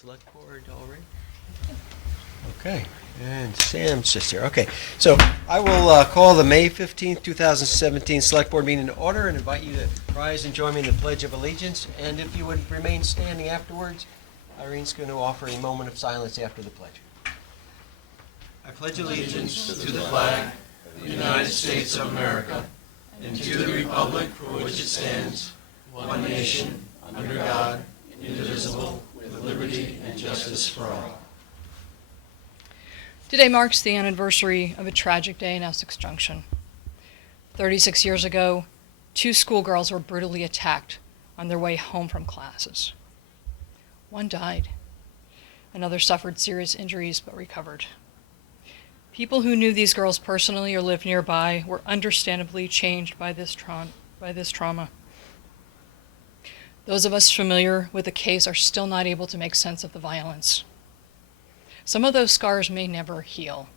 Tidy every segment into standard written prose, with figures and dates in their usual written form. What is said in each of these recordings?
Selectboard already? Okay, and Sam's just here. Okay, so I will call the May 15th, 2017 Select Board meeting to order and invite you to rise and join me in the Pledge of Allegiance. And if you would remain standing afterwards, Irene's going to offer a moment of silence after the pledge. I pledge allegiance to the flag of the United States of America and to the republic for which it stands, one nation, under God, indivisible, with liberty and justice for all. Today marks the anniversary of a tragic day in Essex Junction. 36 years ago, two schoolgirls were brutally attacked on their way home from classes. One died. Another suffered serious injuries but recovered. People who knew these girls personally or lived nearby were understandably changed by this trauma. Those of us familiar with the case are still not able to make sense of the violence. Some of those scars may never heal.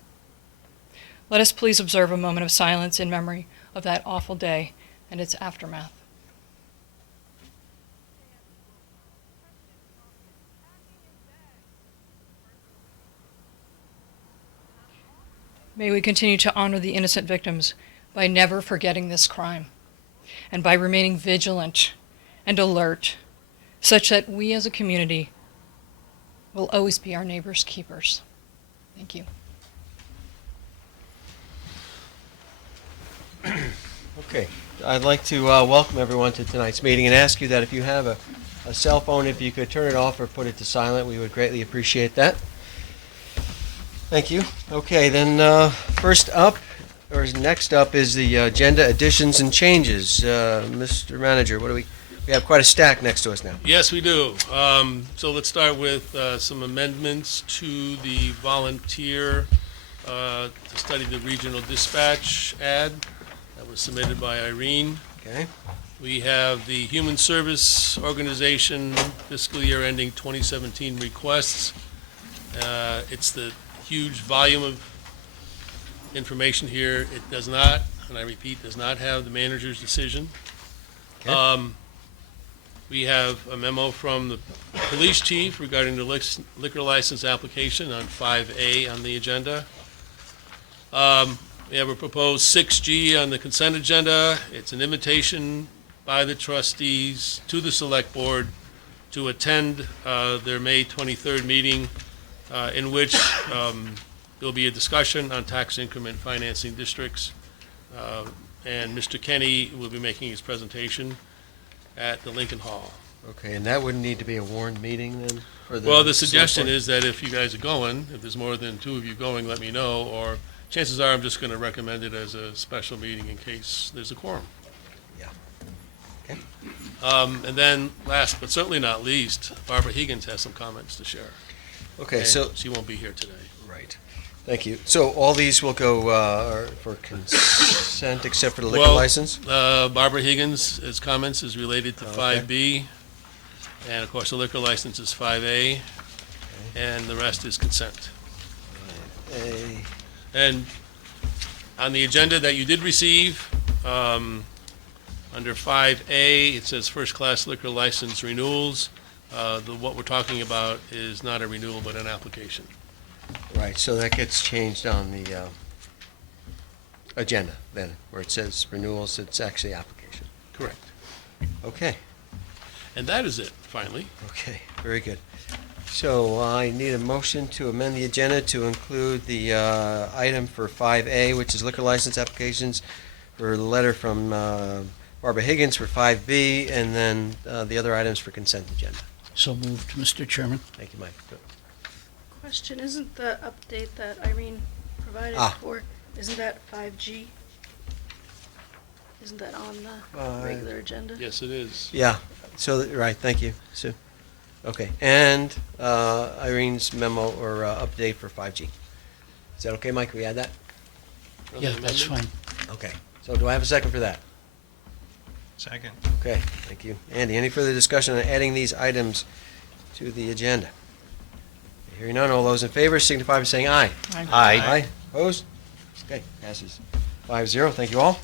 Let us please observe a moment of silence in memory of that awful day and its aftermath. May we continue to honor the innocent victims by never forgetting this crime and by remaining vigilant and alert, such that we as a community will always be our neighbors' keepers. Thank you. Okay, I'd like to welcome everyone to tonight's meeting and ask you that if you have a cell phone, if you could turn it off or put it to silent, we would greatly appreciate that. Thank you. Okay, then next up is the agenda additions and changes. Mr. Manager, what do we have quite a stack next to us now. Yes, we do. So let's start with some amendments to the volunteer to study the regional dispatch ad that was submitted by Irene. Okay. We have the Human Service Organization fiscal year ending 2017 requests. It's the huge volume of information here. It does not, and I repeat, does not have the manager's decision. Okay. We have a memo from the police chief regarding the liquor license application on 5A on the agenda. We have a proposed 6G on the consent agenda. It's an invitation by the trustees to the select board to attend their May 23rd meeting in which there will be a discussion on tax increment financing districts. And Mr. Kenny will be making his presentation at the Lincoln Hall. Okay, and that wouldn't need to be a warned meeting then? Well, the suggestion is that if you guys are going, if there's more than two of you going, let me know, or chances are I'm just going to recommend it as a special meeting in case there's a quorum. Yeah. Okay. And then last but certainly not least, Barbara Higgins has some comments to share. Okay, And so she won't be here today. right. Thank you. So all these will go for consent except for the liquor license? Barbara Higgins' comments is related to Okay. 5B, and of course the liquor license is 5A, and the rest is consent. And on the agenda that you did receive, under 5A, it says first-class liquor license renewals. What we're talking about is not a renewal, but an application. Right, so that gets changed on the agenda then, where it says renewals, it's actually application. Correct. Okay, And that is it, finally. okay, very good. So I need a motion to amend the agenda to include the item for 5A, which is liquor license applications, for the letter from Barbara Higgins for 5B, and then the other items for consent agenda. So moved, Mr. Chairman. Thank you, Mike. Good. Question, isn't the update that Irene provided for, isn't that 5G? Isn't that on the regular agenda? Yes, it is. Yeah, so, right, thank you, Sue. Okay, and Irene's memo or update for 5G. Is that okay, Mike? Can we add that? Yeah, that's fine. Okay, so do I have a second for that? Second. Okay, thank you. Andy, any further discussion on adding these items to the agenda? Hearing none, all those in favor signify by saying aye. Aye. Aye. Opposed? Okay, passes 5-0. Thank you all.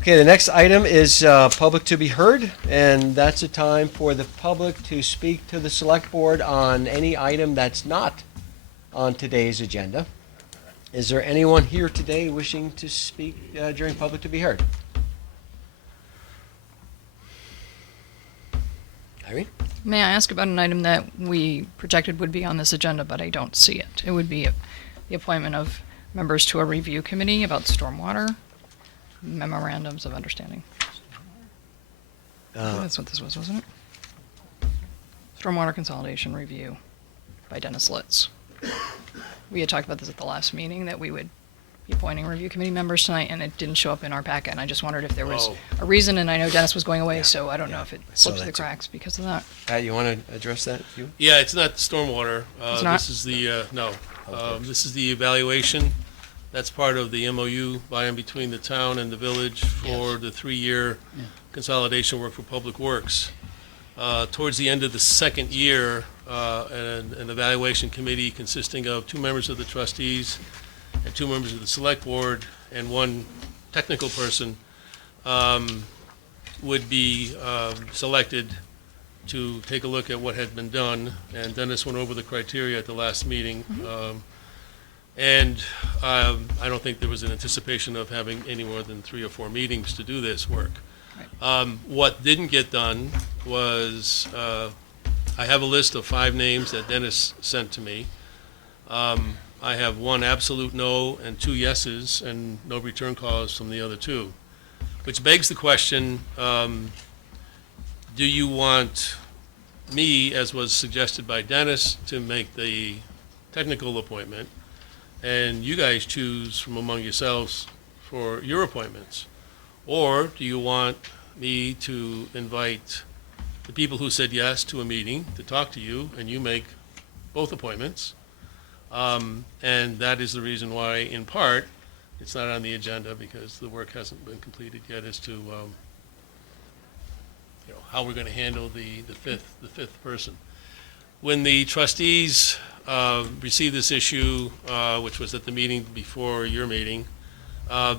Okay, the next item is public to be heard, and that's a time for the public to speak to the select board on any item that's not on today's agenda. Is there anyone here today wishing to speak during public to be heard? Irene? May I ask about an item that we projected would be on this agenda, but I don't see it? It would be the appointment of members to a review committee about stormwater memorandums of understanding. That's what this was, wasn't it? Stormwater consolidation review by Dennis Litz. We had talked about this at the last meeting, that we would be appointing review committee members tonight, and it didn't show up in our packet, and I just wondered if there was a reason, and I know Dennis was going away, so I don't know if it saw slipped through the that too. cracks because of that. Pat, you want to address that? You? Yeah, it's not stormwater. It's not? This is the, no. This is the evaluation. That's part of the MOU by and between the town and the village for the 3-year consolidation work for public works. Towards the end of the second year, an evaluation committee consisting of 2 members of the trustees and 2 members of the select board and 1 technical person would be selected to take a look at what had been done. And Dennis went over the criteria at the last meeting. And I don't think there was an anticipation of having any more than 3 or 4 meetings to do this work. What didn't get done was, I have a list of 5 names that Dennis sent to me. I have 1 absolute no and 2 yeses, and no return calls from the other 2. Which begs the question, do you want me, as was suggested by Dennis, to make the technical appointment, and you guys choose from among yourselves for your appointments? Or do you want me to invite the people who said yes to a meeting to talk to you, and you make both appointments? And that is the reason why, in part, it's not on the agenda, because the work hasn't been completed yet as to how we're going to handle the fifth person. When the trustees received this issue, which was at the meeting before your meeting,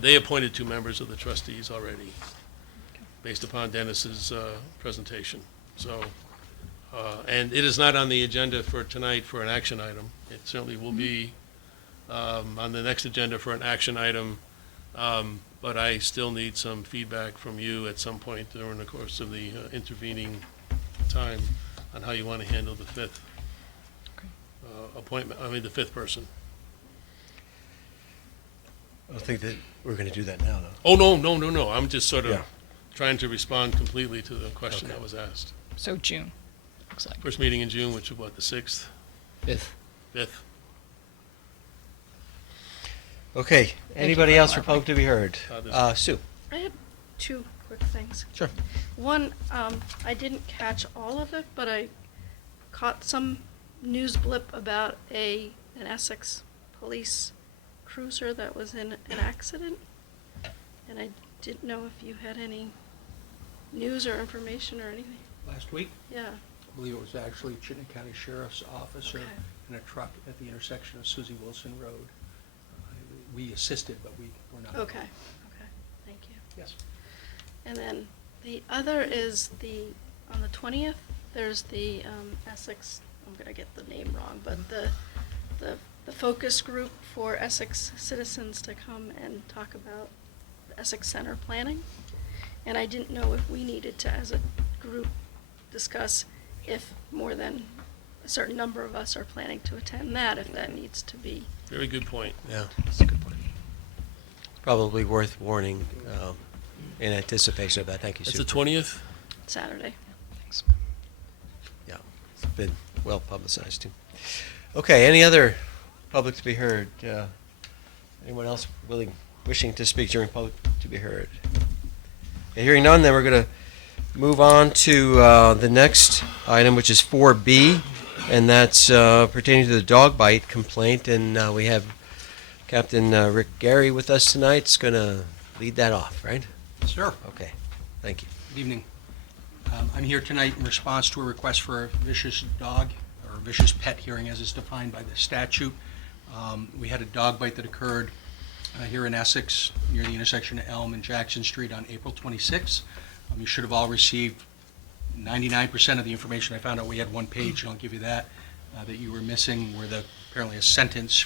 they appointed 2 members of the trustees already, based upon Dennis's presentation. So, and it is not on the agenda for tonight for an action item. It certainly will be on the next agenda for an action item, but I still need some feedback from you at some point during the course of the intervening time on how you want to handle the 5th appointment, the 5th person. I don't think that we're going to do that now, though. Oh, no. I'm just sort of Yeah. trying to respond completely to the question that was asked. So June, looks like. First meeting in June, which is what, the 6th? 5th. 5th? Okay, anybody for else for public to be heard? Sue? I have 2 quick things. Sure. One, I didn't catch all of it, but I caught some news blip about an Essex police cruiser that was in an accident, and I didn't know if you had any news or information or anything. Last week, Yeah. I believe it was actually Chittenden County Sheriff's Officer Okay. in a truck at the intersection of Suzie Wilson Road. We assisted, but we were not. Okay. involved. Okay. Thank you. Yes. And then the other is on the 20th, there's the Essex, I'm gonna get the name wrong, but the focus group for Essex citizens to come and talk about the Essex Center planning. And I didn't know if we needed to, as a group, discuss if more than a certain number of us are planning to attend that, if that needs to be. Very good point. Yeah, that's a good point. Probably worth warning in anticipation of that. Thank you, Sue. It's the 20th? Saturday. Thanks. Yeah, it's been well publicized, too. Okay, any other public to be heard? Anyone else wishing to speak during public to be heard? Okay, hearing none, then we're going to move on to the next item, which is 4B, and that's pertaining to the dog bite complaint. And we have Captain Rick Gary with us tonight. Is going to lead that off, right? Sir, Okay, thank you. good evening. I'm here tonight in response to a request for a vicious dog, or vicious pet hearing as is defined by the statute. We had a dog bite that occurred here in Essex, near the intersection of Elm and Jackson Street on April 26th. You should have all received 99% of the information. I found out we had one page, and I'll give you that you were missing, where apparently a sentence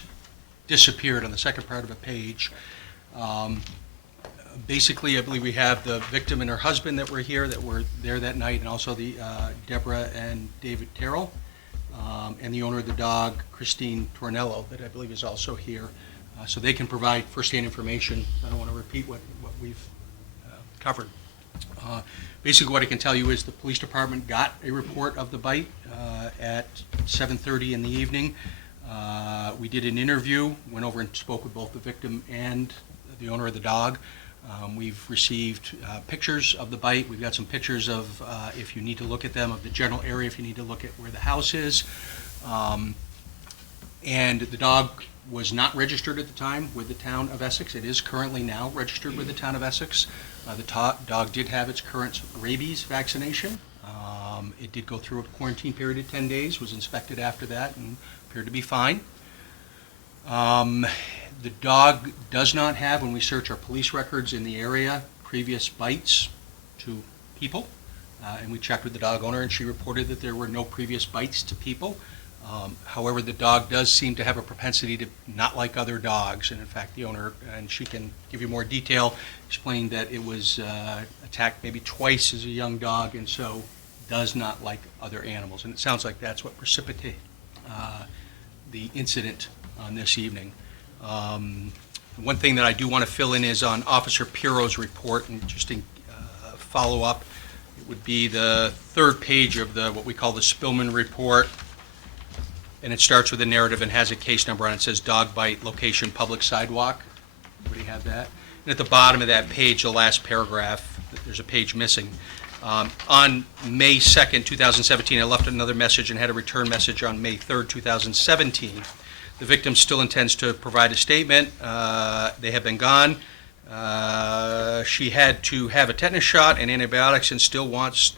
disappeared on the second part of a page. Basically, I believe we have the victim and her husband that were there that night, and also the Deborah and David Terrell, and the owner of the dog, Christine Tornello, that I believe is also here. So they can provide firsthand information. I don't want to repeat what we've covered. Basically, what I can tell you is the police department got a report of the bite at 7:30 in the evening. We did an interview, went over and spoke with both the victim and the owner of the dog. We've received pictures of the bite. We've got some pictures of, if you need to look at them, of the general area, if you need to look at where the house is. And the dog was not registered at the time with the town of Essex. It is currently now registered with the town of Essex. The dog did have its current rabies vaccination. It did go through a quarantine period of 10 days, was inspected after that, and appeared to be fine. The dog does not have, when we search our police records in the area, previous bites to people. And we checked with the dog owner, and she reported that there were no previous bites to people. However, the dog does seem to have a propensity to not like other dogs, and in fact, the owner, and she can give you more detail, explained that it was attacked maybe twice as a young dog, and so does not like other animals. And it sounds like that's what precipitated the incident on this evening. One thing that I do want to fill in is on Officer Piro's report, and just in follow up, it would be the third page of what we call the Spillman report. And it starts with a narrative and has a case number on it. It says dog bite, location, public sidewalk. Everybody have that? And at the bottom of that page, the last paragraph, there's a page missing. On May 2nd, 2017, I left another message and had a return message on May 3rd, 2017. The victim still intends to provide a statement. They have been gone. She had to have a tetanus shot and antibiotics and still wants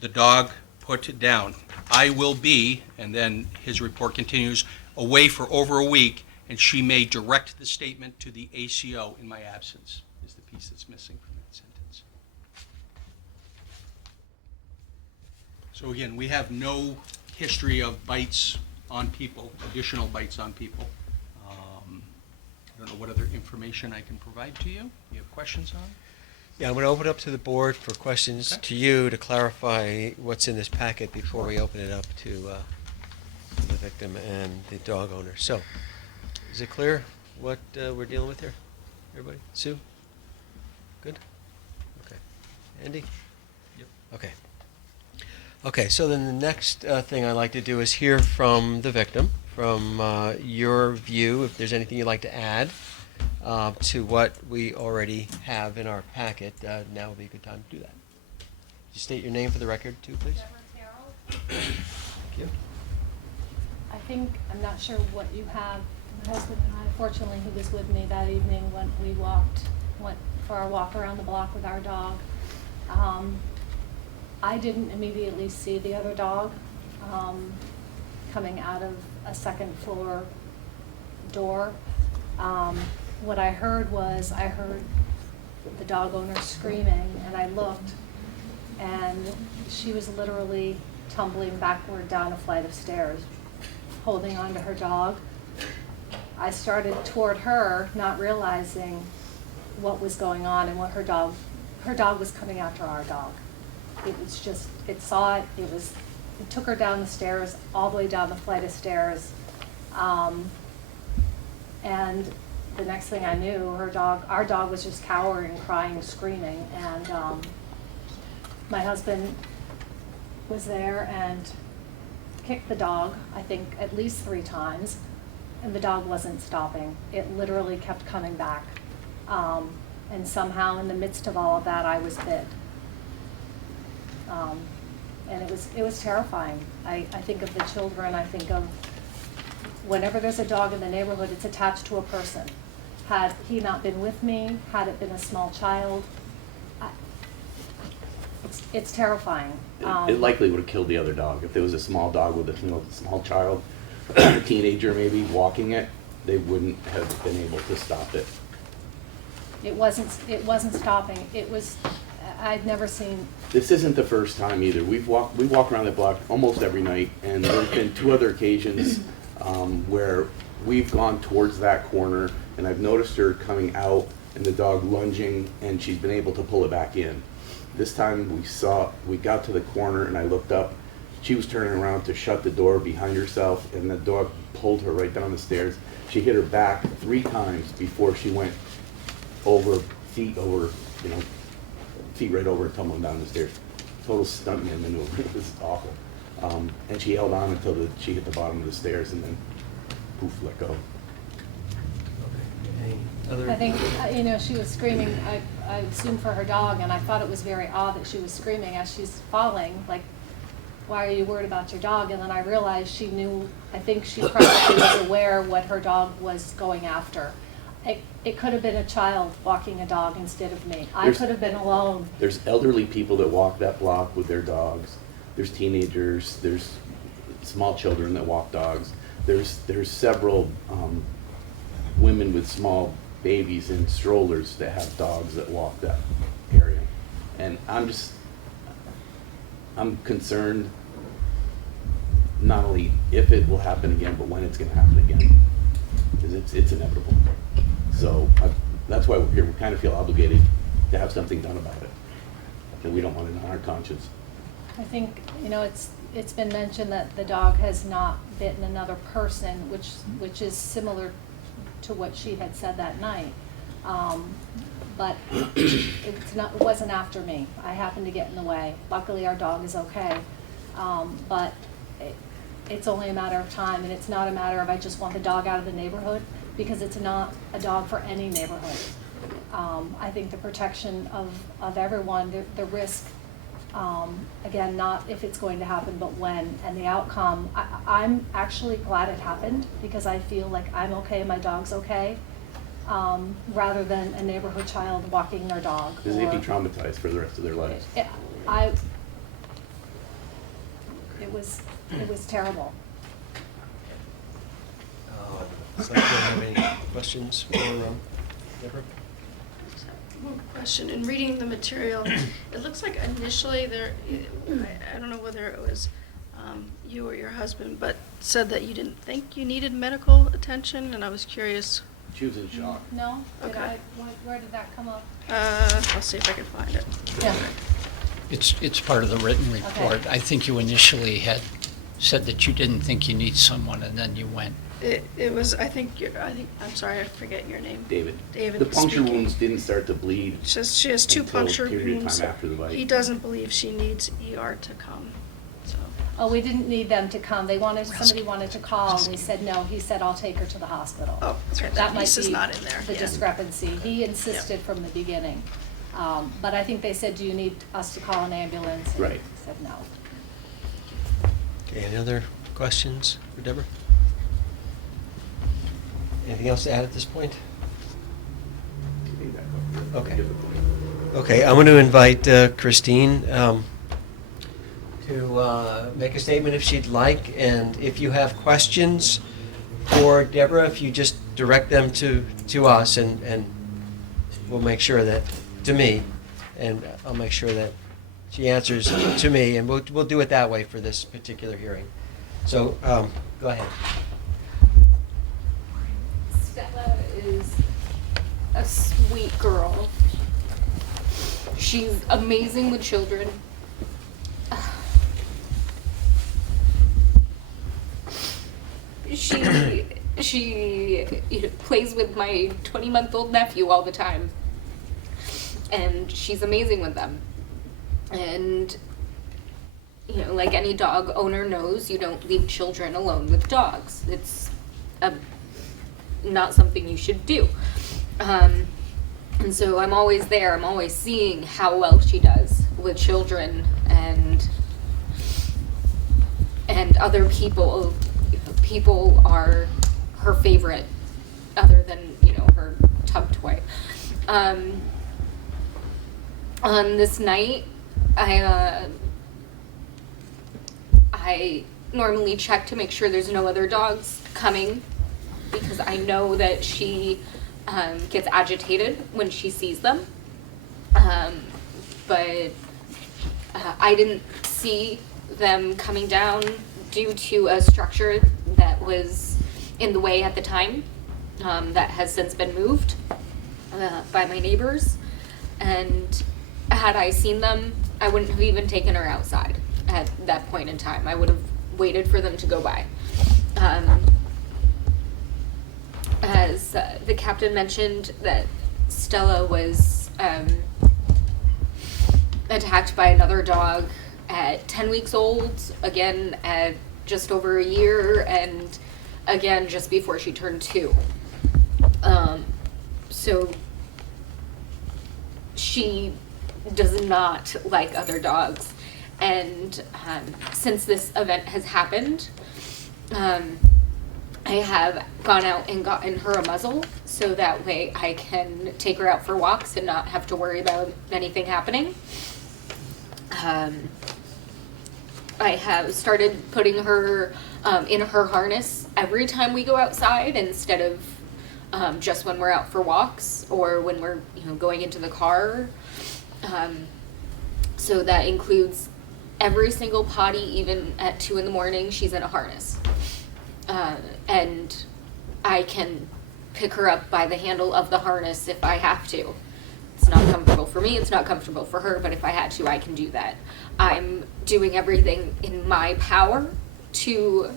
the dog put down. I will be, and then his report continues, away for over a week, and she may direct the statement to the ACO in my absence, is the piece that's missing from that sentence. So again, we have no history of bites on people, additional bites on people. I don't know what other information I can provide to you. You have questions on? Yeah, I'm going to open up to the board for questions to you to clarify what's in this packet before we open it up to the victim and the dog owner. So, is it clear what we're dealing with here? Everybody? Sue? Good? Okay. Andy? Yep. Okay. Okay, so then the next thing I'd like to do is hear from the victim, from your view, if there's anything you'd like to add to what we already have in our packet. Now would be a good time to do that. Could you state your name for the record, too, please? Thank you. I think, I'm not sure what you have. My husband and I, fortunately, he was with me that evening when we went for our walk around the block with our dog. I didn't immediately see the other dog coming out of a second floor door. What I heard was, the dog owner screaming, and I looked, and she was literally tumbling backward down a flight of stairs, holding on to her dog. I started toward her, not realizing what was going on and what her dog was coming after our dog. It was just, it saw it, it took her down the stairs, all the way down the flight of stairs. And the next thing I knew, our dog was just cowering, crying, screaming, and my husband was there and kicked the dog, I think at least 3 times, and the dog wasn't stopping. It literally kept coming back. And somehow in the midst of all of that, I was bit. And it was terrifying. I think of the children, I think of whenever there's a dog in the neighborhood, it's attached to a person. Had he not been with me, had it been a small child, it's terrifying. It likely would have killed the other dog. If there was a small dog with a small child, a teenager maybe, walking it, they wouldn't have been able to stop it. It wasn't stopping. It was, I'd never seen, This isn't the first time either. We walk around the block almost every night, and there's been 2 other occasions where we've gone towards that corner, and I've noticed her coming out and the dog lunging, and she's been able to pull it back in. This time we got to the corner, and I looked up. She was turning around to shut the door behind herself, and the dog pulled her right down the stairs. She hit her back 3 times before she went feet right over, tumbling down the stairs. Total stuntman maneuver. It was awful. And she held on until she hit the bottom of the stairs, and then poof, let go. Any other? I think, she was screaming, I assumed for her dog, and I thought it was very odd that she was screaming as she's falling, like, why are you worried about your dog? And then I realized she knew, I think she probably was aware what her dog was going after. It could have been a child walking a dog instead of me. I could have been alone. There's elderly people that walk that block with their dogs. There's teenagers. There's small children that walk dogs. There's several women with small babies in strollers that have dogs that walk that area. And I'm concerned not only if it will happen again, but when it's going to happen again, because it's inevitable. So that's why we're here. We kind of feel obligated to have something done about it, and we don't want it on our conscience. I think, it's been mentioned that the dog has not bitten another person, which is similar to what she had said that night. But it wasn't after me. I happened to get in the way. Luckily, our dog is okay. But it's only a matter of time, and it's not a matter of I just want the dog out of the neighborhood, because it's not a dog for any neighborhood. I think the protection of everyone, the risk, again, not if it's going to happen, but when, and the outcome. I'm actually glad it happened, because I feel like I'm okay, my dog's okay, rather than a neighborhood child walking their dog. Because they'd be traumatized for the rest of their lives. It was terrible. Does anyone have any questions for Deborah? One question. In reading the material, it looks like initially I don't know whether it was you or your husband, but said that you didn't think you needed medical attention, and I was curious. She was in shock. No? Okay. Where did that come up? I'll see if I can find it. Yeah. It's part of the written report. I think you initially had said that you didn't think you need someone, and then you went. It was, I'm sorry, I forget your name. David. David The puncture speaking. wounds didn't start to bleed. She has 2 until a puncture period of wounds. time after the bite. He doesn't believe she needs ER to come, so. Oh, we didn't need them to come. Somebody wanted to call, and we said no. He said, I'll take her to the hospital. Oh, that's right. That The might piece is be not in there. the Yeah. discrepancy. He insisted from the beginning. But I think they said, do you need us to call an ambulance? And Right. he said no. Okay, any other questions for Deborah? Anything else to add at this point? Okay. Okay, I'm going to invite Christine to make a statement if she'd like, and if you have questions for Deborah, if you just direct them to us, and we'll make sure that, to me, and I'll make sure that she answers to me, and we'll do it that way for this particular hearing. So, go ahead. Stella is a sweet girl. She's amazing with children. She plays with my 20-month-old nephew all the time. And she's amazing with them. And like any dog owner knows, you don't leave children alone with dogs. It's not something you should do. And so I'm always there. I'm always seeing how well she does with children and other people. People are her favorite, other than her tub toy. On this night, I normally check to make sure there's no other dogs coming, because I know that she gets agitated when she sees them. But I didn't see them coming down due to a structure that was in the way at the time, that has since been moved by my neighbors. And had I seen them, I wouldn't have even taken her outside at that point in time. I would have waited for them to go by. As the captain mentioned, that Stella was attacked by another dog at 10 weeks old, again at just over a year, and again just before she turned 2. So she does not like other dogs. And since this event has happened, I have gone out and gotten her a muzzle, so that way I can take her out for walks and not have to worry about anything happening. I have started putting her in her harness every time we go outside, instead of just when we're out for walks or when we're going into the car. So that includes every single potty, even at 2 a.m, she's in a harness. And I can pick her up by the handle of the harness if I have to. It's not comfortable for me, it's not comfortable for her, but if I had to, I can do that. I'm doing everything in my power to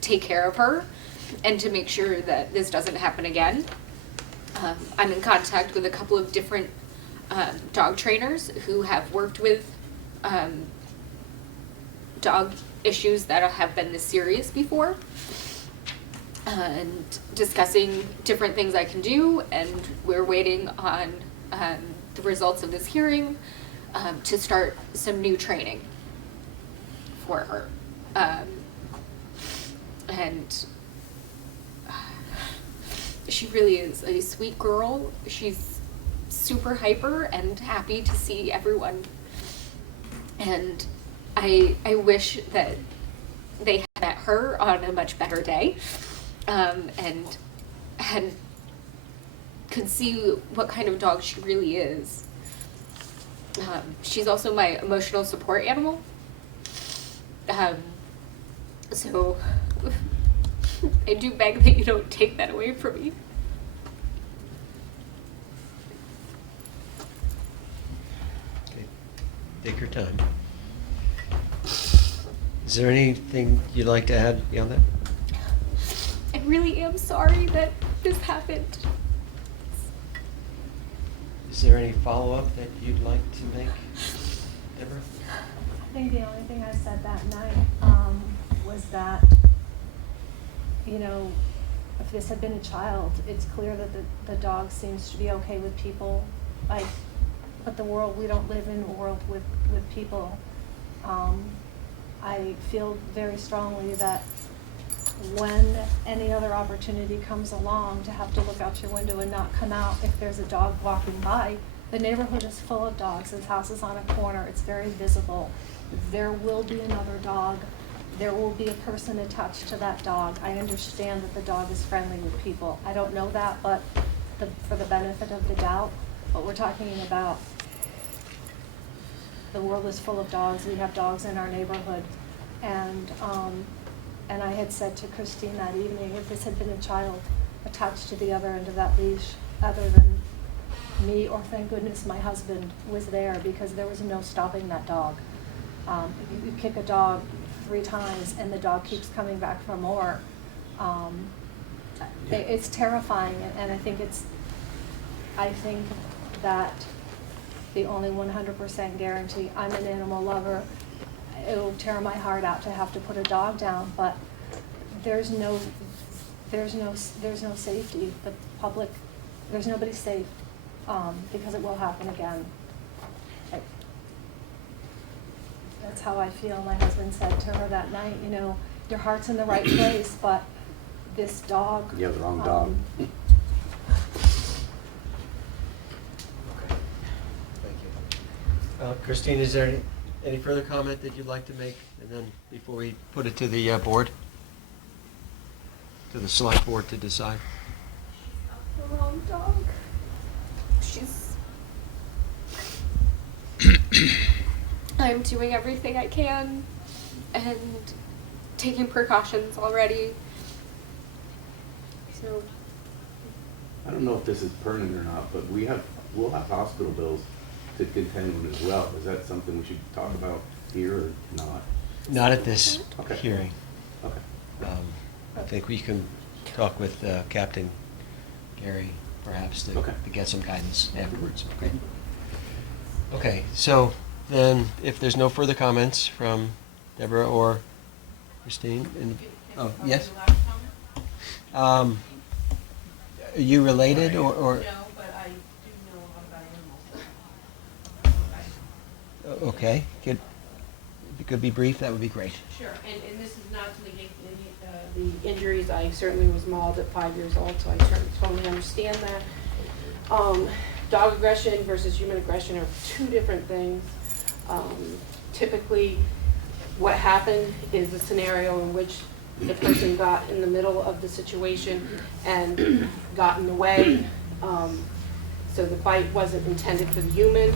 take care of her and to make sure that this doesn't happen again. I'm in contact with a couple of different dog trainers who have worked with dog issues that have been this serious before, and discussing different things I can do, and we're waiting on the results of this hearing to start some new training for her. And she really is a sweet girl. She's super hyper and happy to see everyone. And I wish that they had met her on a much better day, and could see what kind of dog she really is. She's also my emotional support animal. So I do beg that you don't take that away from me. Okay. Take your time. Is there anything you'd like to add beyond that? I really am sorry that this happened. Is there any follow-up that you'd like to make, Deborah? I think the only thing I said that night was that, if this had been a child, it's clear that the dog seems to be okay with people. But we don't live in a world with people. I feel very strongly that when any other opportunity comes along to have to look out your window and not come out if there's a dog walking by, the neighborhood is full of dogs. This house is on a corner. It's very visible. There will be another dog. There will be a person attached to that dog. I understand that the dog is friendly with people. I don't know that, but for the benefit of the doubt, what we're talking about, the world is full of dogs. We have dogs in our neighborhood. And I had said to Christine that evening, if this had been a child attached to the other end of that leash, other than me, or thank goodness my husband was there, because there was no stopping that dog. You kick a dog 3 times and the dog keeps coming back for more. It's terrifying, and I think that the only 100% guarantee, I'm an animal lover, it'll tear my heart out to have to put a dog down, but there's no safety. The public, there's nobody safe, because it will happen again. That's how I feel. My husband said to her that night, your heart's in the right place, but this dog. You have the wrong dog. Okay. Thank you. Christine, is there any further comment that you'd like to make? And then before we put it to the board, to the select board to decide? Well, mom dog. She's. I'm doing everything I can and taking precautions already. So. I don't know if this is permanent or not, but we'll have hospital bills to contend with as well. Is that something we should talk about here or not? Not at this Okay. hearing. Okay. I think we can talk with Captain Gary, perhaps, to Okay. get some guidance afterwards. Okay. Okay, so then, if there's no further comments from Deborah or Christine, oh, yes? Are you related, or? No, but I do know about animals. Okay, if you could be brief, that would be great. Sure, and this is not to negate the injuries. I certainly was mauled at 5 years old, so I totally understand that. Dog aggression versus human aggression are two different things. Typically, what happened is a scenario in which the person got in the middle of the situation and got in the way. So the bite wasn't intended for the human.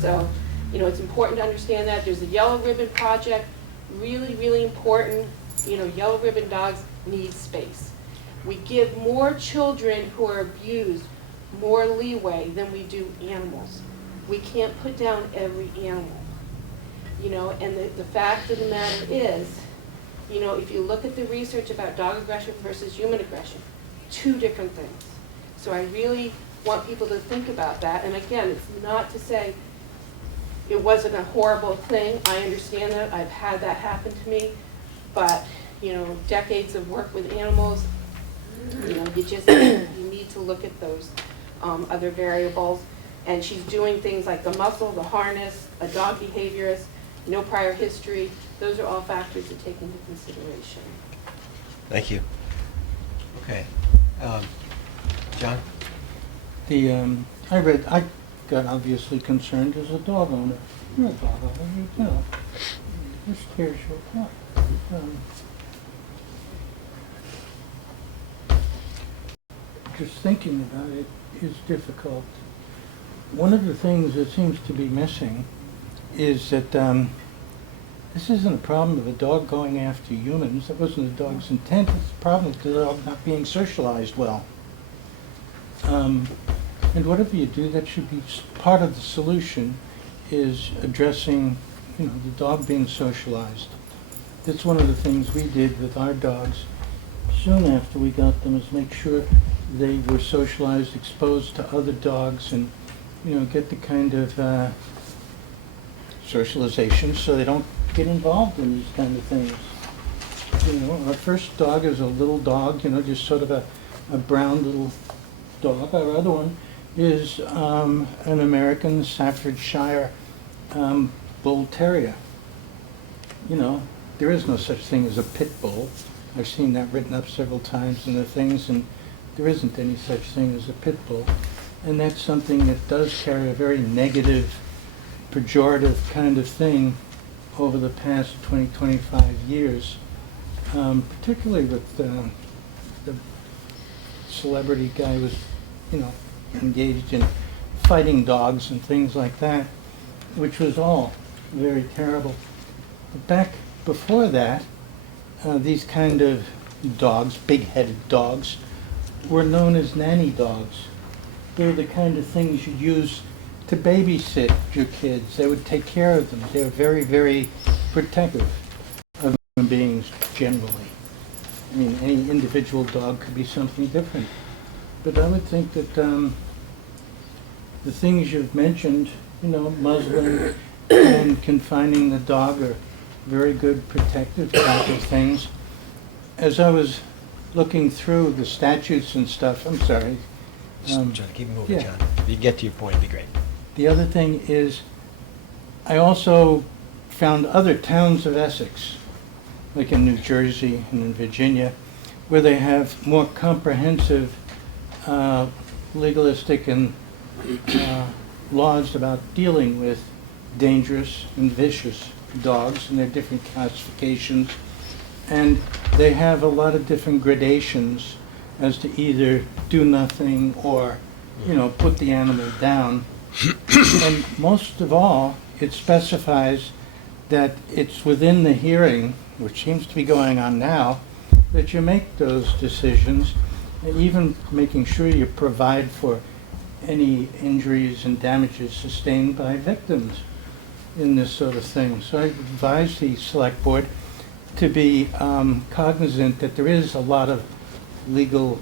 So, it's important to understand that. There's a Yellow Ribbon Project, really, really important. Yellow Ribbon dogs need space. We give more children who are abused more leeway than we do animals. We can't put down every animal. And the fact of the matter is, if you look at the research about dog aggression versus human aggression, two different things. So I really want people to think about that. And again, it's not to say it wasn't a horrible thing. I understand that. I've had that happen to me. But, decades of work with animals, you need to look at those other variables. And she's doing things like the muscle, the harness, a dog behaviorist, no prior history. Those are all factors to take into consideration. Thank you. Okay. John? I got obviously concerned as a dog owner. You're a dog owner, this scares you a lot. Just thinking about it is difficult. One of the things that seems to be missing is that this isn't a problem of a dog going after humans. That wasn't the dog's intent. It's a problem of the dog not being socialized well. And whatever you do, that should be part of the solution, is addressing, the dog being socialized. That's one of the things we did with our dogs soon after we got them, is make sure they were socialized, exposed to other dogs, and, get the kind of socialization so they don't get involved in these kind of things. Our first dog is a little dog, just sort of a brown little dog. Our other one is an American Staffordshire Bull Terrier. There is no such thing as a pit bull. I've seen that written up several times in the things, and there isn't any such thing as a pit bull. And that's something that does carry a very negative, pejorative kind of thing over the past 20, 25 years, particularly with the celebrity guy who was, engaged in fighting dogs and things like that, which was all very terrible. But back before that, these kind of dogs, big-headed dogs, were known as nanny dogs. They were the kind of things you'd use to babysit your kids. They would take care of them. They were very, very protective of human beings generally. Any individual dog could be something different. But I would think that the things you've mentioned, muzzling and confining the dog, are very good protective type of things. As I was looking through the statutes and stuff, I'm sorry. Just try to keep moving, yeah. John. If you get to your point, it'd be great. The other thing is, I also found other towns of Essex, like in New Jersey and in Virginia, where they have more comprehensive legalistic and laws about dealing with dangerous and vicious dogs and their different classifications. And they have a lot of different gradations as to either do nothing or, put the animal down. And most of all, it specifies that it's within the hearing, which seems to be going on now, that you make those decisions, and even making sure you provide for any injuries and damages sustained by victims in this sort of thing. So I advise the select board to be cognizant that there is a lot of legal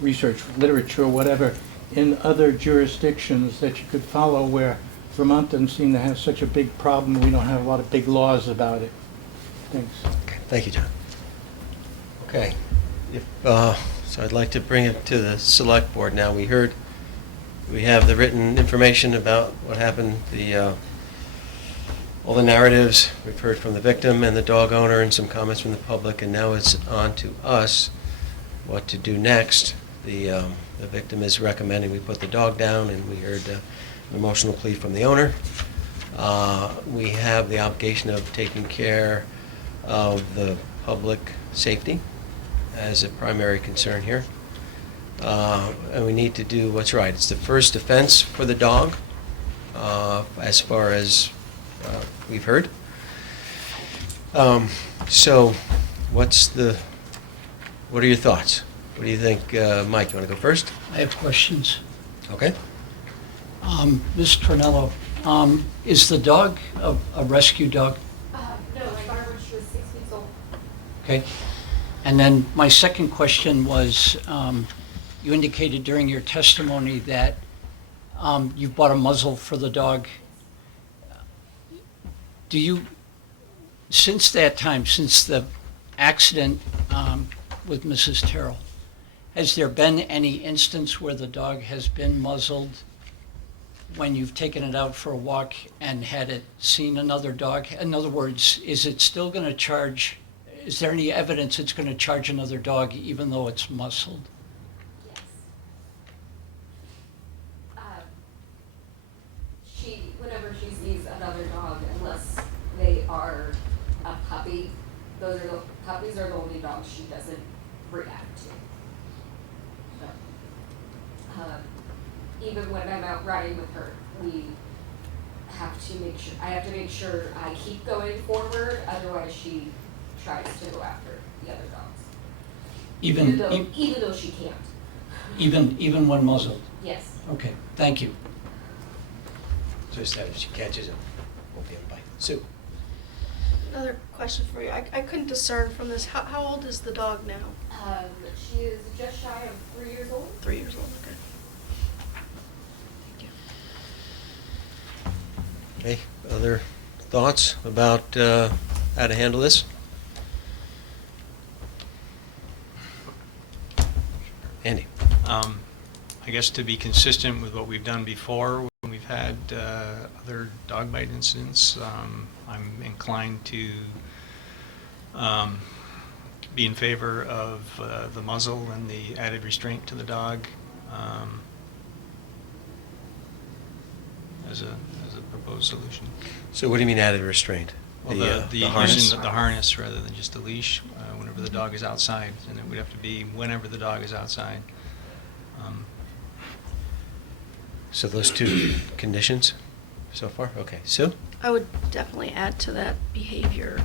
research, literature, whatever, in other jurisdictions that you could follow where Vermont doesn't seem to have such a big problem. We don't have a lot of big laws about it. Thanks. Okay, thank you, John. Okay, so I'd like to bring it to the select board now. We have the written information about what happened, all the narratives. We've heard from the victim and the dog owner and some comments from the public, and now it's on to us what to do next. The victim is recommending we put the dog down, and we heard an emotional plea from the owner. We have the obligation of taking care of the public safety as a primary concern here. And we need to do what's right. It's the first offense for the dog, as far as we've heard. So what are your thoughts? What do you think? Mike, you want to go first? I have questions. Okay. Ms. Tornello, is the dog a rescue dog? No, my daughter when she was 6 weeks old. Okay. And then my second question was, you indicated during your testimony that you've bought a muzzle for the dog. Since that time, since the accident with Mrs. Terrell, has there been any instance where the dog has been muzzled when you've taken it out for a walk and had it seen another dog? In other words, is it still going to charge? Is there any evidence it's going to charge another dog even though it's muzzled? Yes. Whenever she sees another dog, unless they are a puppy, puppies are the only dogs she doesn't react to. So, even when I'm out riding with her, I have to make sure I keep going forward, otherwise she tries to go after the other dogs. Even though she can't. Even when muzzled? Yes. Okay, thank you. Just that if she catches him, won't be able to bite. Sue? Another question for you. I couldn't discern from this. How old is the dog now? She is just shy of 3 years old. 3 years old, okay. Thank you. Okay, other thoughts about how to handle this? Andy? I guess to be consistent with what we've done before, when we've had other dog bite incidents, I'm inclined to be in favor of the muzzle and the added restraint to the dog as a proposed solution. So what do you mean added restraint? Well, The harness? using the harness rather than just a leash whenever the dog is outside, and it would have to be whenever the dog is outside. So those two conditions so far? Okay, Sue? I would definitely add to that behavior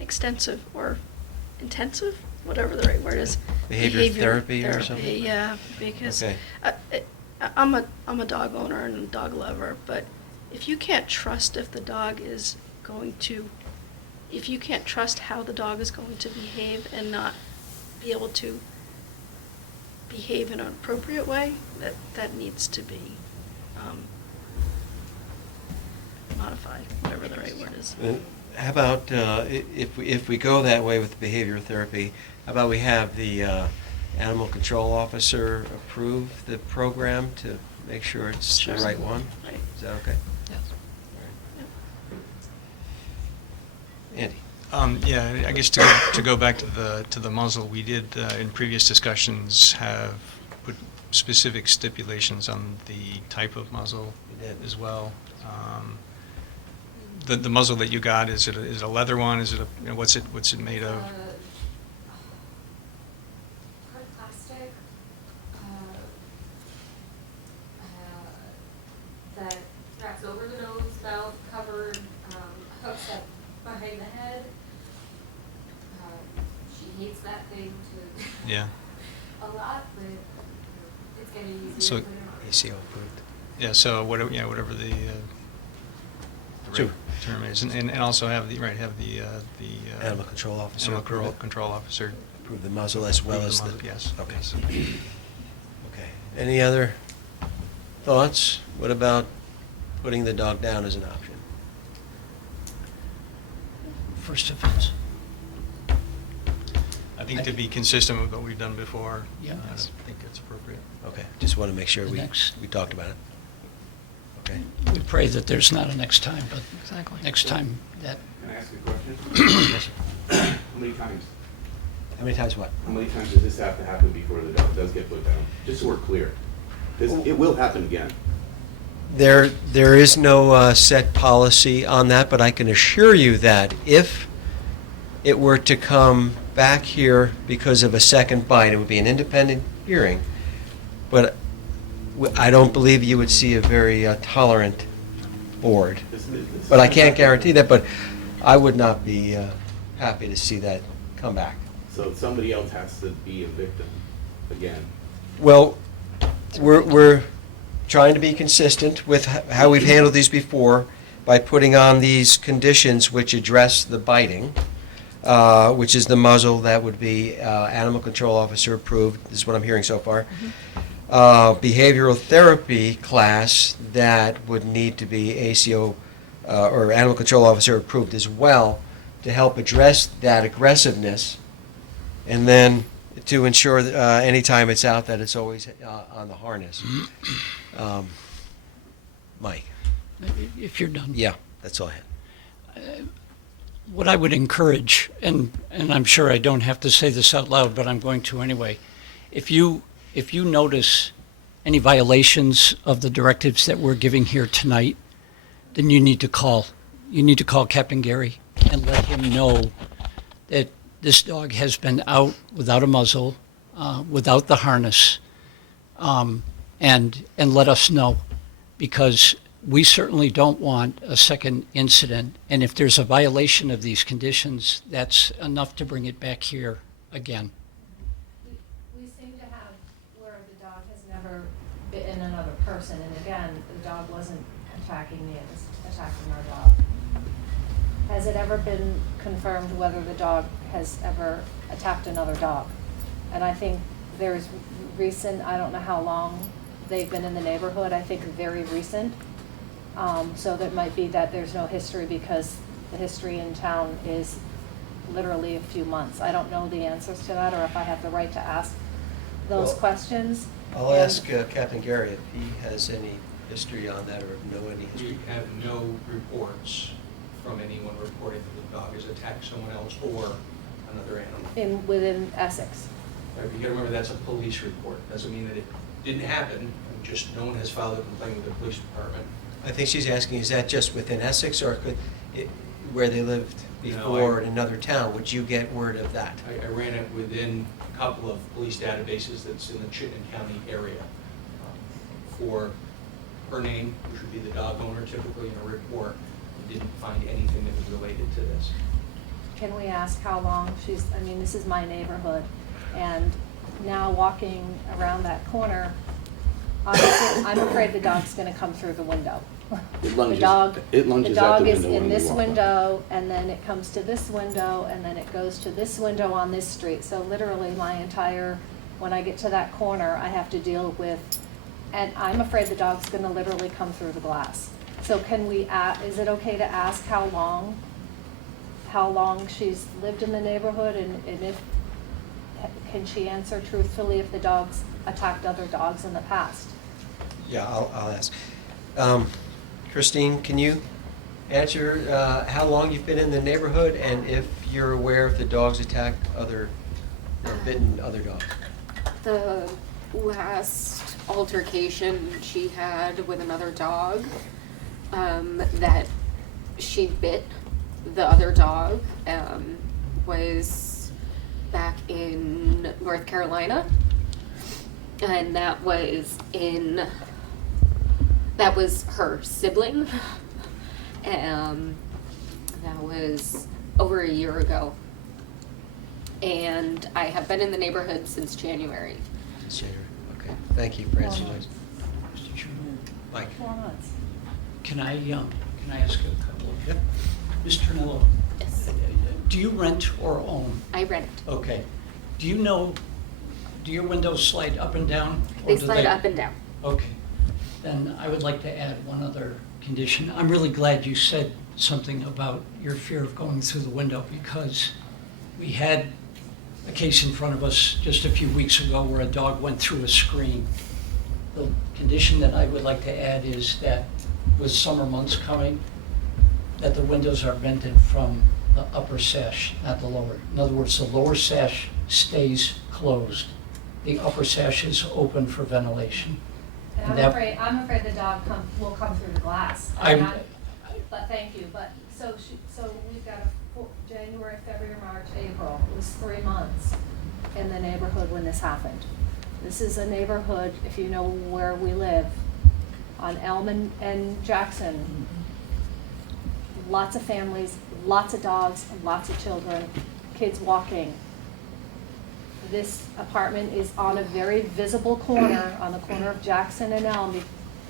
extensive or intensive, whatever the right word is. Behavior therapy or something? Yeah, because Okay. I'm a dog owner and a dog lover, but if you can't trust if the dog is going to, if you can't trust how the dog is going to behave and not be able to behave in an appropriate way, that needs to be modified, whatever the right word is. How about if we go that way with behavior therapy, how about we have the animal control officer approve the program to make sure it's Sure. the right one? Right. Is that okay? Yes. Andy? Yeah, I guess to go back to the muzzle, we did in previous discussions have put specific stipulations on the type of muzzle We did. as well. the muzzle that you got, is it a leather one? Is it what's it made of? Hard plastic. That wraps over the nose, mouth, covered, hooks up behind the head. She hates that thing to Yeah. a lot, but it's getting easier So- to put it on. ACO approved. Yeah. So whatever the Sure. right term is, and also have the Animal control officer. animal approve it? control officer. Approve the muzzle as well approve as the the. muzzle, yes. Okay. Yes. Okay. Any other thoughts? What about putting the dog down as an option? First offense. I think to be consistent with what we've done before, Yeah. I think it's appropriate. Okay, just want to make sure The we next- talked about it. Okay. We pray that there's not a next time, but Exactly. next time that, Can I ask a question? Yes, sir. How many times? How many times what? How many times does this have to happen before the dog does get put down? Just so we're clear. It will happen again. There is no set policy on that, but I can assure you that if it were to come back here because of a second bite, it would be an independent hearing, but I don't believe you would see a very tolerant board. This- But I can't guarantee that, but I would not be happy to see that come back. So somebody else has to be a victim again. Well, we're trying to be consistent with how we've handled these before by putting on these conditions which address the biting, which is the muzzle, that would be animal control officer approved, this is what I'm hearing so far. Behavioral therapy class, that would need to be ACO or animal control officer approved as well to help address that aggressiveness. And then to ensure that anytime it's out that it's always on the harness. Mike? if you're done. Yeah, that's all I had. What I would encourage, and I'm sure I don't have to say this out loud, but I'm going to anyway. If you notice any violations of the directives that we're giving here tonight, then you need to call. You need to call Captain Gary and let him know that this dog has been out without a muzzle, without the harness, and let us know, because we certainly don't want a second incident. And if there's a violation of these conditions, that's enough to bring it back here again. We seem to have where the dog has never bitten another person, and again, the dog wasn't attacking me, it was attacking our dog. Has it ever been confirmed whether the dog has ever attacked another dog? And I think there's recent, I don't know how long they've been in the neighborhood, I think very recent. So that might be that there's no history because the history in town is literally a few months. I don't know the answers to that, or if I have the right to ask those Well, questions. I'll ask Captain Gary if he has any history on that or know any We history. have no reports from anyone reporting that the dog has attacked someone else or another animal. Within Essex. Right, but you gotta remember, that's a police report. Doesn't mean that it didn't happen, just no one has filed a complaint with the police department. I think she's asking, is that just within Essex or could, where they lived No, before in another town? Would you get word of that? I ran it within a couple of police databases that's in the Chittenden County area. For her name, which would be the dog owner typically in a report, we didn't find anything that was related to this. Can we ask how long she's, I mean, this is my neighborhood, and now walking around that corner, honestly, I'm afraid the dog's gonna come through the window. It lunges- The dog, it lunges the out dog the is window in when you this walk up. window, and then it comes to this window, and then it goes to this window on this street. So literally my entire, when I get to that corner, I have to deal with, and I'm afraid the dog's gonna literally come through the glass. So can we, is it okay to ask how long she's lived in the neighborhood, and if, can she answer truthfully if the dog's attacked other dogs in the past? Yeah, I'll ask. Christine, can you answer how long you've been in the neighborhood and if you're aware if the dogs attacked other, or bitten other dogs? The last altercation she had with another dog, that she bit the other dog was back in North Carolina, and that was her sibling. That was over a year ago, and I have been in the neighborhood since January. Okay, thank you for answering those. Mr. Chairman, Mike? 4 months. can I ask a couple of? Yep. Ms. Trinello, Yes, do you rent or own? I rent. Okay. Do your windows slide up and down? or They do slide up and down. Okay. Then I would like to add one other condition. I'm really glad you said something about your fear of going through the window, because we had a case in front of us just a few weeks ago where a dog went through a screen. The condition that I would like to add is that with summer months coming, that the windows are vented from the upper sash, not the lower. In other words, the lower sash stays closed. The upper sash is open for ventilation. And that- I'm afraid the dog will come through the glass. But thank you, but, so we've got January, February, March, April, it was 3 months in the neighborhood when this happened. This is a neighborhood, if you know where we live, on Elm and Jackson. Lots of families, lots of dogs, lots of children, kids walking. This apartment is on a very visible corner, on the corner of Jackson and Elm.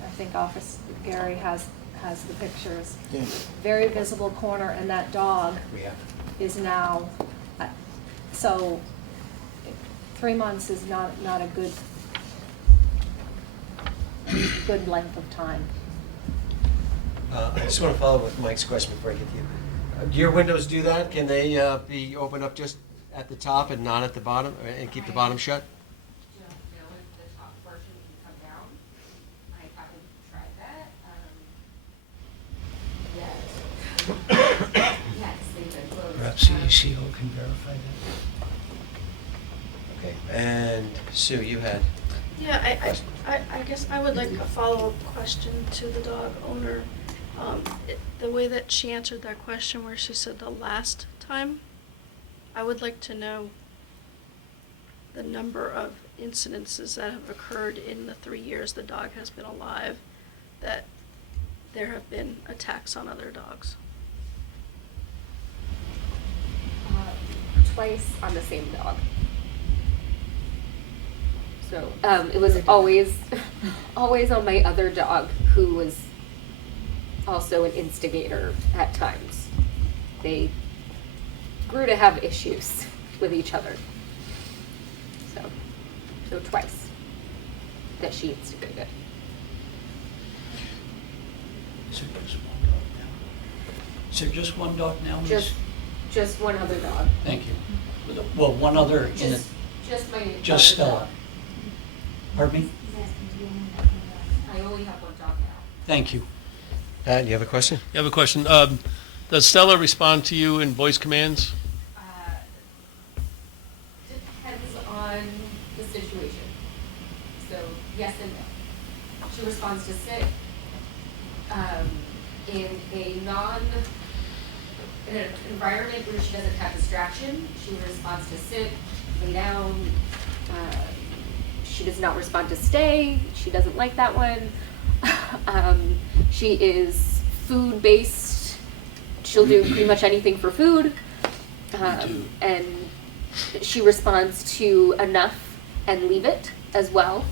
I think Officer Gary has the pictures. Yeah. Very visible corner, and that dog is now, so 3 months is not a good length of time. I just want to follow up with Mike's question before I get to you. Do your windows do that? Can they be opened up just at the top and not at the bottom, and keep the bottom shut? Don't know if the top portion can come down. I haven't tried that yet. Yes, they've been closed. Perhaps the ACO can verify that. Okay, and Sue, you had, Yeah, I guess I would like a follow-up question to the dog owner. The way that she answered that question where she said the last time, I would like to know the number of incidences that have occurred in the 3 years the dog has been alive, that there have been attacks on other dogs. Twice on the same dog. So it was always on my other dog, who was also an instigator at times. They grew to have issues with each other. So twice that she instigated. Is there just one dog now? Is there just one dog now, Miss? Just one other dog. Thank you. Well, one other in it. Just my Just other Stella. dog. Pardon me? I only have one dog now. Thank you. Pat, you have a question? You have a question. Does Stella respond to you in voice commands? Depends on the situation. So yes and no. She responds to sit in an environment where she doesn't have distraction. She responds to sit, lay down. She does not respond to stay. She doesn't like that one. She is food-based. She'll do pretty much anything for food. And she responds to enough and leave it as well.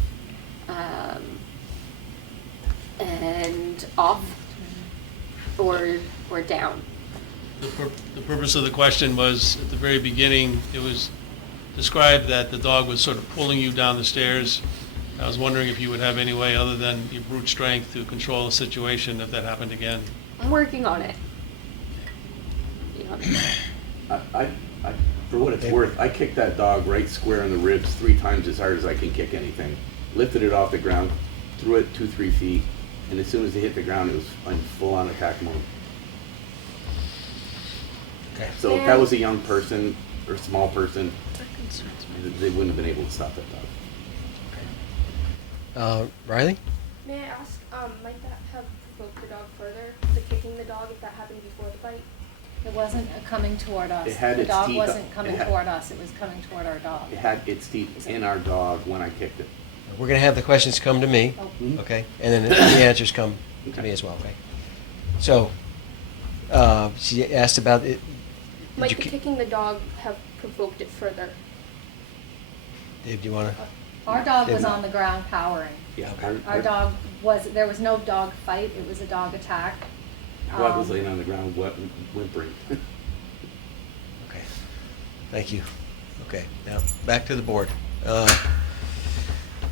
And off or down. The purpose of the question was, at the very beginning, it was described that the dog was sort of pulling you down the stairs. I was wondering if you would have any way other than your brute strength to control the situation if that happened again. I'm working on it. I, for what it's worth, I kicked that dog right square in the ribs 3 times as hard as I can kick anything. Lifted it off the ground, threw it 2-3 feet, and as soon as it hit the ground, it was in full-on attack mode. Okay. So if that was a young person or small person, That concerns me. they wouldn't have been able to stop that dog. Riley? May I ask, might that have provoke the dog further? The kicking the dog, if that happened before the bite? It wasn't coming toward us. It had The its dog teeth- wasn't coming it had- toward us, it was coming toward our dog. It had its teeth in our dog when I kicked it. We're going to have the questions come to me, Oh. okay? And then the answers come to me as well, okay? So, she asked about it. Might Did the you, kicking the dog have provoked it further? Dave, do you want to? Our dog was Didn't- on the ground cowering. Yeah, Our dog there was no dog fight, it was a dog attack. Our dog was laying on the ground, whimpering. Okay, thank you. Okay, now, back to the board.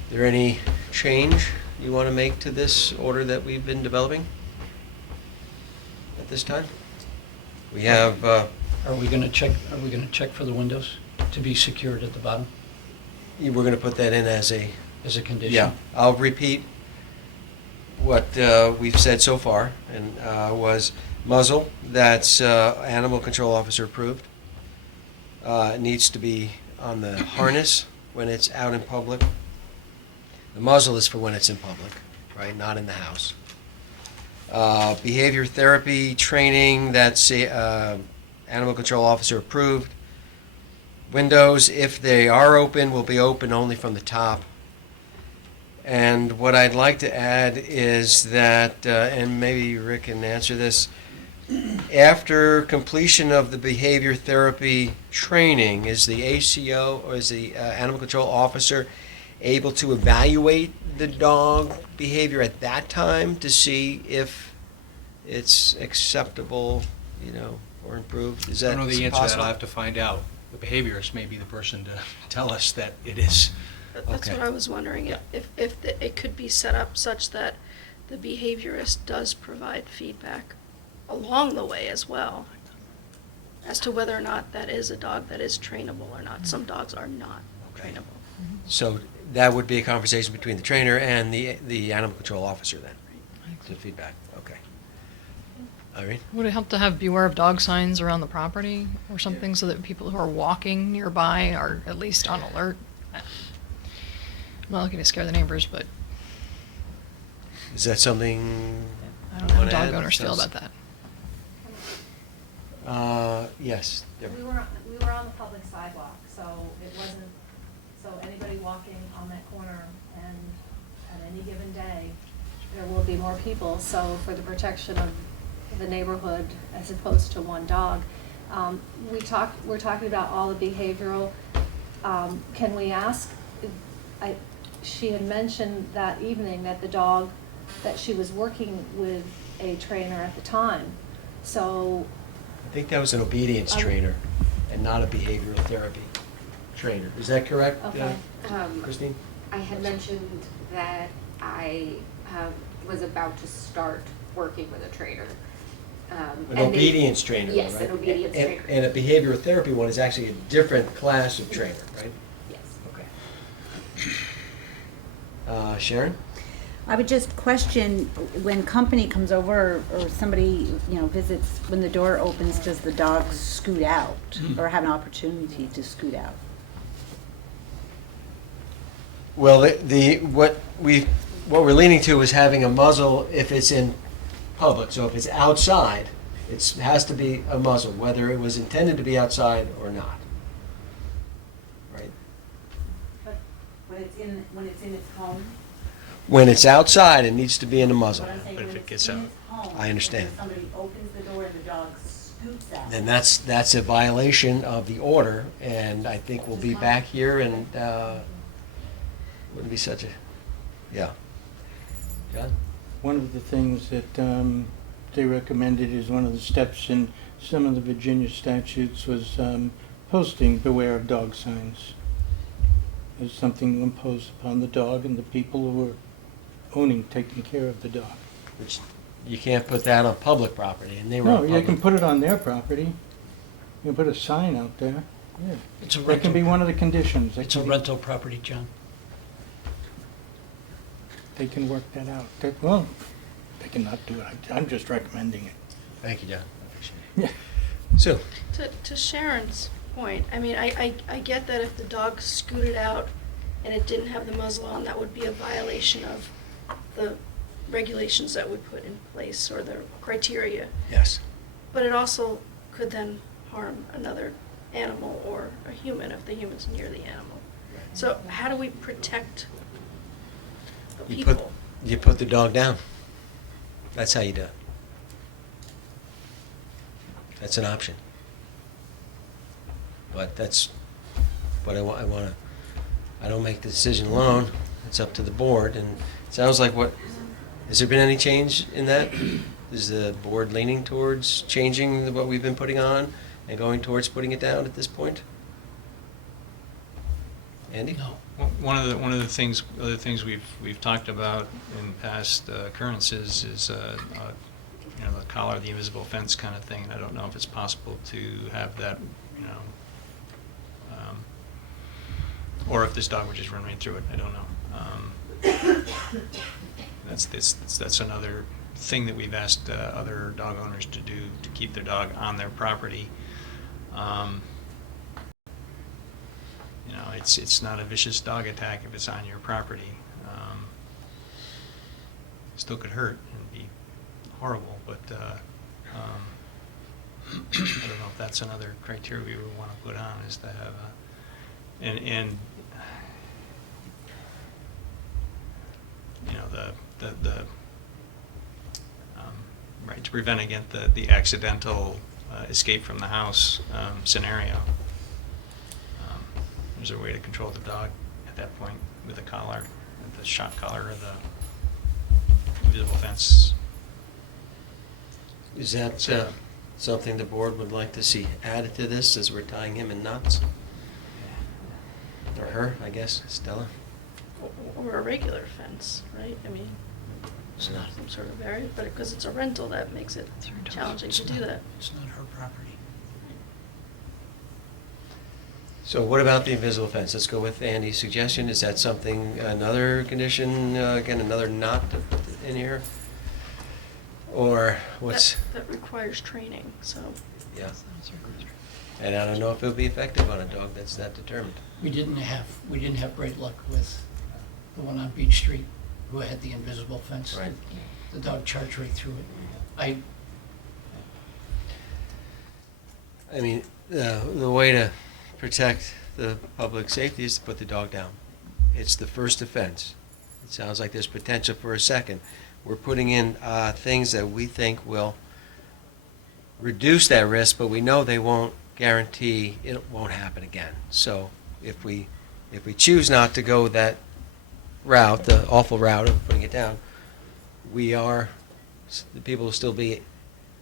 There any change you want to make to this order that we've been developing at this time? We have, Are we gonna check for the windows to be secured at the bottom we're going to put that in as a, as a condition? yeah, I'll repeat what we've said so far, and was muzzle, that's animal control officer approved. It needs to be on the harness when it's out in public. The muzzle is for when it's in public, right, not in the house. Behavior therapy training, that's animal control officer approved. Windows, if they are open, will be open only from the top. And what I'd like to add is that, and maybe Rick can answer this, after completion of the behavior therapy training, is the ACO or is the animal control officer able to evaluate the dog behavior at that time to see if it's acceptable, or improved? Is I that don't know the answer to that, possible? I'll have to find out. The behaviorist may be the person to tell us that it is. That's Okay. what I was wondering, Yeah. if it could be set up such that the behaviorist does provide feedback along the way as well, as to whether or not that is a dog that is trainable or not. Some dogs are not Okay. trainable. So that would be a conversation between the trainer and the animal control officer then, to feedback, okay. Irene? Would it help to have beware of dog signs around the property or something so that people who are walking nearby are at least on alert? I'm not looking to scare the neighbors, but Is that something? I don't know how wanna dog add? owners feel Sounds- about that. Yes. Deborah. We were on the public sidewalk, so it wasn't, so anybody walking on that corner, and at any given day, there will be more people, so for the protection of the neighborhood as opposed to one dog. We're talking about all the behavioral, can we ask, she had mentioned that evening that the dog, that she was working with a trainer at the time, so I think that was an obedience trainer and not a behavioral therapy trainer. Is that correct, Okay. Christine? I had mentioned that I was about to start working with a trainer. An and they- obedience trainer, though, Yes, right? an obedience And- trainer. And a behavioral therapy one is actually a different class of trainer, right? Yes. Okay. Sharon? I would just question, when company comes over or somebody, visits, when the door opens, does the dog scoot out or have an opportunity to scoot out? Well, what we're leaning to is having a muzzle if it's in public. So if it's outside, it has to be a muzzle, whether it was intended to be outside or not. Right? But when it's in its home? When it's outside, it needs to be in a muzzle. What I'm saying, But if when it it's gets in out- its home, I understand. and somebody opens the door and the dog scoots out. Then that's a violation of the order, and I think we'll be back here and wouldn't be such a, yeah. John? One of the things that they recommended is one of the steps in some of the Virginia statutes was posting beware of dog signs. As something imposed upon the dog and the people who were taking care of the dog. Which, you can't put that on public property, and they were No, on you public. can put it on their property. You can put a sign out there. Yeah. It's a That can be rental, one of the conditions. That it's a can be- rental property, John. They can work that out. Well, they cannot do it. I'm just recommending it. Thank you, John. I appreciate Yeah. it. Sue? To Sharon's point, I mean, I get that if the dog scooted out and it didn't have the muzzle on, that would be a violation of the regulations that we put in place or the criteria. Yes. But it also could then harm another animal or a human if the human's near the animal. So how do we protect the You put, people? you put the dog down. That's how you do it. That's an option. But that's what I want to, I don't make the decision alone. It's up to the board, and it sounds like has there been any change in that? Is the board leaning towards changing what we've been putting on and going towards putting it down at this point? Andy? No. Well, one of the other things we've talked about in past occurrences is you know, the collar, the invisible fence kind of thing. And I don't know if it's possible to have that, you know, or if this dog would just run right through it. I don't know. That's another thing that we've asked other dog owners to do to keep their dog on their property. You know, it's not a vicious dog attack if it's on your property. Still could hurt and be horrible, but I don't know if that's another criteria we would want to put on, is to have and you know, the right, to prevent against the accidental escape from the house scenario. There's a way to control the dog at that point with a collar, the shock collar or the invisible fence. Is that So- something the board would like to see added to this as we're tying him in knots? Or her, I guess, Stella? Or a regular fence, right? I mean, It's not. some sort of area, but because it's a rental, that makes it challenging to do that. It's not her property. So what about the invisible fence? Let's go with Andy's suggestion. Is that something, another condition, again, another knot to put in here? Or what's, That requires training, so. yeah. And I don't know if it'll be effective on a dog that's that determined. We didn't have great luck with the one on Beach Street who had the invisible fence. Right. The dog charged right through it. I mean, the way to protect the public safety is to put the dog down. It's the first offense. It sounds like there's potential for a second. We're putting in things that we think will reduce that risk, but we know they won't guarantee it won't happen again. So if we choose not to go that route, the awful route of putting it down, the people will still be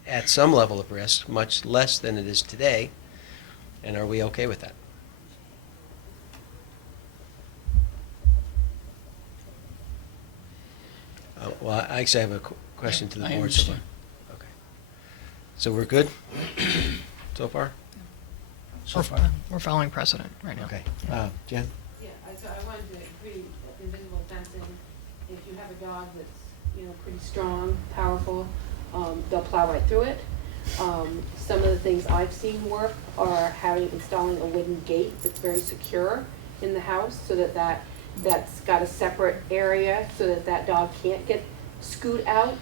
at some level of risk, much less than it is today. And are we okay with that? Well, I actually have a question to the I board. understand. Okay. So we're good so far? So far. We're following precedent right now. Okay. Jen? Yeah, so I wanted to agree that invisible fencing, if you have a dog that's, you know, pretty strong, powerful, they'll plow right through it. Some of the things I've seen work are installing a wooden gate that's very secure in the house so that's got a separate area so that dog can't get scoot out.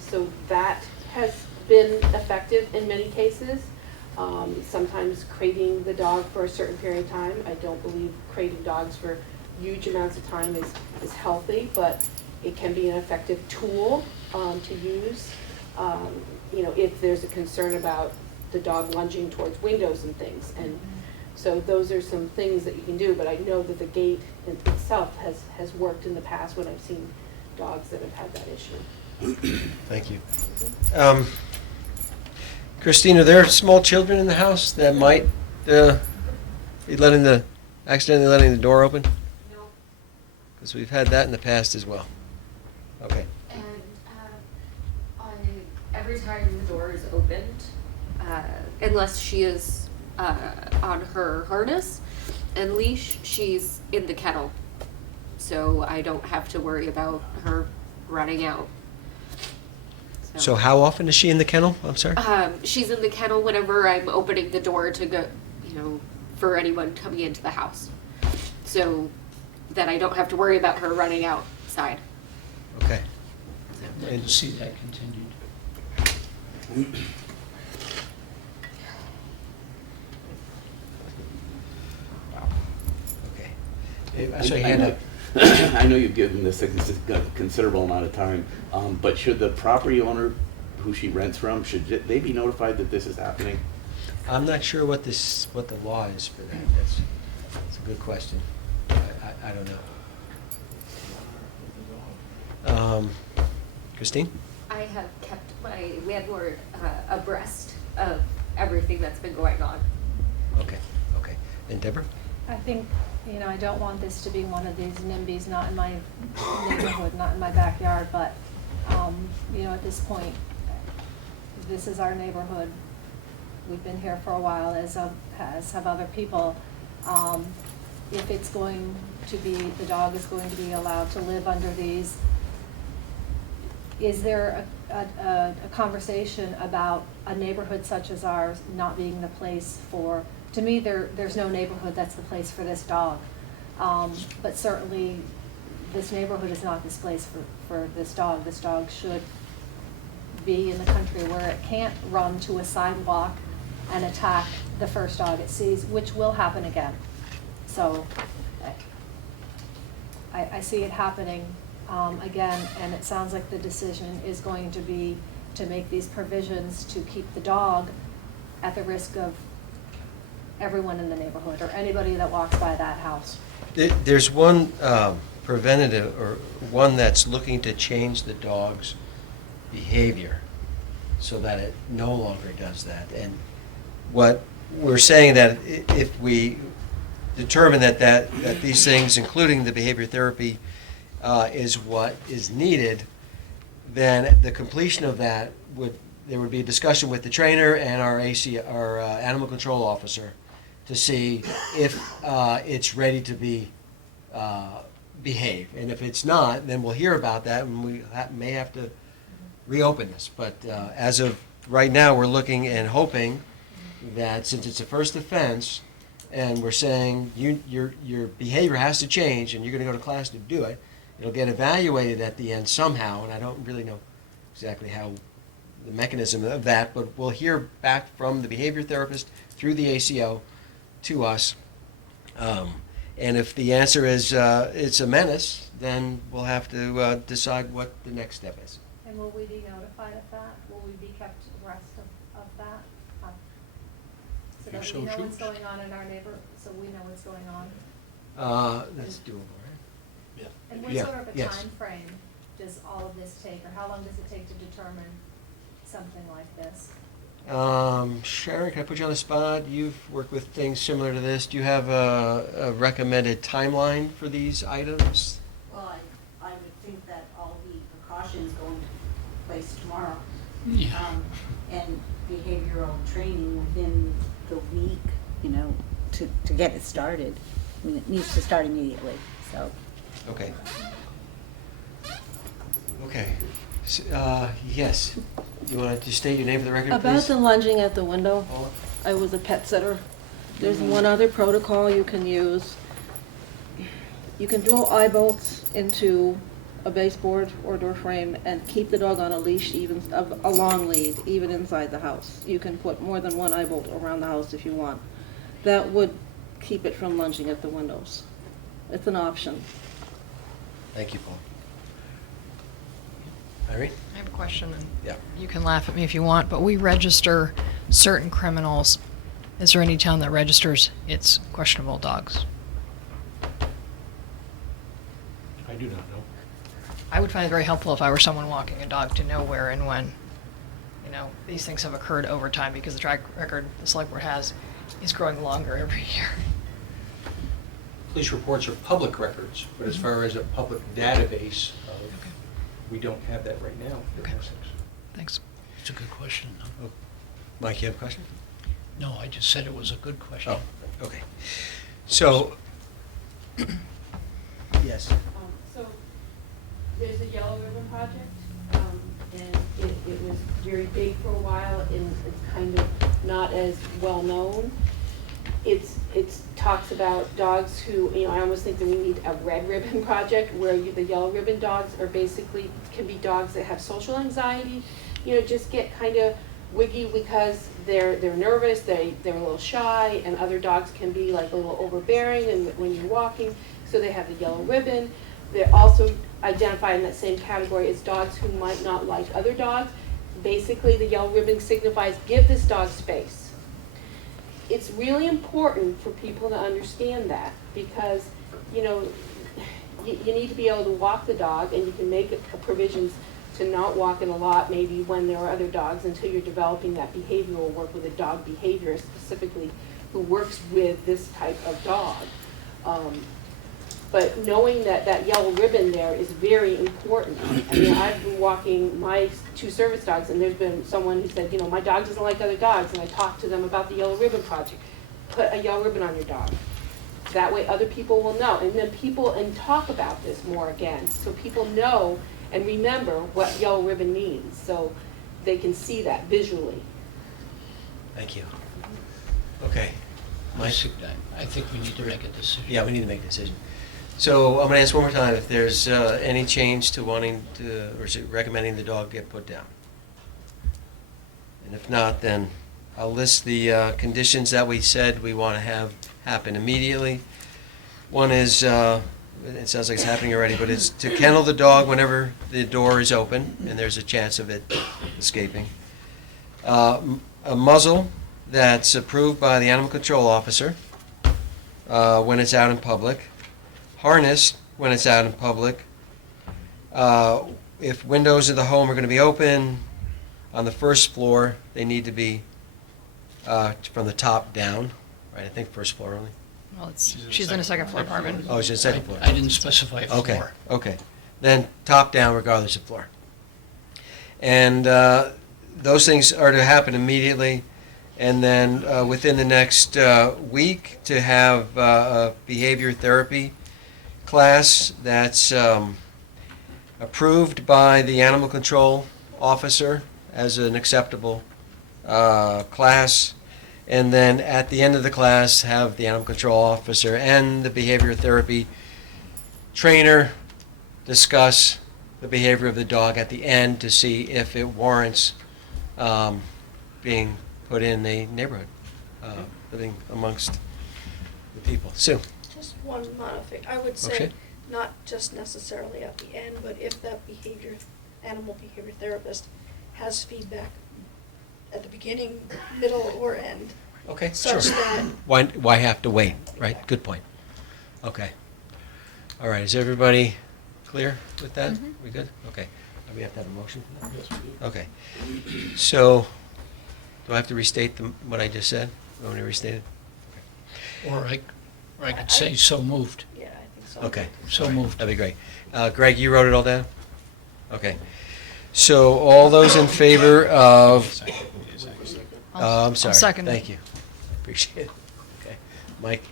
So that has been effective in many cases. Sometimes crating the dog for a certain period of time. I don't believe crating dogs for huge amounts of time is healthy, but it can be an effective tool to use. You know, if there's a concern about the dog lunging towards windows and things. And so those are some things that you can do, but I know that the gate itself has worked in the past when I've seen dogs that have had that issue. Thank you. Christine, are there small children in the house that might be accidentally letting the door open? No. Because we've had that in the past as well. Okay. And every time the door is opened, unless she is on her harness and leash, she's in the kennel. So I don't have to worry about her running out. So how often is she in the kennel? I'm sorry? She's in the kennel whenever I'm opening the door to go, you know, for anyone coming into the house. So that I don't have to worry about her running outside. Okay. I'd like to see that continued. Okay. I saw your hand up. I know you've given this a considerable amount of time, but should the property owner who she rents from, should they be notified that this is happening? I'm not sure what the law is for that. That's a good question. I don't know. Christine? I have kept my landlord abreast of everything that's been going on. Okay. And Deborah? I think, I don't want this to be one of these NIMBYs, not in my neighborhood, not in my backyard, but, at this point, this is our neighborhood. We've been here for a while, as have other people. If it's going to be, the dog is going to be allowed to live under these, is there a conversation about a neighborhood such as ours not being the place for, to me, there's no neighborhood that's the place for this dog. But certainly, this neighborhood is not this place for this dog. This dog should be in the country where it can't run to a sidewalk and attack the first dog it sees, which will happen again. So I see it happening again, and it sounds like the decision is going to be to make these provisions to keep the dog at the risk of everyone in the neighborhood or anybody that walks by that house. There's one preventative, or one that's looking to change the dog's behavior so that it no longer does that. And what we're saying, that if we determine that these things, including the behavior therapy, is what is needed, then the completion of that there would be a discussion with the trainer and our animal control officer to see if it's ready to be behave. And if it's not, then we'll hear about that, and we may have to reopen this. But as of right now, we're looking and hoping that since it's a first offense, and we're saying your behavior has to change, and you're going to go to class to do it, it'll get evaluated at the end somehow, and I don't really know exactly how the mechanism of that, but we'll hear back from the behavior therapist through the ACO to us. And if the answer is it's a menace, then we'll have to decide what the next step is. And will we be notified of that? Will we be kept abreast of that? So that we know what's going on in our so we know what's going on? That's doable, right? And what sort of a time frame does all of this take, or how long does it take to determine something like this? Sharon, can I put you on the spot? You've worked with things similar to this. Do you have a recommended timeline for these items? Well, I would think that all the precautions go into place tomorrow. Yeah. And behavioral training within the week, to get it started. I mean, it needs to start immediately, so. Okay. Okay. Yes. You want to state your name for the record, About please? the lunging at the window, I was a pet sitter. There's one other protocol you can use. You can drill eye bolts into a baseboard or door frame and keep the dog on a leash, even a long lead, even inside the house. You can put more than one eye bolt around the house if you want. That would keep it from lunging at the windows. It's an option. Thank you, Paul. Irene? I have a question, and Yeah. you can laugh at me if you want, but we register certain criminals. Is there any town that registers its questionable dogs? I do not know. I would find it very helpful if I were someone walking a dog to know where and when, these things have occurred over time, because the track record the select board has is growing longer every year. Police reports are public records, but as far as a public database, we don't have that right now. Okay. Thanks. It's a good question. Mike, you have a question? No, I just said it was a good question. Oh, okay. So, yes. So there's a Yellow Ribbon Project, and it was very big for a while, and it's kind of not as well known. It's talks about dogs who, I almost think that we need a red ribbon project where the yellow ribbon dogs are basically, can be dogs that have social anxiety, just get kind of wiggy because they're nervous, they're a little shy, and other dogs can be like a little overbearing and when you're walking, so they have the yellow ribbon. They're also identified in that same category as dogs who might not like other dogs. Basically, the yellow ribbon signifies give this dog space. It's really important for people to understand that because, you need to be able to walk the dog, and you can make provisions to not walk in a lot maybe when there are other dogs until you're developing that behavioral work with a dog behaviorist specifically who works with this type of dog. But knowing that yellow ribbon there is very important. I mean, I've been walking my 2 service dogs, and there's been someone who said, my dog doesn't like other dogs, and I talked to them about the yellow ribbon project. Put a yellow ribbon on your dog. That way other people will know, and then and talk about this more again, so people know and remember what yellow ribbon means, so they can see that visually. Thank you. Okay. Mike? I think we need to make a decision. Yeah, we need to make a decision. So I'm going to ask one more time if there's any change to wanting to, or recommending the dog get put down. And if not, then I'll list the conditions that we said we want to have happen immediately. One is, it sounds like it's happening already, but it's to kennel the dog whenever the door is open and there's a chance of it escaping. A muzzle that's approved by the animal control officer when it's out in public. Harness when it's out in public. If windows of the home are going to be open on the first floor, they need to be from the top down, right? I think first floor only. Well, she's in a second floor apartment. Oh, she's second floor. I didn't specify floor. Okay, okay. Then top down regardless of floor. And those things are to happen immediately. And then within the next week to have a behavior therapy class that's approved by the animal control officer as an acceptable class, and then at the end of the class have the animal control officer and the behavior therapy trainer discuss the behavior of the dog at the end to see if it warrants being put in a neighborhood, living amongst the people. Sue? Just one modification. I would say Okay. not just necessarily at the end, but if that animal behavior therapist has feedback at the beginning, middle, or end. Okay, Such sure. that Why have to wait, right? Good point. Okay. All right, is everybody clear with that? We good? Okay. Do we have to have a motion for that? Yes, we do. Okay. So, do I have to restate what I just said? You want me to restate it? Or I could say so moved. Yeah, I think so. Okay. So All right, moved. That'd be great. Greg, you wrote it all down? Okay. So, all those in favor of... I'm sorry. I'll second it. Thank you. Appreciate it. Okay. Mike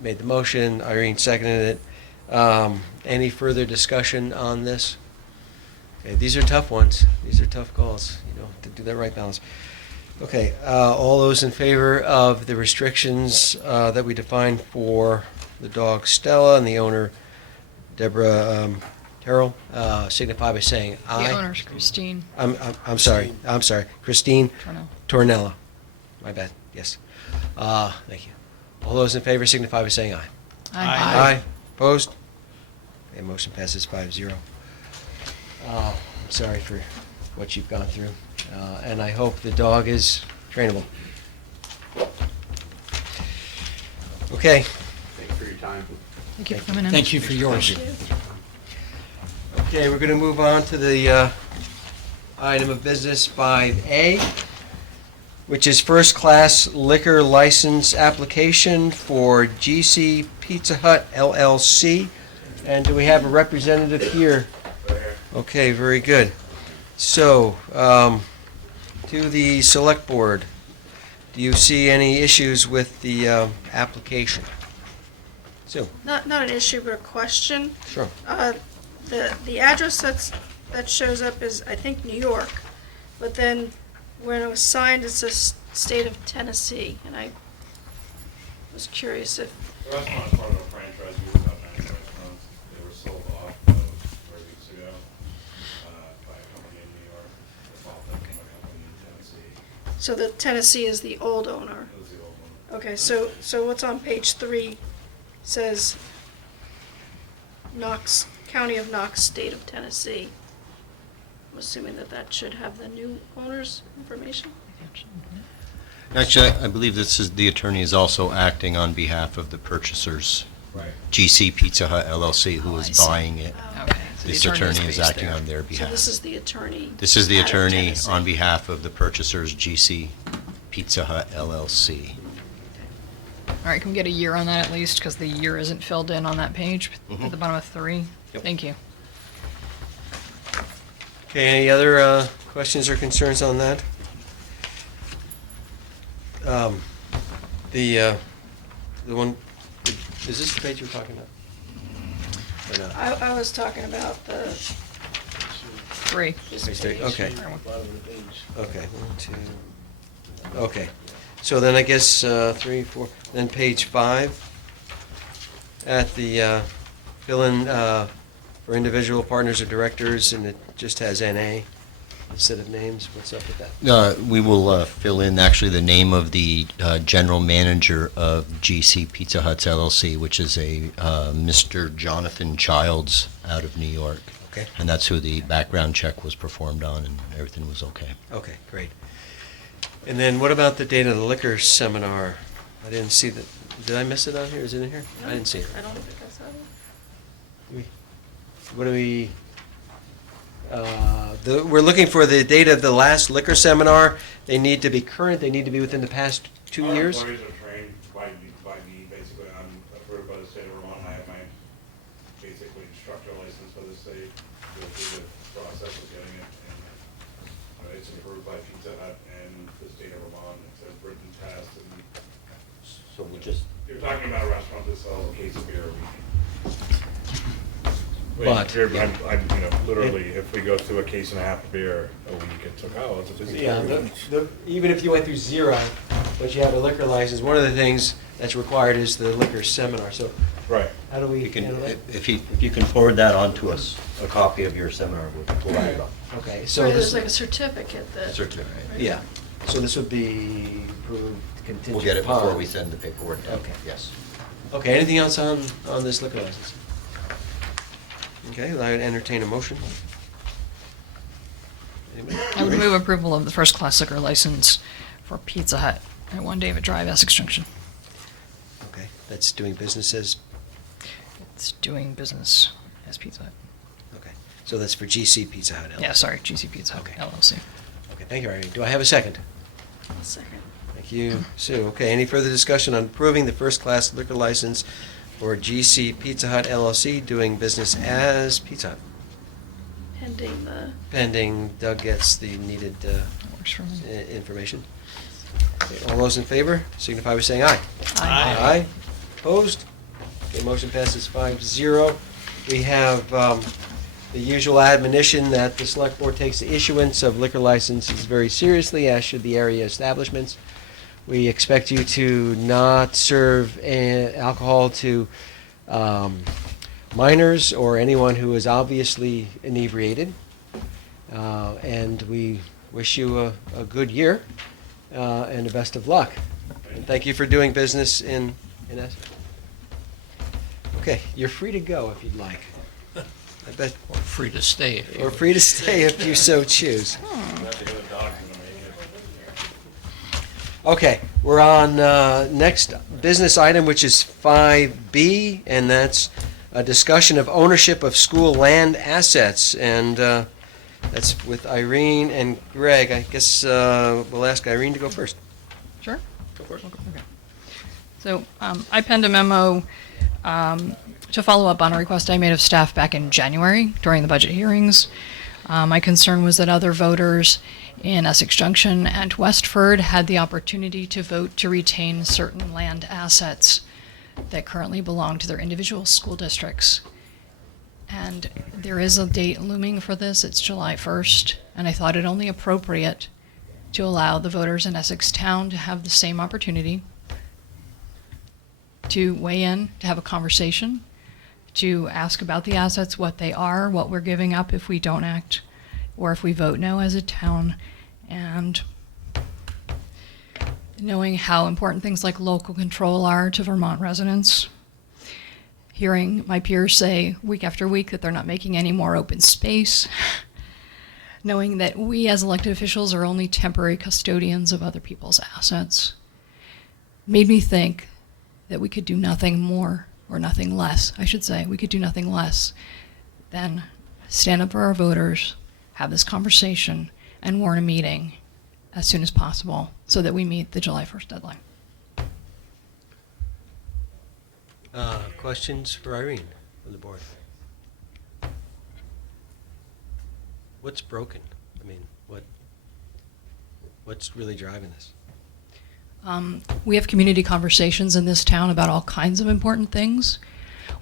made the motion. Irene seconded it. Any further discussion on this? Okay, these are tough ones. These are tough calls, to do that right balance. Okay, all those in favor of the restrictions that we defined for the dog Stella and the owner Deborah Terrell signify by saying aye. The owner's Christine I'm sorry. Christine Tornello. Tornella. My bad. Yes. Thank you. All those in favor signify by saying aye. Aye. Opposed? Okay, motion passes 5-0. I'm sorry for what you've gone through, and I hope the dog is trainable. Okay. Thanks for your time. Thank you for coming in. Thank you for yours. Okay, we're going to move on to the item of business 5A, which is first-class liquor license application for GC Pizza Hut LLC. And do we have a representative here? Okay, very good. So, to the Select Board, do you see any issues with the application? Sue? Not an issue, but a question. Sure. The address that shows up is, I think, New York, but then when it was signed, it says state of Tennessee, and I was curious if, The restaurant is part of a franchise. We have about 90 restaurants. They were sold off 4 weeks ago by a company in New York. They bought them from a company in Tennessee. so the Tennessee is the old owner. It was the old one. Okay, so what's on page 3 says Knox, County of Knox, State of Tennessee. I'm assuming that should have the new owner's information? Actually, I believe this is, the attorney is also acting on behalf of the purchasers, Right. GC Pizza Hut LLC, who Oh, I is see. buying it. Okay. So the This attorney is based acting there. on their So behalf. this is the attorney. This is the out of attorney Tennessee. on behalf of the purchasers, GC Pizza Hut LLC. All right, can we get a year on that at least, because the year isn't filled in on that page at the bottom of 3? Yep. Thank you. Okay, any other questions or concerns on that? The one, is this the page you were talking about? Or not? I was talking about the, 3. this Page 3, page. okay. Okay, 1, 2, okay. So then I guess 3, 4, then page 5, at the fill-in for individual partners or directors, and it just has NA instead of names. What's up with that? We will fill in actually the name of the general manager of GC Pizza Huts LLC, which is a Mr. Jonathan Childs out of New York. Okay. And that's who the background check was performed on, and everything was okay. Okay, great. And then what about the date of the liquor seminar? I didn't see that. Did I miss it on here? Is it in here? I didn't see it. I don't think I saw it. What do we, we're looking for the date of the last liquor seminar. They need to be current, they need to be within the past 2 Our years? employees are trained by me, basically. I'm approved by the state of Vermont. I have my basically instructor license by the state. Go through the process of getting it. And it's approved by Pizza Hut and the state of Vermont. It's a written test. And So we'll just... you're talking about a restaurant that sells a case of beer a week. But- Literally, if we go through a case and a half of beer a week, it's like, oh, it's a busy Yeah, day. even if you went through 0, but you have a liquor license, one of the things that's required is the liquor seminar. So Right. how do we You can, handle that? if you can forward that on to us, a copy of your seminar, we'll add it on. Okay, So so there's this, like a certificate that. Certificate. yeah, so this would be approved contingent We'll get it before upon- we send the paperwork down. Okay. Yes. Okay, anything else on this liquor license? Okay, well, I would entertain a motion. Anybody? I would move approval of the first-class liquor license for Pizza Hut at 1 David Drive, Essex Junction. Okay, that's doing business as, It's doing business as Pizza Hut. okay, so that's for GC Pizza Hut. Yeah, sorry, GC Pizza Hut Okay. LLC. Okay, thank you, Irene. Do I have a second? A second. Thank you, Sue. Okay, any further discussion on approving the first-class liquor license for GC Pizza Hut LLC, doing business as Pizza Hut? Pending the, Pending Doug gets the needed Works for me. information. Okay, all those in favor signify by saying aye. Aye. Aye. Opposed? Okay, motion passes 5-0. We have the usual admonition that the Select Board takes the issuance of liquor licenses very seriously, as should the area establishments. We expect you to not serve alcohol to minors or anyone who is obviously inebriated. And we wish you a good year and the best of luck. And thank you for doing business in Essex. Okay, you're free to go if you'd like. I bet, Or free to stay if you or free to stay if you so choose. Okay, we're on next business item, which is 5B, and that's a discussion of ownership of school land assets. And that's with Irene and Greg. I guess we'll ask Irene to go first. Sure. Go for it. Okay. So I penned a memo to follow up on a request I made of staff back in January during the budget hearings. My concern was that other voters in Essex Junction and Westford had the opportunity to vote to retain certain land assets that currently belong to their individual school districts. And there is a date looming for this. It's July 1st, and I thought it only appropriate to allow the voters in Essex Town to have the same opportunity to weigh in, to have a conversation, to ask about the assets, what they are, what we're giving up if we don't act, or if we vote no as a town, and knowing how important things like local control are to Vermont residents. Hearing my peers say week after week that they're not making any more open space. Knowing that we as elected officials are only temporary custodians of other people's assets, made me think that we could do nothing more, or nothing less, I should say, we could do nothing less than stand up for our voters, have this conversation, and warn a meeting as soon as possible so that we meet the July 1st deadline. Questions for Irene from the board? What's broken? I mean, what's really driving this? We have community conversations in this town about all kinds of important things.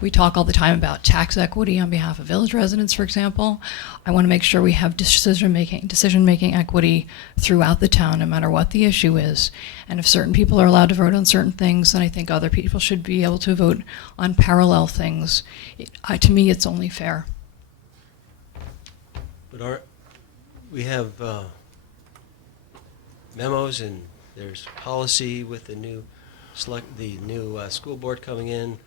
We talk all the time about tax equity on behalf of village residents, for example. I want to make sure we have decision-making equity throughout the town, no matter what the issue is. And if certain people are allowed to vote on certain things, then I think other people should be able to vote on parallel things. To me, it's only fair. But we have memos, and there's policy with the new school board coming in.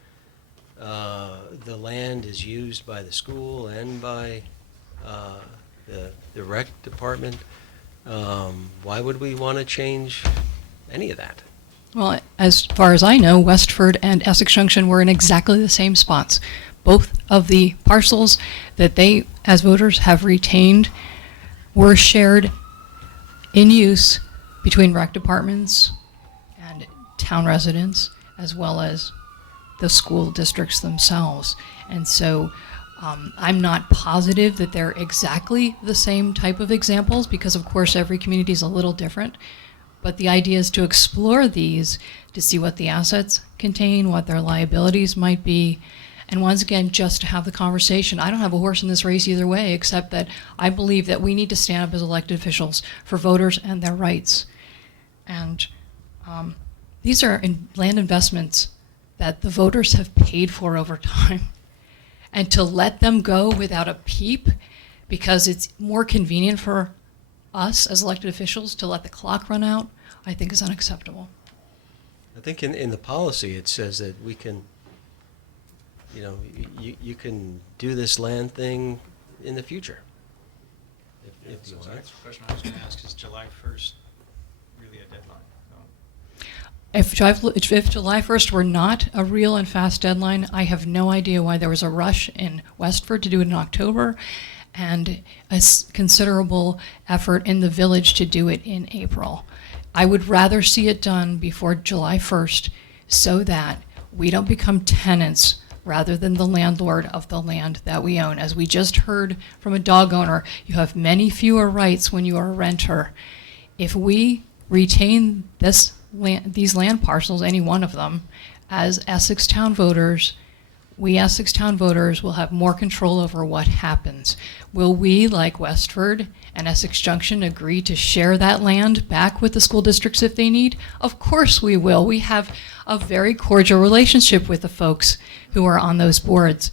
The land is used by the school and by the rec department. Why would we want to change any of that? Well, as far as I know, Westford and Essex Junction were in exactly the same spots. Both of the parcels that they, as voters, have retained were shared in use between rec departments and town residents, as well as the school districts themselves. And so I'm not positive that they're exactly the same type of examples, because of course every community is a little different. But the idea is to explore these, to see what the assets contain, what their liabilities might be, and once again, just to have the conversation. I don't have a horse in this race either way, except that I believe that we need to stand up as elected officials for voters and their rights. And these are land investments that the voters have paid for over time. And to let them go without a peep, because it's more convenient for us as elected officials to let the clock run out, I think is unacceptable. I think in the policy it says that we can, you can do this land thing in the future. If you So want. that's the question I was going to ask, is July 1st really a deadline? If July 1st were not a real and fast deadline, I have no idea why there was a rush in Westford to do it in October and a considerable effort in the village to do it in April. I would rather see it done before July 1st so that we don't become tenants rather than the landlord of the land that we own. As we just heard from a dog owner, you have many fewer rights when you are a renter. If we retain these land parcels, any one of them, as Essex Town voters, we Essex Town voters will have more control over what happens. Will we, like Westford and Essex Junction, agree to share that land back with the school districts if they need? Of course we will. We have a very cordial relationship with the folks who are on those boards.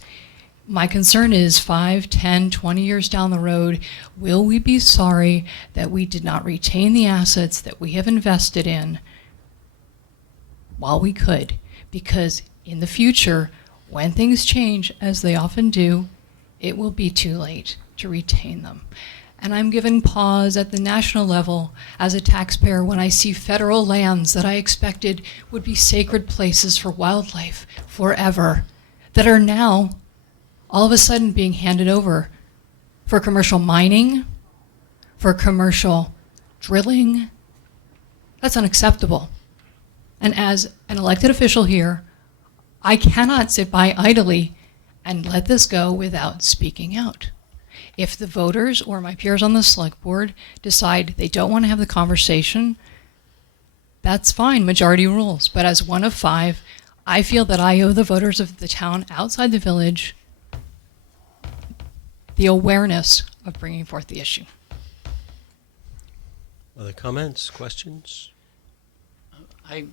My concern is 5, 10, 20 years down the road, will we be sorry that we did not retain the assets that we have invested in while we could? Because in the future, when things change, as they often do, it will be too late to retain them. And I'm given pause at the national level as a taxpayer when I see federal lands that I expected would be sacred places for wildlife forever, that are now all of a sudden being handed over for commercial mining, for commercial drilling. That's unacceptable. And as an elected official here, I cannot sit by idly and let this go without speaking out. If the voters or my peers on the select board decide they don't want to have the conversation, that's fine, majority rules. But as one of 5, I feel that I owe the voters of the town outside the village the awareness of bringing forth the issue. Other comments, questions? I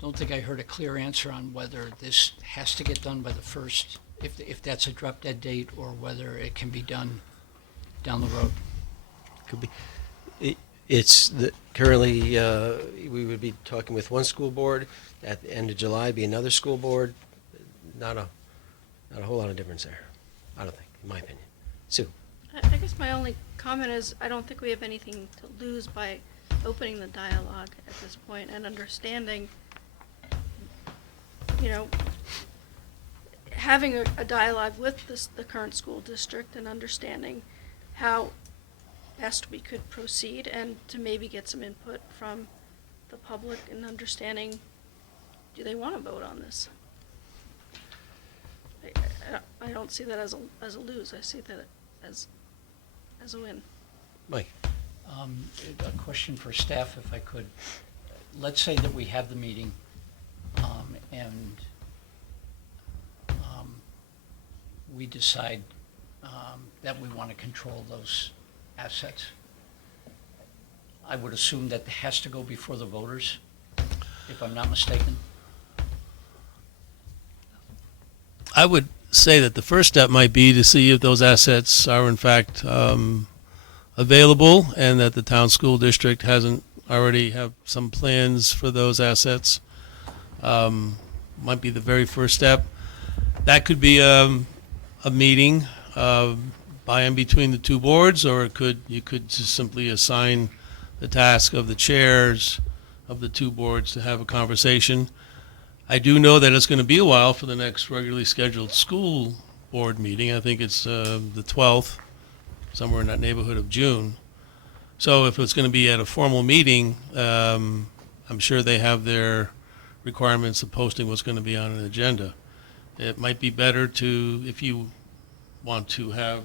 don't think I heard a clear answer on whether this has to get done by the first, if that's a drop dead date, or whether it can be done down the road. Could be. It's currently, we would be talking with one school board. At the end of July, be another school board. Not a whole lot of difference there, I don't think, in my opinion. Sue? I guess my only comment is, I don't think we have anything to lose by opening the dialogue at this point and understanding, you know, having a dialogue with the current school district and understanding how best we could proceed, and to maybe get some input from the public and understanding, do they want to vote on this? I don't see that as a lose. I see that as a win. Mike? A question for staff, if I could. Let's say that we have the meeting, and we decide that we want to control those assets. I would assume that has to go before the voters, if I'm not mistaken. I would say that the first step might be to see if those assets are in fact available, and that the town school district hasn't already have some plans for those assets. Might be the very first step. That could be a meeting by and between the two boards, or you could just simply assign the task of the chairs of the two boards to have a conversation. I do know that it's going to be a while for the next regularly scheduled school board meeting. I think it's the 12th, somewhere in that neighborhood of June. So if it's going to be at a formal meeting, I'm sure they have their requirements of posting what's going to be on an agenda. It might be better to, if you want to have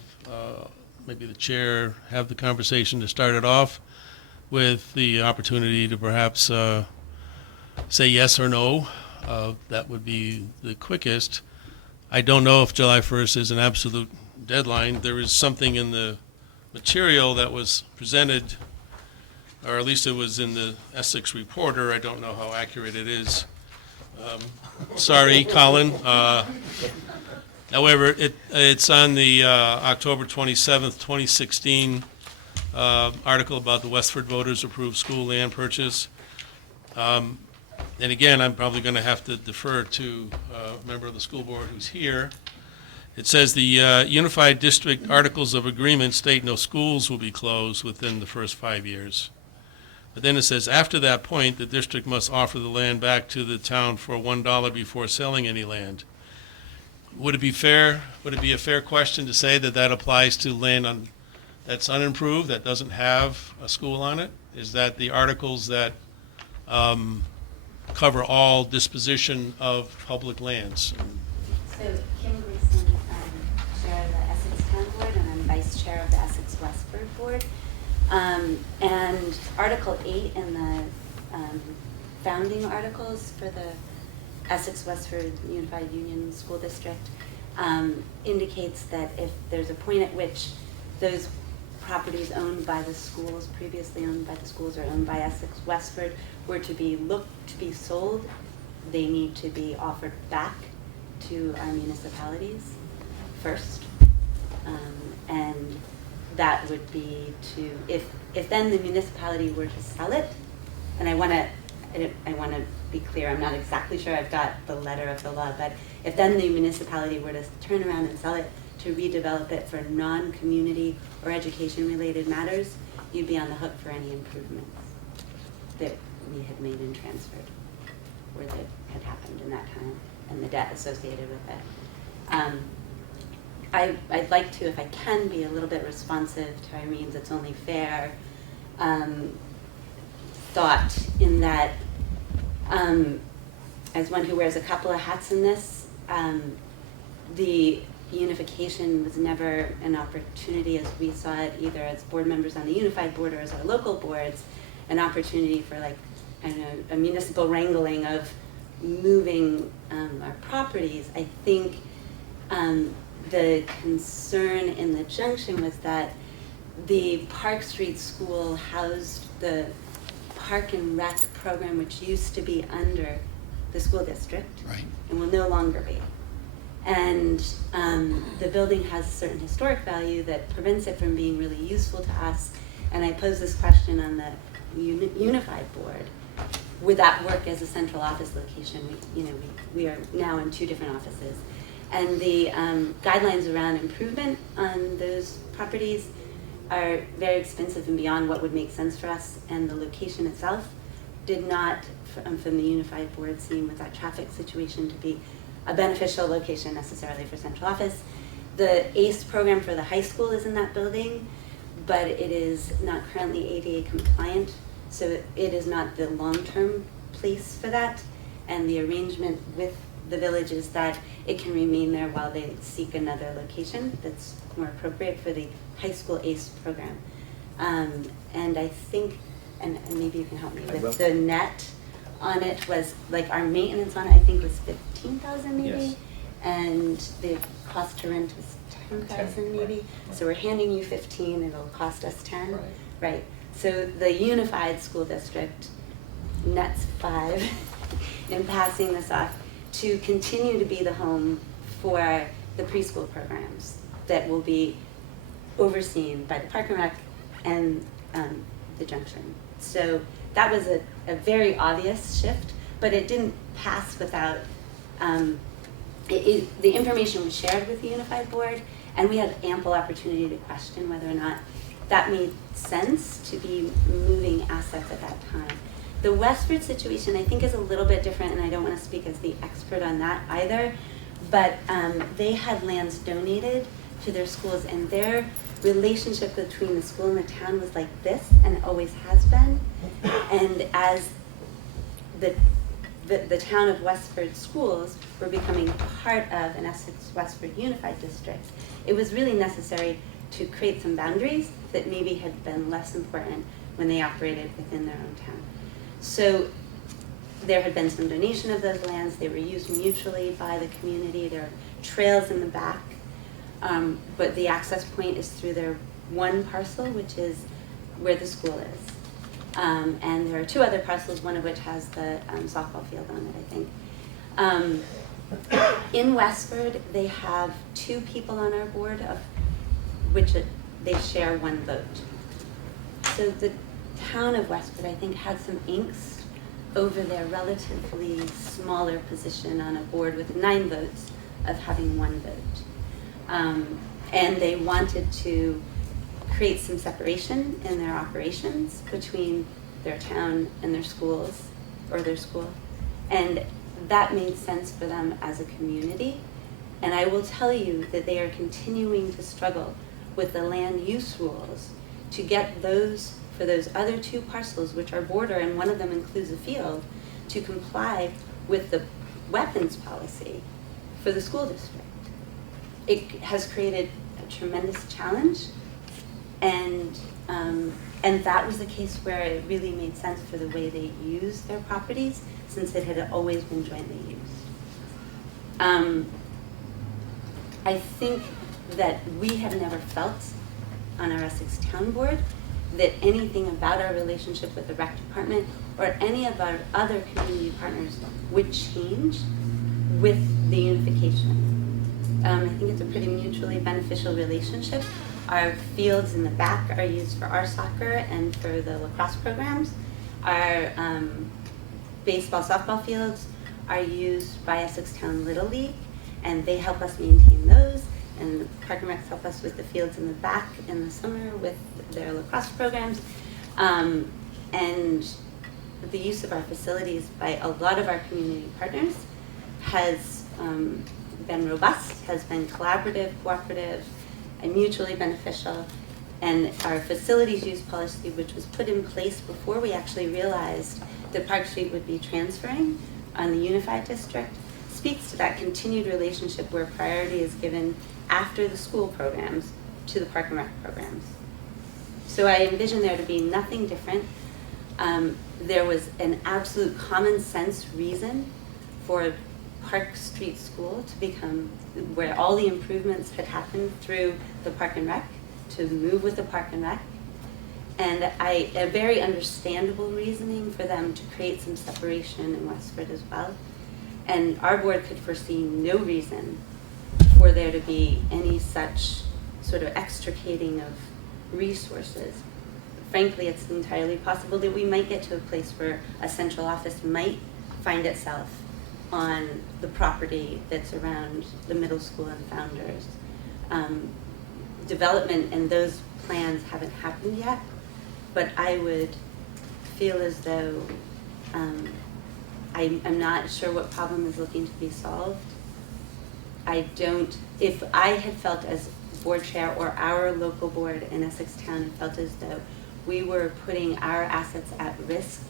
maybe the chair have the conversation to start it off, with the opportunity to perhaps say yes or no. That would be the quickest. I don't know if July 1st is an absolute deadline. There is something in the material that was presented, or at least it was in the Essex Reporter. I don't know how accurate it is. Sorry, Colin. However, it's on the October 27th, 2016 article about the Westford voters approved school land purchase. And again, I'm probably going to have to defer to a member of the school board who's here. It says the Unified District Articles of Agreement state no schools will be closed within the first 5 years. But then it says, after that point, the district must offer the land back to the town for $1 before selling any land. Would it be fair? Would it be a fair question to say that that applies to land that's unimproved, that doesn't have a school on it? Is that the articles that cover all disposition of public lands? So Kim Gleason, chair of the Essex Town Board, and I'm vice chair of the Essex Westford Board. And Article 8 in the founding articles for the Essex Westford Unified Union School District indicates that if there's a point at which those properties owned by the schools, previously owned by the schools or owned by Essex Westford, were to be looked to be sold, they need to be offered back to our municipalities first. And that would be to, if then the municipality were to sell it, and I want to be clear, I'm not exactly sure I've got the letter of the law, but if then the municipality were to turn around and sell it to redevelop it for non-community or education-related matters, you'd be on the hook for any improvements that we had made and transferred, or that had happened in that time, and the debt associated with it. I'd like to, if I can, be a little bit responsive to Irene's "it's only fair" thought, in that, as one who wears a couple of hats in this, the unification was never an opportunity, as we saw it, either as board members on the unified board or as our local boards, an opportunity for, like, I don't know, a municipal wrangling of moving our properties. I think the concern in the junction was that the Park Street School housed the Park and Rec program, which used to be under the school district. Right. And will no longer be. And the building has a certain historic value that prevents it from being really useful to us. And I posed this question on the unified board. Would that work as a central office location? We are now in 2 different offices. And the guidelines around improvement on those properties are very expensive and beyond what would make sense for us. And the location itself did not, from the unified board, seem with that traffic situation to be a beneficial location necessarily for central office. The ACE program for the high school is in that building, but it is not currently ADA compliant, so it is not the long-term place for that. And the arrangement with the village is that it can remain there while they seek another location that's more appropriate for the high school ACE program. And I think, and maybe you can help me with the net on it was, like, our maintenance on it, I think, was 15,000 maybe, Yes. and the cost to rent was 10,000 maybe. Right. So we're handing you 15, it'll cost us 10. Right. Right. So the unified school district nets 5 in passing this off to continue to be the home for the preschool programs that will be overseen by the Park and Rec and the Junction. So that was a very obvious shift, but it didn't pass without, the information was shared with the Unified Board, and we had ample opportunity to question whether or not that made sense to be moving assets at that time. The Westford situation, I think, is a little bit different, and I don't want to speak as the expert on that either, but they had lands donated to their schools, and their relationship between the school and the town was like this, and it always has been. And as the town of Westford schools were becoming part of an Essex Westford Unified District, it was really necessary to create some boundaries that maybe had been less important when they operated within their own town. So there had been some donation of those lands. They were used mutually by the community. There are trails in the back, but the access point is through their one parcel, which is where the school is. And there are 2 other parcels, one of which has the softball field on it, I think. In Westford, they have 2 people on our board, of which they share 1 vote. So the town of Westford, I think, had some angst over their relatively smaller position on a board with 9 votes of having 1 vote. And they wanted to create some separation in their operations between their town and their schools, or their school. And that made sense for them as a community. And I will tell you that they are continuing to struggle with the land use rules to get those, for those other 2 parcels, which are border, and one of them includes a field, to comply with the weapons policy for the school district. It has created a tremendous challenge, and that was the case where it really made sense for the way they used their properties, since it had always been jointly used. I think that we have never felt on our Essex Town Board that anything about our relationship with the rec department or any of our other community partners would change with the unification. I think it's a pretty mutually beneficial relationship. Our fields in the back are used for our soccer and for the lacrosse programs. Our baseball, softball fields are used by Essex Town Little League, and they help us maintain those. And the Park and Rec help us with the fields in the back in the summer with their lacrosse programs. And the use of our facilities by a lot of our community partners has been robust, has been collaborative, cooperative, and mutually beneficial. And our facilities use policy, which was put in place before we actually realized that Park Street would be transferring on the Unified District, speaks to that continued relationship where priority is given after the school programs to the Park and Rec programs. So I envision there to be nothing different. There was an absolute common sense reason for Park Street School to become where all the improvements had happened through the Park and Rec, to move with the Park and Rec. And a very understandable reasoning for them to create some separation in Westford as well. And our board could foresee no reason for there to be any such sort of extricating of resources. Frankly, it's entirely possible that we might get to a place where a central office might find itself on the property that's around the middle school and Founders. Development and those plans haven't happened yet, but I would feel as though I'm not sure what problem is looking to be solved. If I had felt as board chair or our local board in Essex Town had felt as though we were putting our assets at risk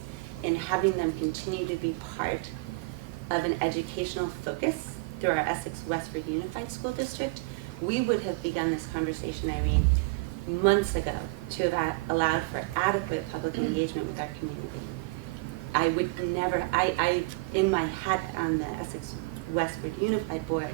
in having them continue to be part of an educational focus through our Essex Westford Unified School District, we would have begun this conversation, Irene, months ago to have allowed for adequate public engagement with our community. I would never, in my hat on the Essex Westford Unified Board,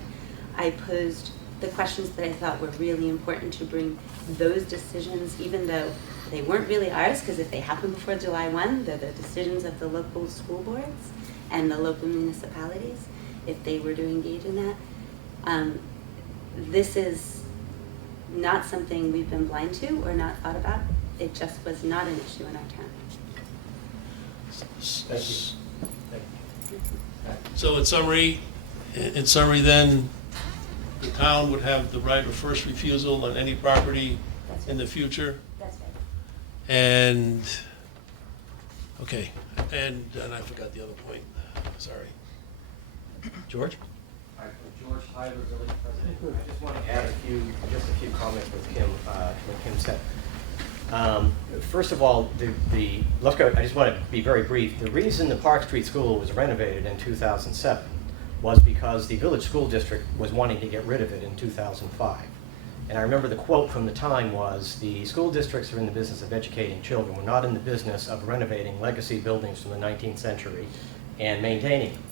I posed the questions that I thought were really important to bring those decisions, even though they weren't really ours, because if they happen before July 1, they're the decisions of the local school boards and the local municipalities, if they were to engage in that. This is not something we've been blind to or not thought about. It just was not an issue in our town. So in summary then, the town would have the right of first refusal on any property in the future? That's right. And, okay, and I forgot the other point, sorry. George? Hi, George Hyder, Village President. I just want to add just a few comments with Kim, what Kim said. First of all, let's go. I just want to be very brief. The reason the Park Street School was renovated in 2007 was because the village school district was wanting to get rid of it in 2005. And I remember the quote from the time was, the school districts are in the business of educating children. We're not in the business of renovating legacy buildings from the 19th century and maintaining them.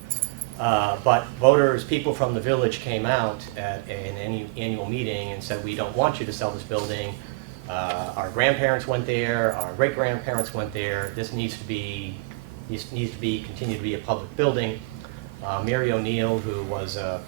But voters, people from the village came out at an annual meeting and said, we don't want you to sell this building. Our grandparents went there, our great-grandparents went there. This needs to continue to be a public building. Mary O'Neill, who is a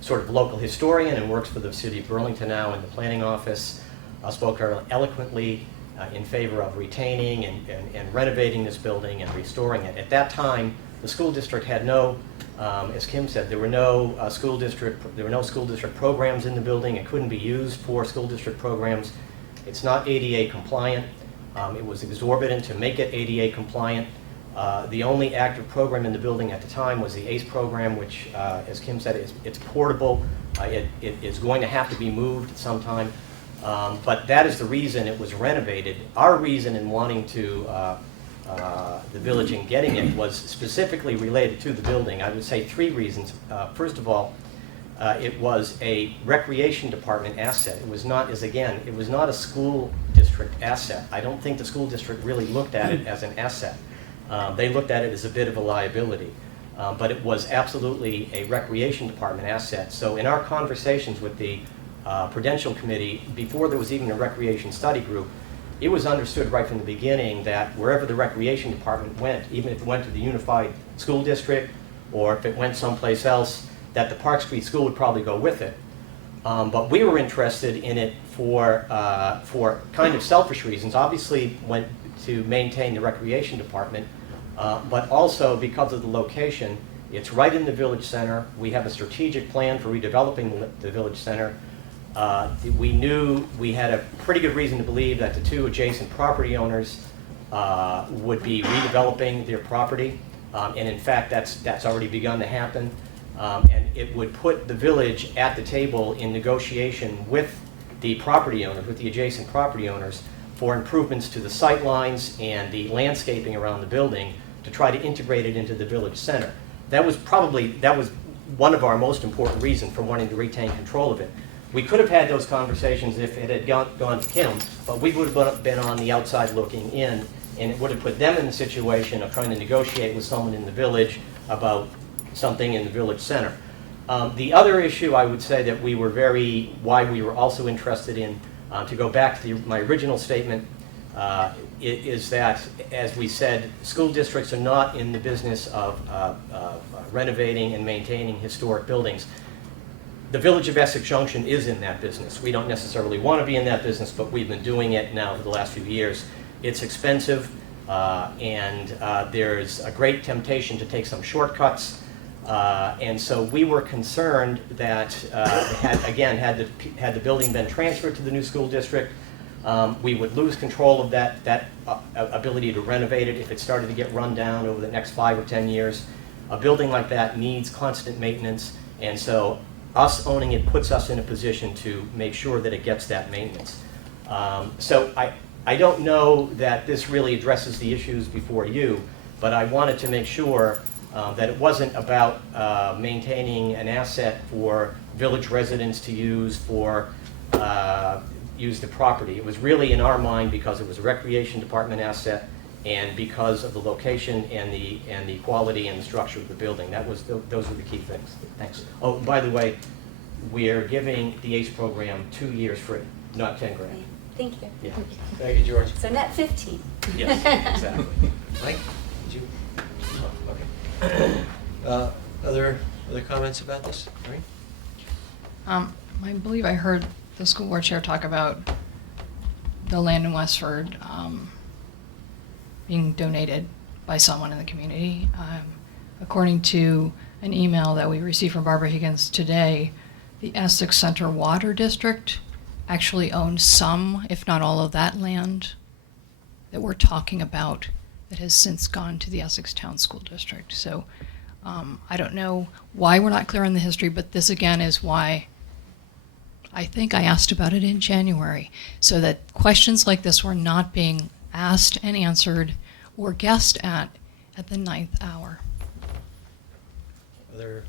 sort of local historian and works for the city of Burlington now in the planning office, spoke very eloquently in favor of retaining and renovating this building and restoring it. At that time, the school district had no, as Kim said, there were no school district programs in the building. It couldn't be used for school district programs. It's not ADA compliant. It was exorbitant to make it ADA compliant. The only active program in the building at the time was the ACE program, which, as Kim said, it's portable. It is going to have to be moved at some time. But that is the reason it was renovated. Our reason in wanting to the village and getting it was specifically related to the building. I would say three reasons. First of all, it was a recreation department asset. It was not, it was not a school district asset. I don't think the school district really looked at it as an asset. They looked at it as a bit of a liability. But it was absolutely a recreation department asset. So in our conversations with the Prudential Committee, before there was even a recreation study group, it was understood right from the beginning that wherever the recreation department went, even if it went to the unified school district or if it went someplace else, that the Park Street School would probably go with it. But we were interested in it for kind of selfish reasons. Obviously, went to maintain the recreation department, but also because of the location. It's right in the village center. We have a strategic plan for redeveloping the village center. We knew we had a pretty good reason to believe that the two adjacent property owners would be redeveloping their property, and in fact that's already begun to happen, and it would put the village at the table in negotiation with the property owners, with the adjacent property owners, for improvements to the sight lines and the landscaping around the building to try to integrate it into the village center. That was one of our most important reasons for wanting to retain control of it. We could have had those conversations if it had gone to Kim, but we would have been on the outside looking in, and it would have put them in the situation of trying to negotiate with someone in the village about something in the village center. The other issue I would say that why we were also interested in, to go back to my original statement, is that, as we said, school districts are not in the business of renovating and maintaining historic buildings. The Village of Essex Junction is in that business. We don't necessarily want to be in that business, but we've been doing it now for the last few years. It's expensive, and there's a great temptation to take some shortcuts. And so we were concerned that, had the building been transferred to the new school district, we would lose control of that ability to renovate it if it started to get run down over the next 5 or 10 years. A building like that needs constant maintenance, and so us owning it puts us in a position to make sure that it gets that maintenance. So I don't know that this really addresses the issues before you, but I wanted to make sure that it wasn't about maintaining an asset for village residents to use use the property. It was really in our mind because it was a recreation department asset and because of the location and the quality and the structure of the building. Those were the key things. Thanks. Oh, by the way, we're giving the ACE program 2 years free, not 10 grand. Thank you. Yeah. Thank you, George. So net 15. Yes, exactly. Mike, did you? Oh, okay. Other comments about this? Maureen? I believe I heard the school board chair talk about the land in Westford being donated by someone in the community. According to an email that we received from Barbara Higgins today, the Essex Center Water District actually owns some, if not all of that land that we're talking about that has since gone to the Essex Town School District. So I don't know why we're not clear on the history, but this again is why I think I asked about it in January, so that questions like this were not being asked and answered or guessed at the 9th hour. Other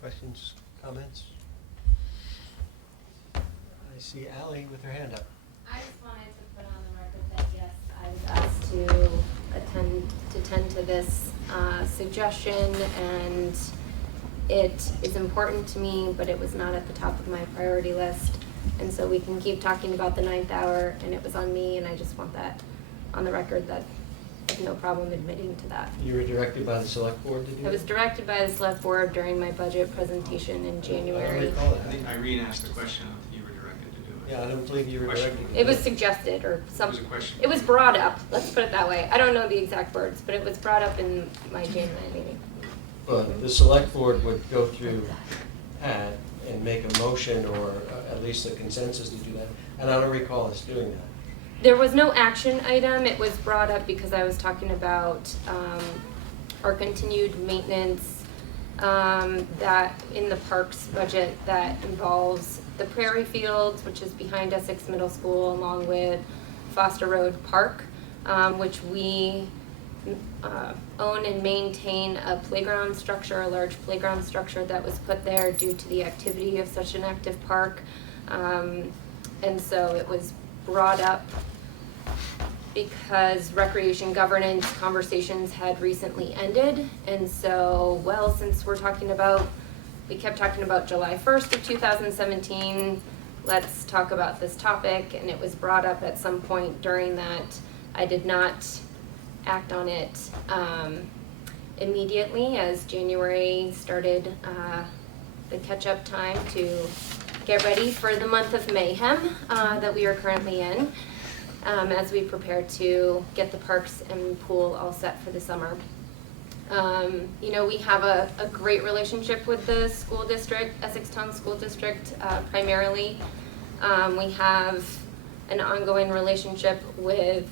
questions, comments? I see Ally with her hand up. I just wanted to put on the record that yes, I was asked to attend to this suggestion, and it is important to me, but it was not at the top of my priority list. And so we can keep talking about the 9th hour, and it was on me, and I just want that on the record that I have no problem admitting to that. You were directed by the select board to do that? I was directed by the select board during my budget presentation in January. I think Irene asked the question if you were directed to do it. Yeah, I don't believe you were Question. directed. It was suggested or It some. was a question. It was brought up. Let's put it that way. I don't know the exact words, but it was brought up in my January meeting. But the select board would go through Pat and make a motion or at least a consensus to do that. And I don't recall us doing that. There was no action item. It was brought up because I was talking about our continued maintenance that in the parks budget that involves the Prairie Fields, which is behind Essex Middle School, along with Foster Road Park, which we own and maintain a playground structure, a large playground structure that was put there due to the activity of such an active park. And so it was brought up because recreation governance conversations had recently ended. And so, well, since we kept talking about July 1st of 2017, let's talk about this topic. And it was brought up at some point during that. I did not act on it immediately as January started the catch-up time to get ready for the month of mayhem that we are currently in as we prepare to get the parks and pool all set for the summer. We have a great relationship with the school district, Essex Town School District primarily. We have an ongoing relationship with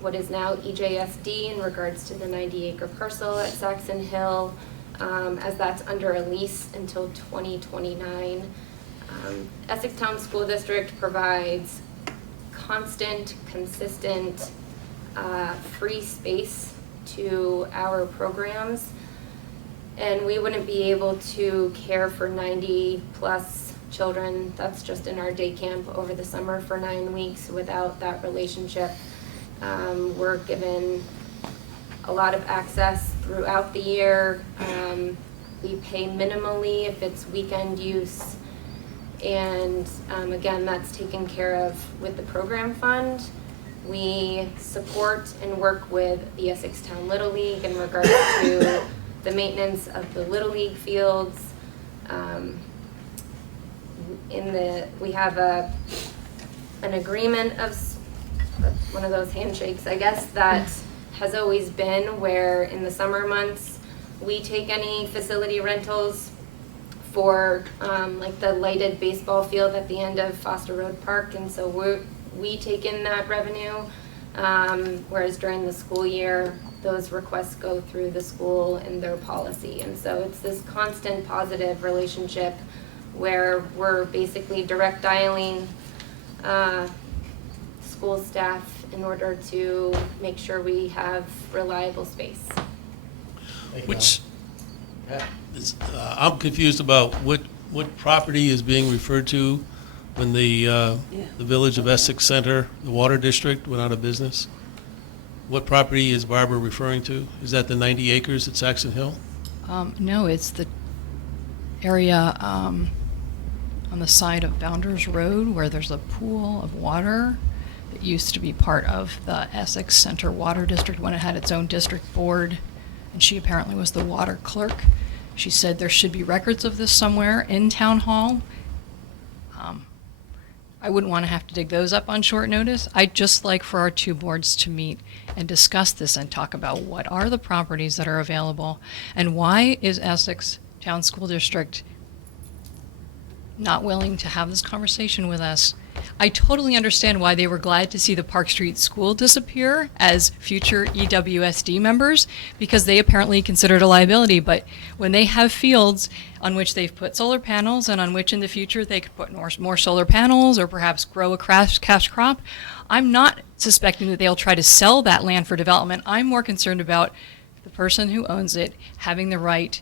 what is now EJSD in regards to the 90-acre parcel at Saxon Hill, as that's under a lease until 2029. Essex Town School District provides constant, consistent, free space to our programs, and we wouldn't be able to care for 90-plus children, that's just in our day camp over the summer for 9 weeks, without that relationship. We're given a lot of access throughout the year. We pay minimally if it's weekend use. And again, that's taken care of with the program fund. We support and work with the Essex Town Little League in regards to the maintenance of the Little League fields. We have an agreement of one of those handshakes, I guess, that has always been where in the summer months we take any facility rentals for like the lighted baseball field at the end of Foster Road Park, and so we take in that revenue, whereas during the school year those requests go through the school and their policy. And so it's this constant positive relationship where we're basically direct dialing school staff in order to make sure we have reliable space. Which, I'm confused about what property is being referred to when the village of Essex Center, the water district, went out of business. What property is Barbara referring to? Is that the 90 acres at Saxon Hill? No, it's the area on the side of Bounders Road where there's a pool of water. It used to be part of the Essex Center Water District when it had its own district board, and she apparently was the water clerk. She said there should be records of this somewhere in Town Hall. I wouldn't want to have to dig those up on short notice. I'd just like for our two boards to meet and discuss this and talk about what are the properties that are available and why is Essex Town School District not willing to have this conversation with us. I totally understand why they were glad to see the Park Street School disappear as future EWSD members, because they apparently considered a liability. But when they have fields on which they've put solar panels and on which in the future they could put more solar panels or perhaps grow a cash crop, I'm not suspecting that they'll try to sell that land for development. I'm more concerned about the person who owns it having the right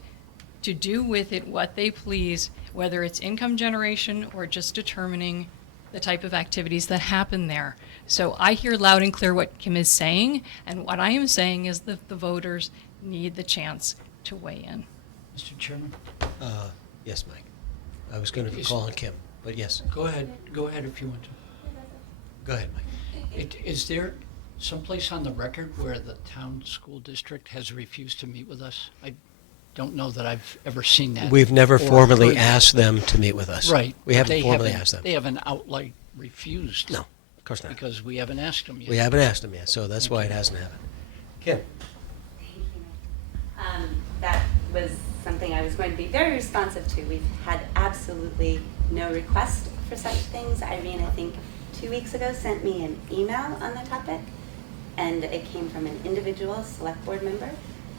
to do with it what they please, whether it's income generation or just determining the type of activities that happen there. So I hear loud and clear what Kim is saying, and what I am saying is that the voters need the chance to weigh in. Mr. Chairman? Yes, Mike. I was going to call on Kim, but yes. Go ahead if you want to. Go ahead, Mike. Is there someplace on the record where the town school district has refused to meet with us? I don't know that I've ever seen that. We've never or formally heard that. asked them to meet with us. Right. We haven't They formally asked them. They haven't outright refused. No, of course not. Because we haven't asked them yet. We haven't asked them yet, so that's why it hasn't happened. Kim? That was something I was going to be very responsive to. We've had absolutely no request for such things. Irene, I think 2 weeks ago, sent me an email on the topic, and it came from an individual select board member,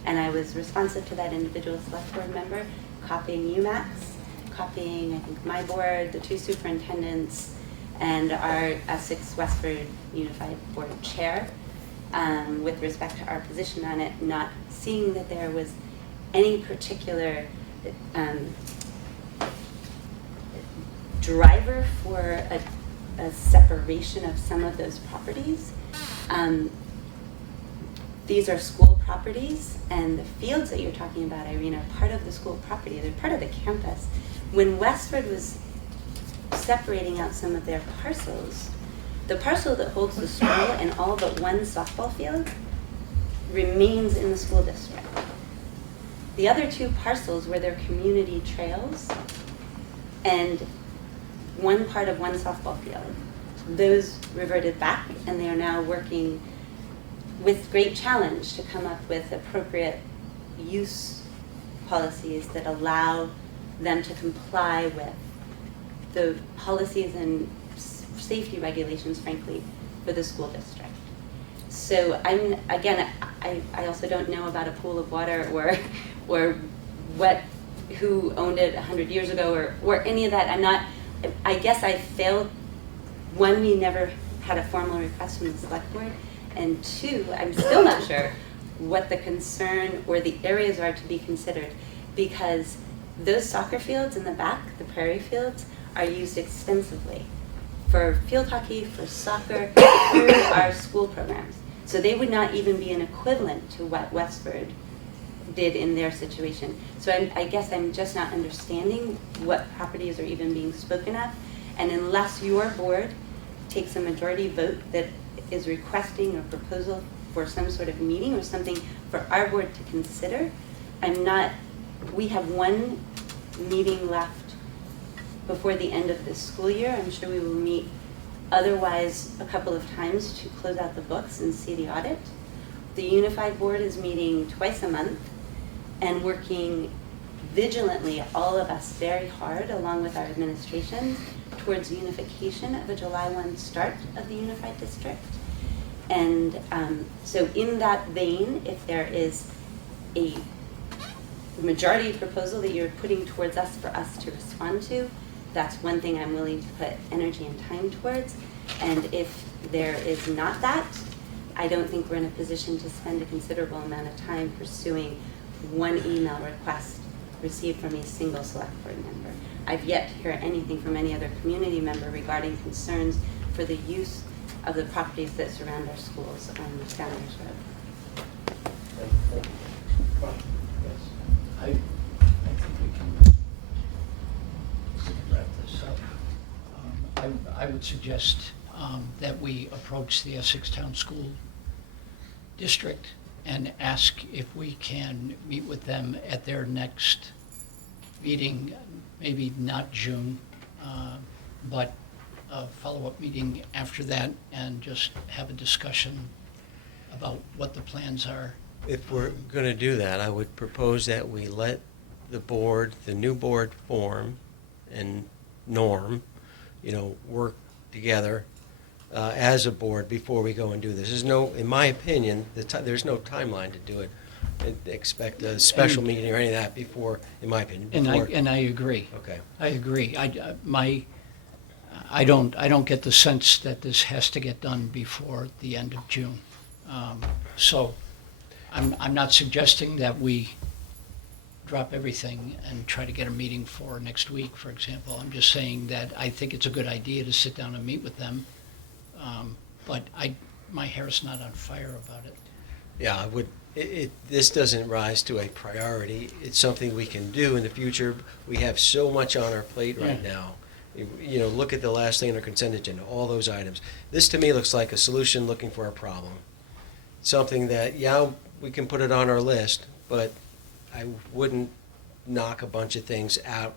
and I was responsive to that individual select board member, copying UMass, copying, I think, my board, the two superintendents, and our Essex Westford Unified Board Chair, with respect to our position on it, not seeing that there was any particular driver for a separation of some of those properties. These are school properties, and the fields that you're talking about, Irene, are part of the school property. They're part of the campus. When Westford was separating out some of their parcels, the parcel that holds the school and all but one softball field remains in the school district. The other two parcels were their community trails and one part of one softball field. Those reverted back, and they are now working with great challenge to come up with appropriate use policies that allow them to comply with the policies and safety regulations, frankly, for the school district. So I also don't know about a pool of water or who owned it 100 years ago or any of that. I guess I failed. One, we never had a formal request from the select board, and two, I'm still not sure what the concern or the areas are to be considered, because those soccer fields in the back, the prairie fields, are used extensively for field hockey, for soccer, through our school programs. So they would not even be an equivalent to what Westford did in their situation. So I guess I'm just not understanding what properties are even being spoken of. And unless your board takes a majority vote that is requesting a proposal for some sort of meeting or something for our board to consider. We have one meeting left before the end of this school year. I'm sure we will meet otherwise a couple of times to close out the books and see the audit. The Unified Board is meeting twice a month and working vigilantly, all of us, very hard, along with our administration, towards unification of a July 1 start of the Unified District. And so in that vein, if there is a majority proposal that you're putting towards us for us to respond to, that's one thing I'm willing to put energy and time towards. And if there is not that, I don't think we're in a position to spend a considerable amount of time pursuing one email request received from a single select board member. I've yet to hear anything from any other community member regarding concerns for the use of the properties that surround our schools on Scoundrels Road. I think we can wrap this up. I would suggest that we approach the Essex Town School District and ask if we can meet with them at their next meeting, maybe not June, but a follow-up meeting after that, and just have a discussion about what the plans are. If we're going to do that, I would propose that we let the board, the new board form and norm, work together as a board before we go and do this. There's no, in my opinion, there's no timeline to do it. Expect a special meeting or any of that before, in my opinion. Before. And I agree. Okay. I agree. I don't get the sense that this has to get done before the end of June. So I'm not suggesting that we drop everything and try to get a meeting for next week, for example. I'm just saying that I think it's a good idea to sit down and meet with them. But my hair's not on fire about it. Yeah, I would. This doesn't rise to a priority. It's something we can do in the future. We have so much on our plate right now. Look at the last thing on our consent agenda, all those items. This to me looks like a solution looking for a problem. Something that, we can put it on our list, but I wouldn't knock a bunch of things out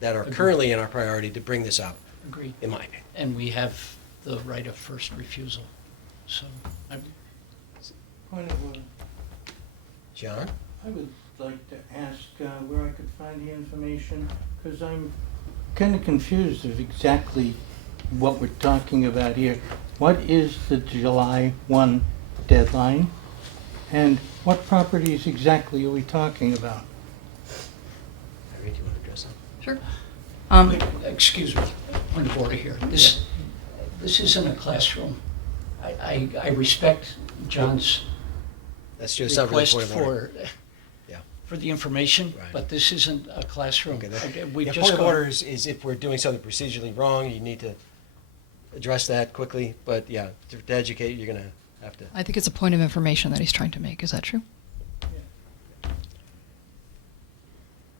that are currently in our priority to bring this up. Agreed. In my opinion. And we have the right of first refusal. So, Point of order. John? I would like to ask where I could find the information, because I'm kind of confused of exactly what we're talking about here. What is the July 1 deadline? And what properties exactly are we talking about? Irene, do you want to address that? Sure. Excuse me, point of order here. This isn't a classroom. I respect John's That's just not really request point of order. for the information, Right. but this isn't a classroom. Okay, We've just point of gone- order is if we're doing something procedurally wrong, you need to address that quickly. But to educate, you're going to have to. I think it's a point of information that he's trying to make. Is that true?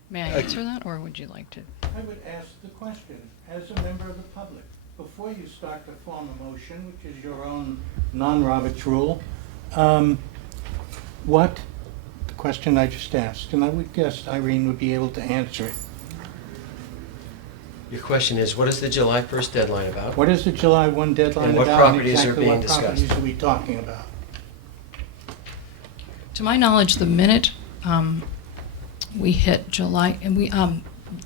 May I answer that, or would you like to? I would ask the question, as a member of the public, before you start to form a motion, which is your own non-Roberts rule, what, the question I just asked, and I would guess Irene would be able to answer it. Your question is, what is the July 1st deadline about? What is the July 1 deadline And what about? properties are exactly being what properties discussed? are we talking about? To my knowledge, the minute we hit July, and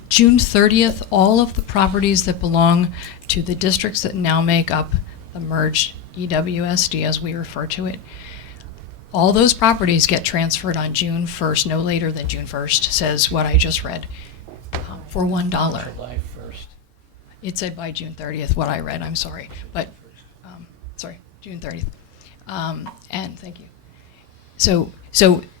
June 30th, all of the properties that belong to the districts that now make up the merged EWSD, as we refer to it, all those properties get transferred on June 1st, no later than June 1st, says what I just read, for $1. July 1st. It said by June 30th, what I read, I'm sorry, but, June 30th. And thank you. So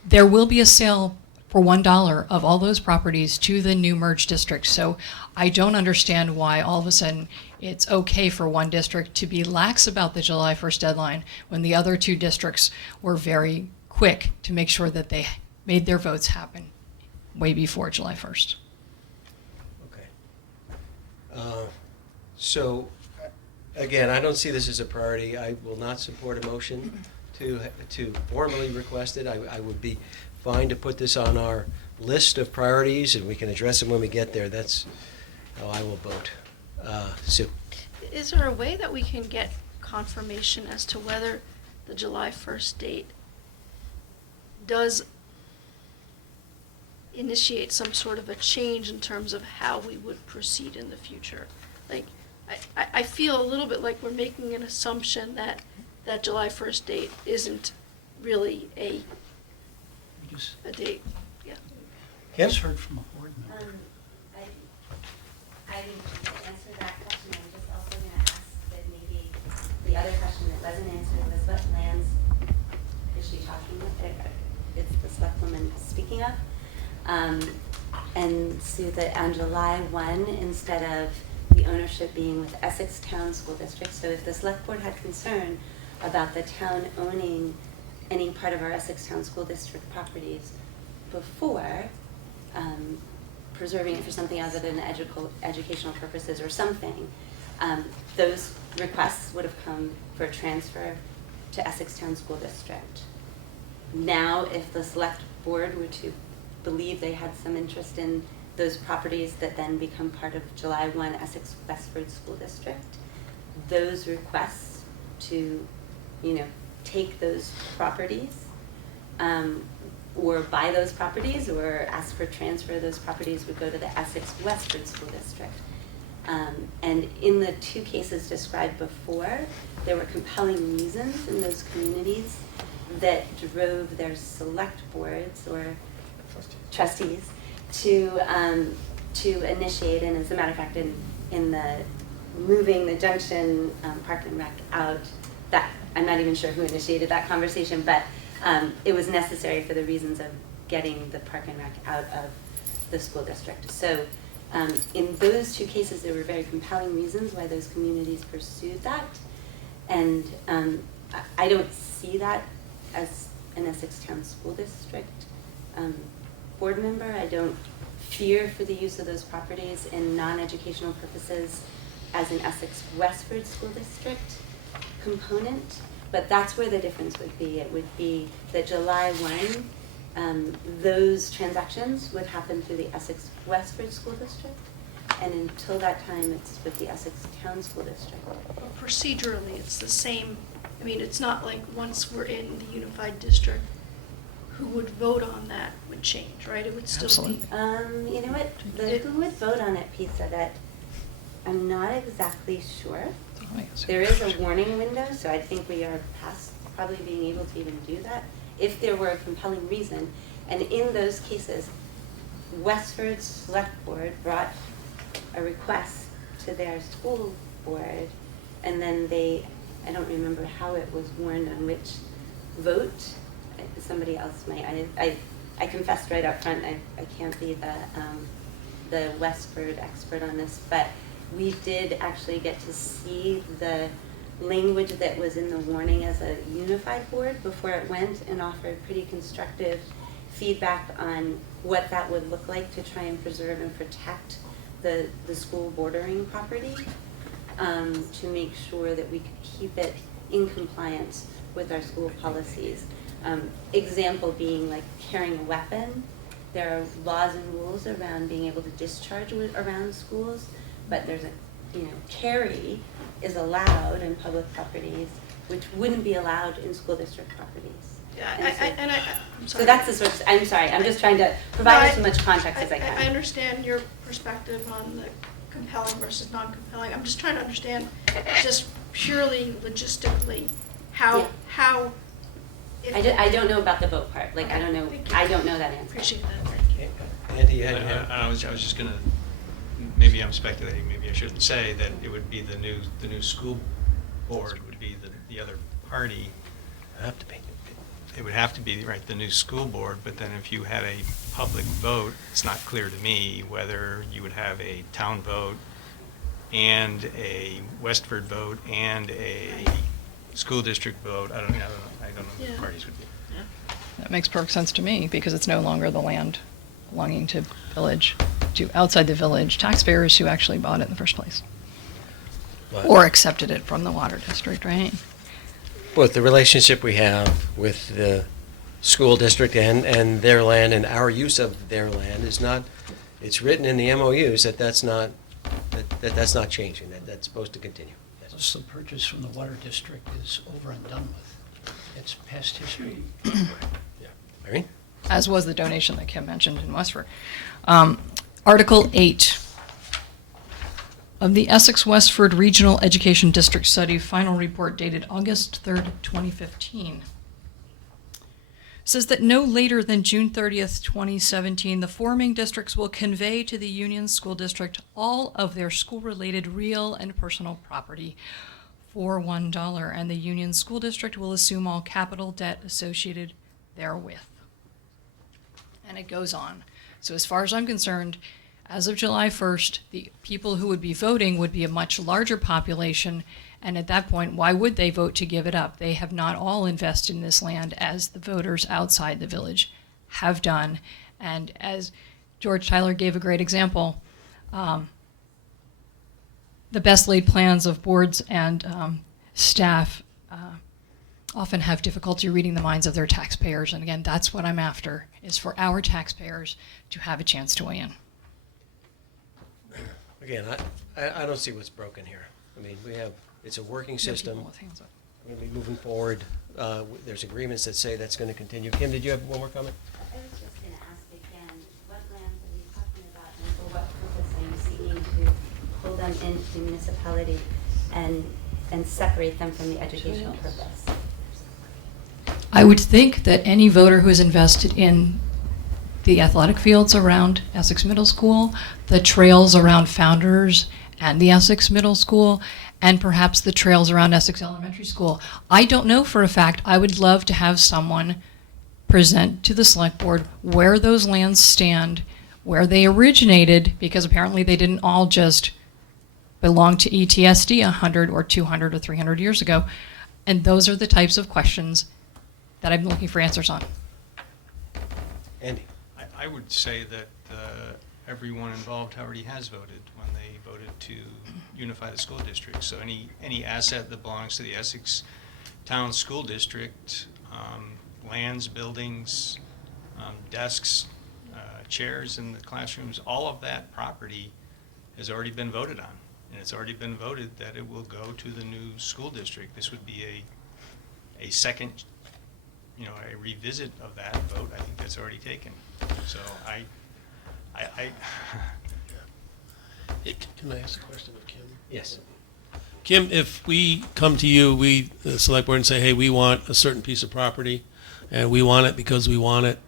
there will be a sale for $1 of all those properties to the new merged district. So I don't understand why all of a sudden it's okay for one district to be lax about the July 1st deadline when the other two districts were very quick to make sure that they made their votes happen way before July 1st. Okay. So again, I don't see this as a priority. I will not support a motion to formally request it. I would be fine to put this on our list of priorities, and we can address them when we get there. That's how I will vote. Sue? Is there a way that we can get confirmation as to whether the July 1st date does initiate some sort of a change in terms of how we would proceed in the future? Like, I feel a little bit like we're making an assumption that that July 1st date isn't really a date. Yeah. Kim? Just heard from a board member. I answered that question. I'm just also going to ask that maybe the other question that wasn't answered was what lands is she talking about? It's the select woman speaking of. And Sue, that on July 1, instead of the ownership being with Essex Town School District, so if the select board had concern about the town owning any part of our Essex Town School District properties before, preserving it for something other than educational purposes or something, those requests would have come for transfer to Essex Town School District. Now, if the select board were to believe they had some interest in those properties that then become part of July 1 Essex Westford School District, those requests to, take those properties, or buy those properties or ask for transfer of those properties would go to the Essex Westford School District. And in the two cases described before, there were compelling reasons in those communities that drove their select boards or trustees to initiate, and as a matter of fact, in the moving the Junction Park and Rec out, that I'm not even sure who initiated that conversation, but it was necessary for the reasons of getting the Park and Rec out of the school district. So in those two cases, there were very compelling reasons why those communities pursued that, and I don't see that as an Essex Town School District board member. I don't fear for the use of those properties in non-educational purposes as an Essex Westford School District component, but that's where the difference would be. It would be that July 1, those transactions would happen through the Essex Westford School District, and until that time, it's with the Essex Town School District. Well, procedurally, it's the same. I mean, it's not like once we're in the unified district, who would vote on that would change, right? It would still Absolutely. be. You know what? Who would vote on it piece of it, I'm not exactly sure. There is a warning window, so I think we are past probably being able to even do that if there were a compelling reason. And in those cases, Westford's select board brought a request to their school board, and then I don't remember how it was warned on which vote. Somebody else might. I confessed right up front, I can't be the Westford expert on this, but we did actually get to see the language that was in the warning as a unified board before it went, and offered pretty constructive feedback on what that would look like to try and preserve and protect the school bordering property, to make sure that we could keep it in compliance with our school policies. Example being like carrying a weapon. There are laws and rules around being able to discharge around schools, but there's carry is allowed in public properties, which wouldn't be allowed in school district properties. Yeah, I'm sorry. So that's the sort of, I'm sorry, I'm just trying to provide as much context as I can. I understand your perspective on the compelling versus non-compelling. I'm just trying to understand, just purely logistically, how. I don't know about the vote part. Like, I don't know that answer. Appreciate that. Andy, you had your hand. I was just gonna, maybe I'm speculating, maybe I shouldn't say that it would be the new school board would be the other party. Have to be. It would have to be, right, the new school board, but then if you had a public vote, it's not clear to me whether you would have a town vote and a Westford vote and a school district vote. I don't know what the parties would be. That makes perfect sense to me, because it's no longer the land belonging to outside the village taxpayers who actually bought it in the first place. But Or accepted it from the water district, right? with the relationship we have with the school district and their land and our use of their land is not, it's written in the MOUs that that's not changing, that's supposed to continue. Yes. Plus, the purchase from the water district is over and done with. It's past history. Irene? As was the donation that Kim mentioned in Westford. Article 8 of the Essex Westford Regional Education District Study final report dated August 3rd, 2015 says that no later than June 30th, 2017, the forming districts will convey to the Union School District all of their school-related real and personal property for $1, and the Union School District will assume all capital debt associated therewith. And it goes on. So as far as I'm concerned, as of July 1st, the people who would be voting would be a much larger population, and at that point, why would they vote to give it up? They have not all invested in this land as the voters outside the village have done. And as George Tyler gave a great example, the best laid plans of boards and staff often have difficulty reading the minds of their taxpayers. And again, that's what I'm after, is for our taxpayers to have a chance to weigh in. Again, I don't see what's broken here. I mean, it's a working system. People with hands up. We're going to be moving forward. There's agreements that say that's going to continue. Kim, did you have one more comment? I was just going to ask again, what lands are we talking about, and for what purpose are you seeking to pull them into municipality and separate them from the educational purpose? I would think that any voter who is invested in the athletic fields around Essex Middle School, the trails around Founders and the Essex Middle School, and perhaps the trails around Essex Elementary School. I don't know for a fact. I would love to have someone present to the select board where those lands stand, where they originated, because apparently they didn't all just belong to ETSD 100 or 200 or 300 years ago. And those are the types of questions that I'm looking for answers on. Andy? I would say that everyone involved already has voted when they voted to unify the school district. So any asset that belongs to the Essex Town School District, lands, buildings, desks, chairs in the classrooms, all of that property has already been voted on. And it's already been voted that it will go to the new school district. This would be a second, a revisit of that vote. I think that's already taken. So Can I ask a question of Kim? Yes. Kim, if we come to you, the select board, and say, hey, we want a certain piece of property, and we want it because we want it,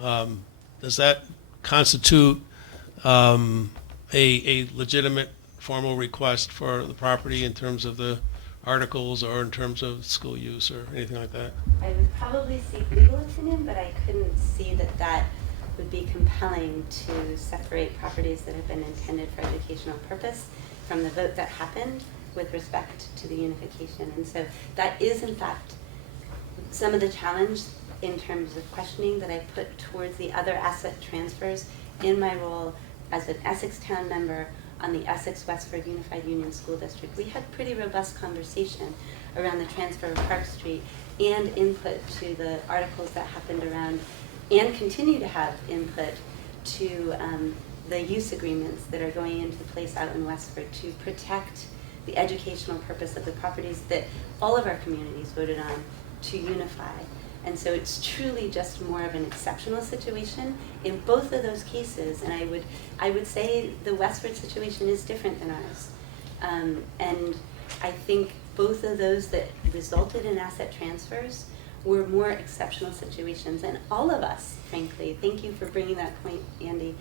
does that constitute a legitimate formal request for the property in terms of the articles or in terms of school use or anything like that? I would probably seek legal opinion, but I couldn't see that would be compelling to separate properties that have been intended for educational purpose from the vote that happened with respect to the unification. And so that is, in fact, some of the challenge in terms of questioning that I put towards the other asset transfers in my role as an Essex Town member on the Essex Westford Unified Union School District. We had pretty robust conversation around the transfer of Park Street and input to the articles that happened around, and continue to have input to the use agreements that are going into place out in Westford to protect the educational purpose of the properties that all of our communities voted on to unify. And so it's truly just more of an exceptional situation in both of those cases. And I would say the Westford situation is different than ours. And I think both of those that resulted in asset transfers were more exceptional situations. And all of us, frankly, thank you for bringing that point, Andy,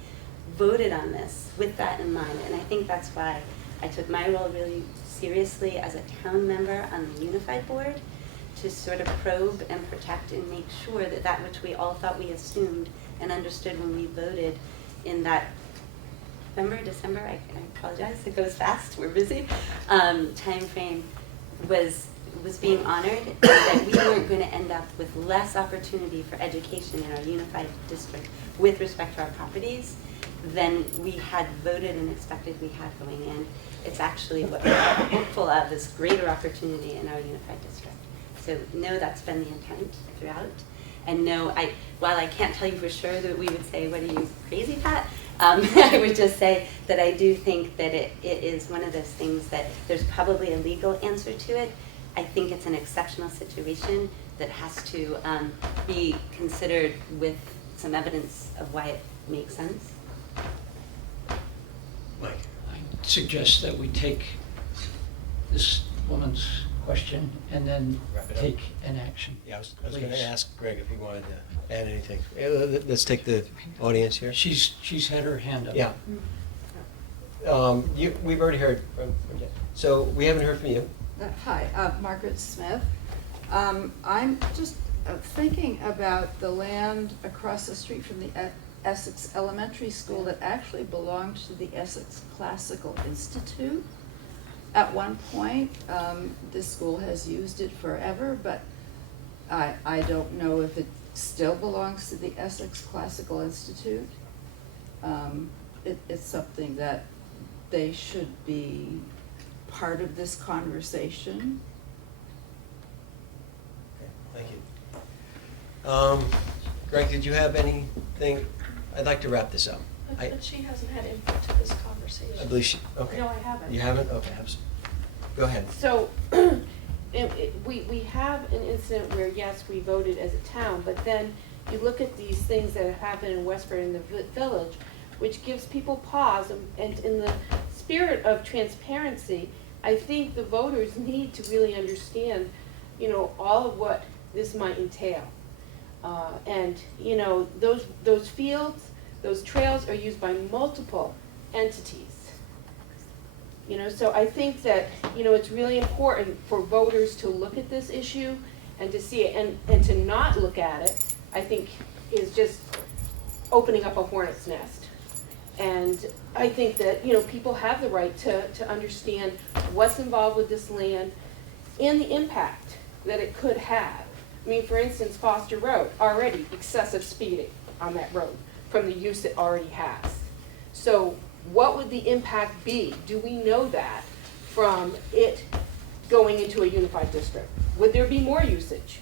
voted on this with that in mind. And I think that's why I took my role really seriously as a town member on the Unified Board, to sort of probe and protect and make sure that that which we all thought we assumed and understood when we voted in that November, December, I apologize, it goes fast, we're busy, time frame was being honored, and that we weren't going to end up with less opportunity for education in our unified district with respect to our properties. than we had voted and expected we had going in. It's actually what we're hopeful of is greater opportunity in our unified district. So no, that's been the intent throughout. And no, while I can't tell you for sure that we would say, what are you, crazy, Pat? I would just say that I do think that it is one of those things that there's probably a legal answer to it. I think it's an exceptional situation that has to be considered with some evidence of why it makes sense. Mike? I suggest that we take this woman's question and then Wrap it up. take an action. Yeah, I was going Please. to ask Greg if he wanted to add anything. Let's take the audience here. She's had her hand up. Yeah. We've already heard from Jen. So we haven't heard from you. Hi, Margaret Smith. I'm just thinking about the land across the street from the Essex Elementary School that actually belonged to the Essex Classical Institute. At one point, this school has used it forever, but I don't know if it still belongs to the Essex Classical Institute. It's something that they should be part of this conversation. Thank you. Greg, did you have anything? I'd like to wrap this up. But she hasn't had input to this conversation. I believe she, okay. No, I haven't. You haven't? Okay, go ahead. So, we have an incident where, yes, we voted as a town, but then you look at these things that have happened in Westford in the village, which gives people pause, and in the spirit of transparency, I think the voters need to really understand, all of what this might entail. And, those fields, those trails are used by multiple entities. So I think that, it's really important for voters to look at this issue and to see it, and to not look at it, I think is just opening up a hornet's nest. And I think that, people have the right to understand what's involved with this land and the impact that it could have. I mean, for instance, Foster Road, already excessive speeding on that road from the use it already has. So what would the impact be? Do we know that from it going into a unified district? Would there be more usage?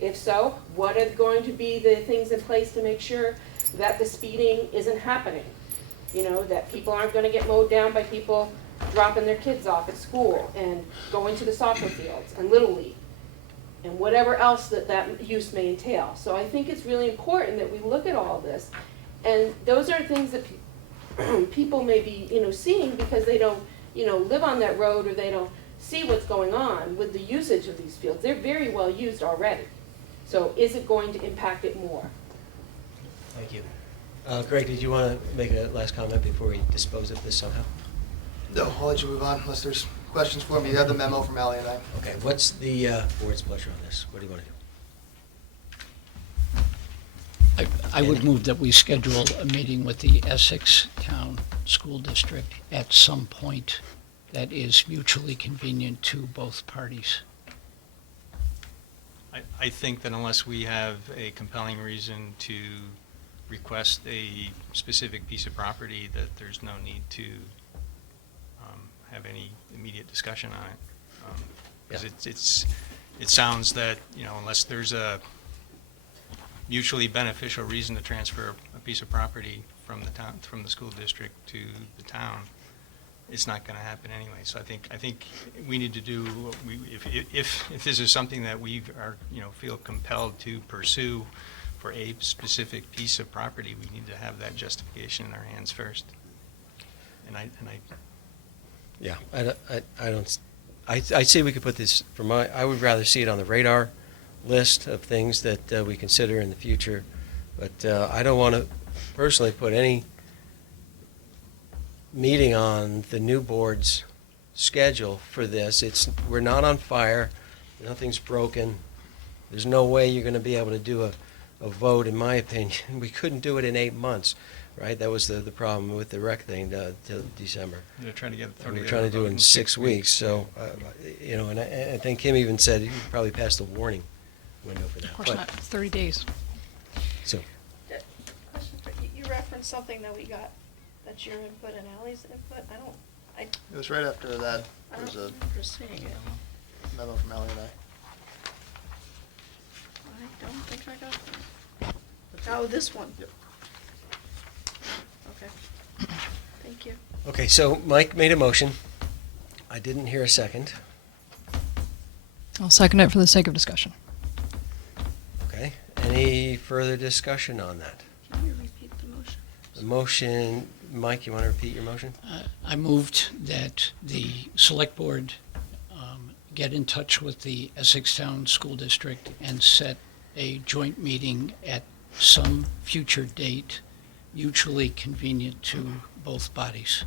If so, what are going to be the things in place to make sure that the speeding isn't happening? That people aren't going to get mowed down by people dropping their kids off at school and going to the soccer fields and Little League and whatever else that use may entail. So I think it's really important that we look at all this, and those are things that people may be, seeing because they don't, live on that road, or they don't see what's going on with the usage of these fields. They're very well used already. So is it going to impact it more? Thank you. Greg, did you want to make a last comment before we dispose of this somehow? No, I'll let you move on unless there's questions for me. You have the memo from Ally and I. Okay, what's the board's pleasure on this? What do you want to do? I would move that we schedule a meeting with the Essex Town School District at some point that is mutually convenient to both parties. I think that unless we have a compelling reason to request a specific piece of property, that there's no need to have any immediate discussion on it. Because it sounds that, unless there's a mutually beneficial reason to transfer a piece of property from the town, from the school district to the town, it's not going to happen anyway. So I think we need to do, if this is something that we are, feel compelled to pursue for a specific piece of property, we need to have that justification in our hands first. Yeah, I'd say we could put this, I would rather see it on the radar list of things that we consider in the future, but I don't want to personally put any meeting on the new board's schedule for this. We're not on fire, nothing's broken, there's no way you're going to be able to do a vote, in my opinion. We couldn't do it in 8 months, right? That was the problem with the rec thing till December. They're trying to get And we're trying to do it in 6 weeks. So, and I think Kim even said you probably passed the warning window for that. Of course not, it's 30 days. So, Question for you. You referenced wasn't something that we got, that's your input and Ally's input? I It was right after that. I There was don't a remember seeing it. memo from Ally and I. I don't think I got that. Oh, this one? Yep. Okay. Thank you. Okay, so Mike made a motion. I didn't hear a second. I'll second it for the sake of discussion. Okay, any further discussion on that? Can you repeat the motion? The motion, Mike, you want to repeat your motion? I moved that the select board get in touch with the Essex Town School District and set a joint meeting at some future date, mutually convenient to both bodies,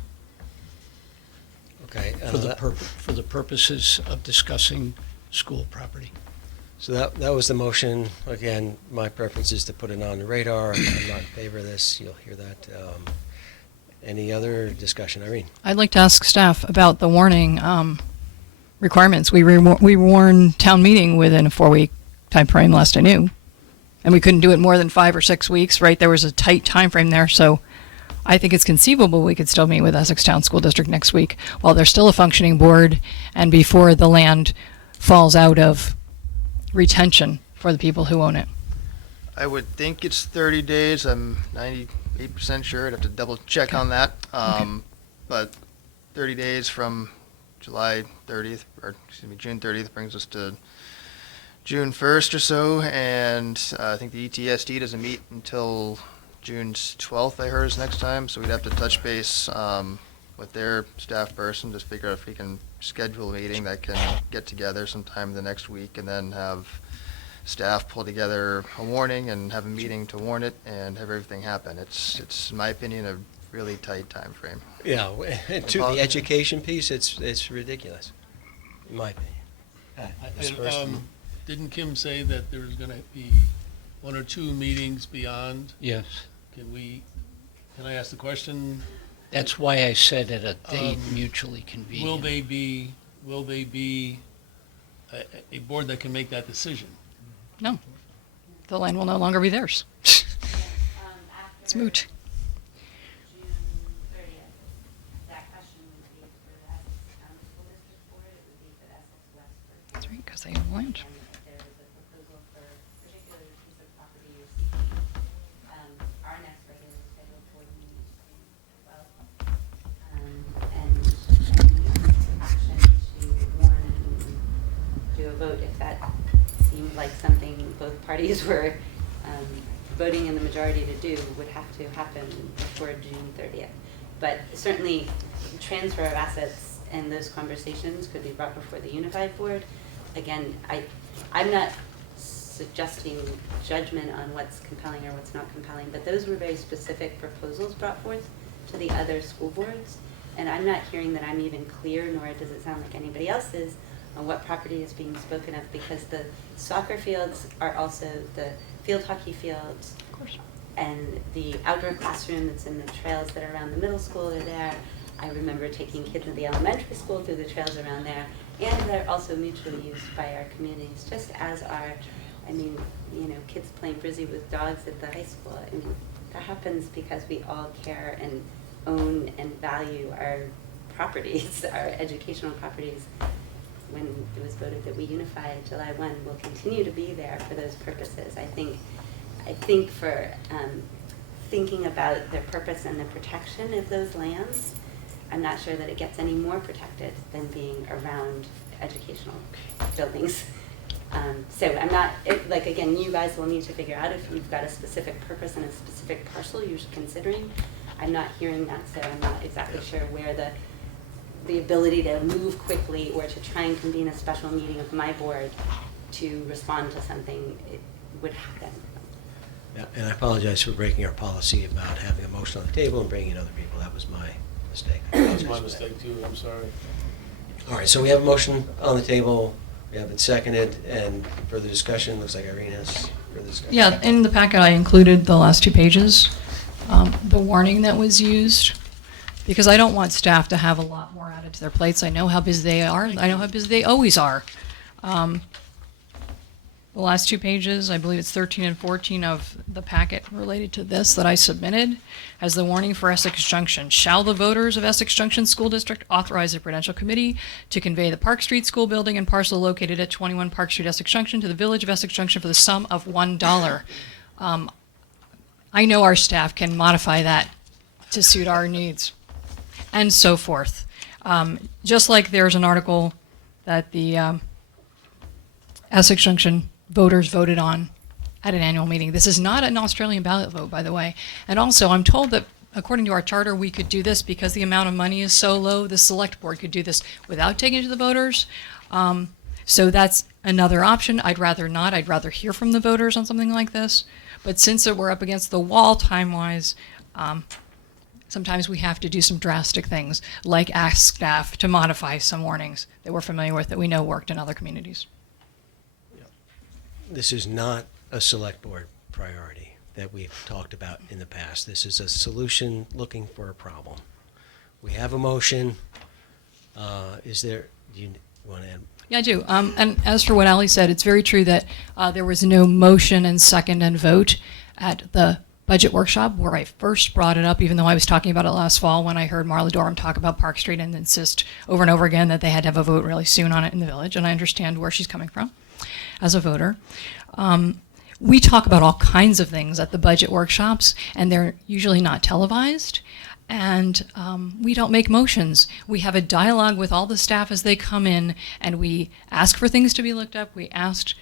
Okay. for the purposes of discussing school property. So that was the motion. Again, my preference is to put it on the radar. I'm not in favor of this. You'll hear that. Any other discussion? Irene? I'd like to ask staff about the warning requirements. We warned town meeting within a 4-week time frame last I knew. And we couldn't do it more than 5 or 6 weeks, right? There was a tight time frame there. So I think it's conceivable we could still meet with Essex Town School District next week while there's still a functioning board and before the land falls out of retention for the people who own it. I would think it's 30 days. I'm 98% sure. I'd have to double check on that. But 30 days from July 30th, or excuse me, June 30th brings us to June 1st or so. And I think the ETSD doesn't meet until June 12th, I heard, is next time. So we'd have to touch base with their staff person, just figure out if we can schedule a meeting that can get together sometime the next week and then have staff pull together a warning and have a meeting to warn it and have everything happen. It's in my opinion, a really tight time frame. Yeah, to the education piece, it's ridiculous, in my opinion. Didn't Kim say that there was going to be 1 or 2 meetings beyond? Yes. Can I ask the question? That's why I said at a date mutually convenient. Will they be a board that can make that decision? No. The land will no longer be theirs. It's moot. June 30th, that question would be for the Essex Town School District Board, it would be for the Essex Westford. That's right, because they own the land. And if there was a proposal for a particular piece of property you're seeking, our next regular scheduled board meeting is June 12th. And action to warn and do a vote if that seemed like something both parties were voting in the majority to do would have to happen before June 30th. But certainly transfer of assets and those conversations could be brought before the unified board. Again, I'm not suggesting judgment on what's compelling or what's not compelling, but those were very specific proposals brought forth to the other school boards. And I'm not hearing that I'm even clear, nor does it sound like anybody else is, on what property is being spoken of, because the soccer fields are also the field hockey fields. Of course. And the outdoor classroom that's in the trails that are around the middle school are there. I remember taking kids to the elementary school through the trails around there. And they're also mutually used by our communities, just as are, kids playing frisbee with dogs at the high school. That happens because we all care and own and value our properties, our educational properties. When it was voted that we unify July 1, will continue to be there for those purposes. I think for thinking about the purpose and the protection of those lands, I'm not sure that it gets any more protected than being around educational buildings. So I'm not, again, you guys will need to figure out if you've got a specific purpose and a specific parcel you're considering. I'm not hearing that, so I'm not exactly sure where the ability to move quickly or to try and convene a special meeting of my board to respond to something it would happen. Yeah, and I apologize for breaking our policy about having a motion on the table and bringing in other people. That was my mistake. That's my mistake too, I'm sorry. All right, so we have a motion on the table. We have it seconded, and further discussion. Looks like Irene has further discussion. Yeah, in the packet I included the last 2 pages, the warning that was used, because I don't want staff to have a lot more added to their plates. I know how busy they are. I know how busy they always are. The last 2 pages, I believe it's 13 and 14 of the packet related to this that I submitted, has the warning for Essex Junction. Shall the voters of Essex Junction School District authorize the Prudential Committee to convey the Park Street School Building and parcel located at 21 Park Street, Essex Junction, to the Village of Essex Junction for the sum of $1? I know our staff can modify that to suit our needs, and so forth. Just like there's an article that the Essex Junction voters voted on at an annual meeting. This is not an Australian ballot vote, by the way. And also, I'm told that according to our charter, we could do this because the amount of money is so low, the select board could do this without taking it to the voters. So that's another option. I'd rather not. I'd rather hear from the voters on something like this. But since we're up against the wall time-wise, sometimes we have to do some drastic things, like ask staff to modify some warnings that we're familiar with that we know worked in other communities. This is not a select board priority that we've talked about in the past. This is a solution looking for a problem. We have a motion. Do you want to add? Yeah, I do. And as for what Ali said, it's very true that there was no motion and second and vote at the budget workshop where I first brought it up, even though I was talking about it last fall when I heard Marla Durham talk about Park Street and insist over and over again that they had to have a vote really soon on it in the village. And I understand where she's coming from as a voter. We talk about all kinds of things at the budget workshops, and they're usually not televised. And we don't make motions. We have a dialogue with all the staff as they come in, and we ask for things to be looked up. We ask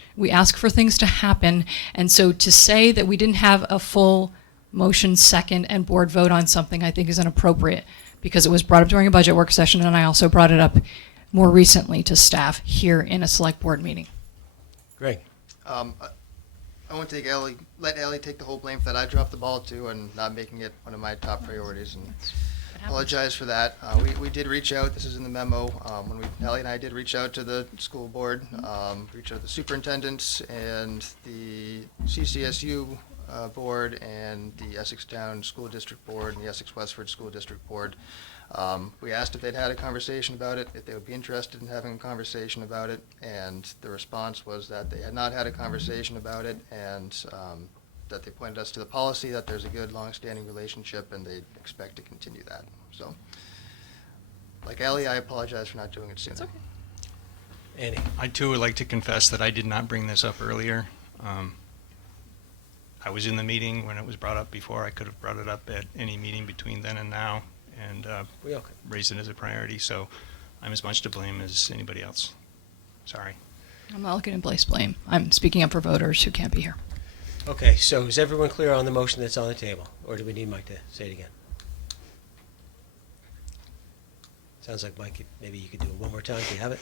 for things to happen. And so to say that we didn't have a full motion, second, and board vote on something, I think is inappropriate, because it was brought up during a budget work session, and I also brought it up more recently to staff here in a select board meeting. Greg. I won't let Ellie take the whole blame for that. I dropped the ball too and not making it one of my top priorities, and apologize for that. We did reach out, this is in the memo, Ellie and I did reach out to the school board, reach out to the superintendents and the CCSU board and the Essex Town School District Board and the Essex Westford School District Board. We asked if they'd had a conversation about it, if they would be interested in having a conversation about it, and the response was that they had not had a conversation about it, and that they pointed us to the policy, that there's a good long-standing relationship, and they expect to continue that. So, like Ellie, I apologize for not doing it sooner. It's okay. Andy. I too would like to confess that I did not bring this up earlier. I was in the meeting when it was brought up before. I could have brought it up at any meeting between then and now, and raised it as a priority, so I'm as much to blame as anybody else. Sorry. I'm not looking to place blame. I'm speaking up for voters who can't be here. Okay, so is everyone clear on the motion that's on the table? Or do we need Mike to say it again? Sounds like Mike, maybe you could do it one more time. Do you have it?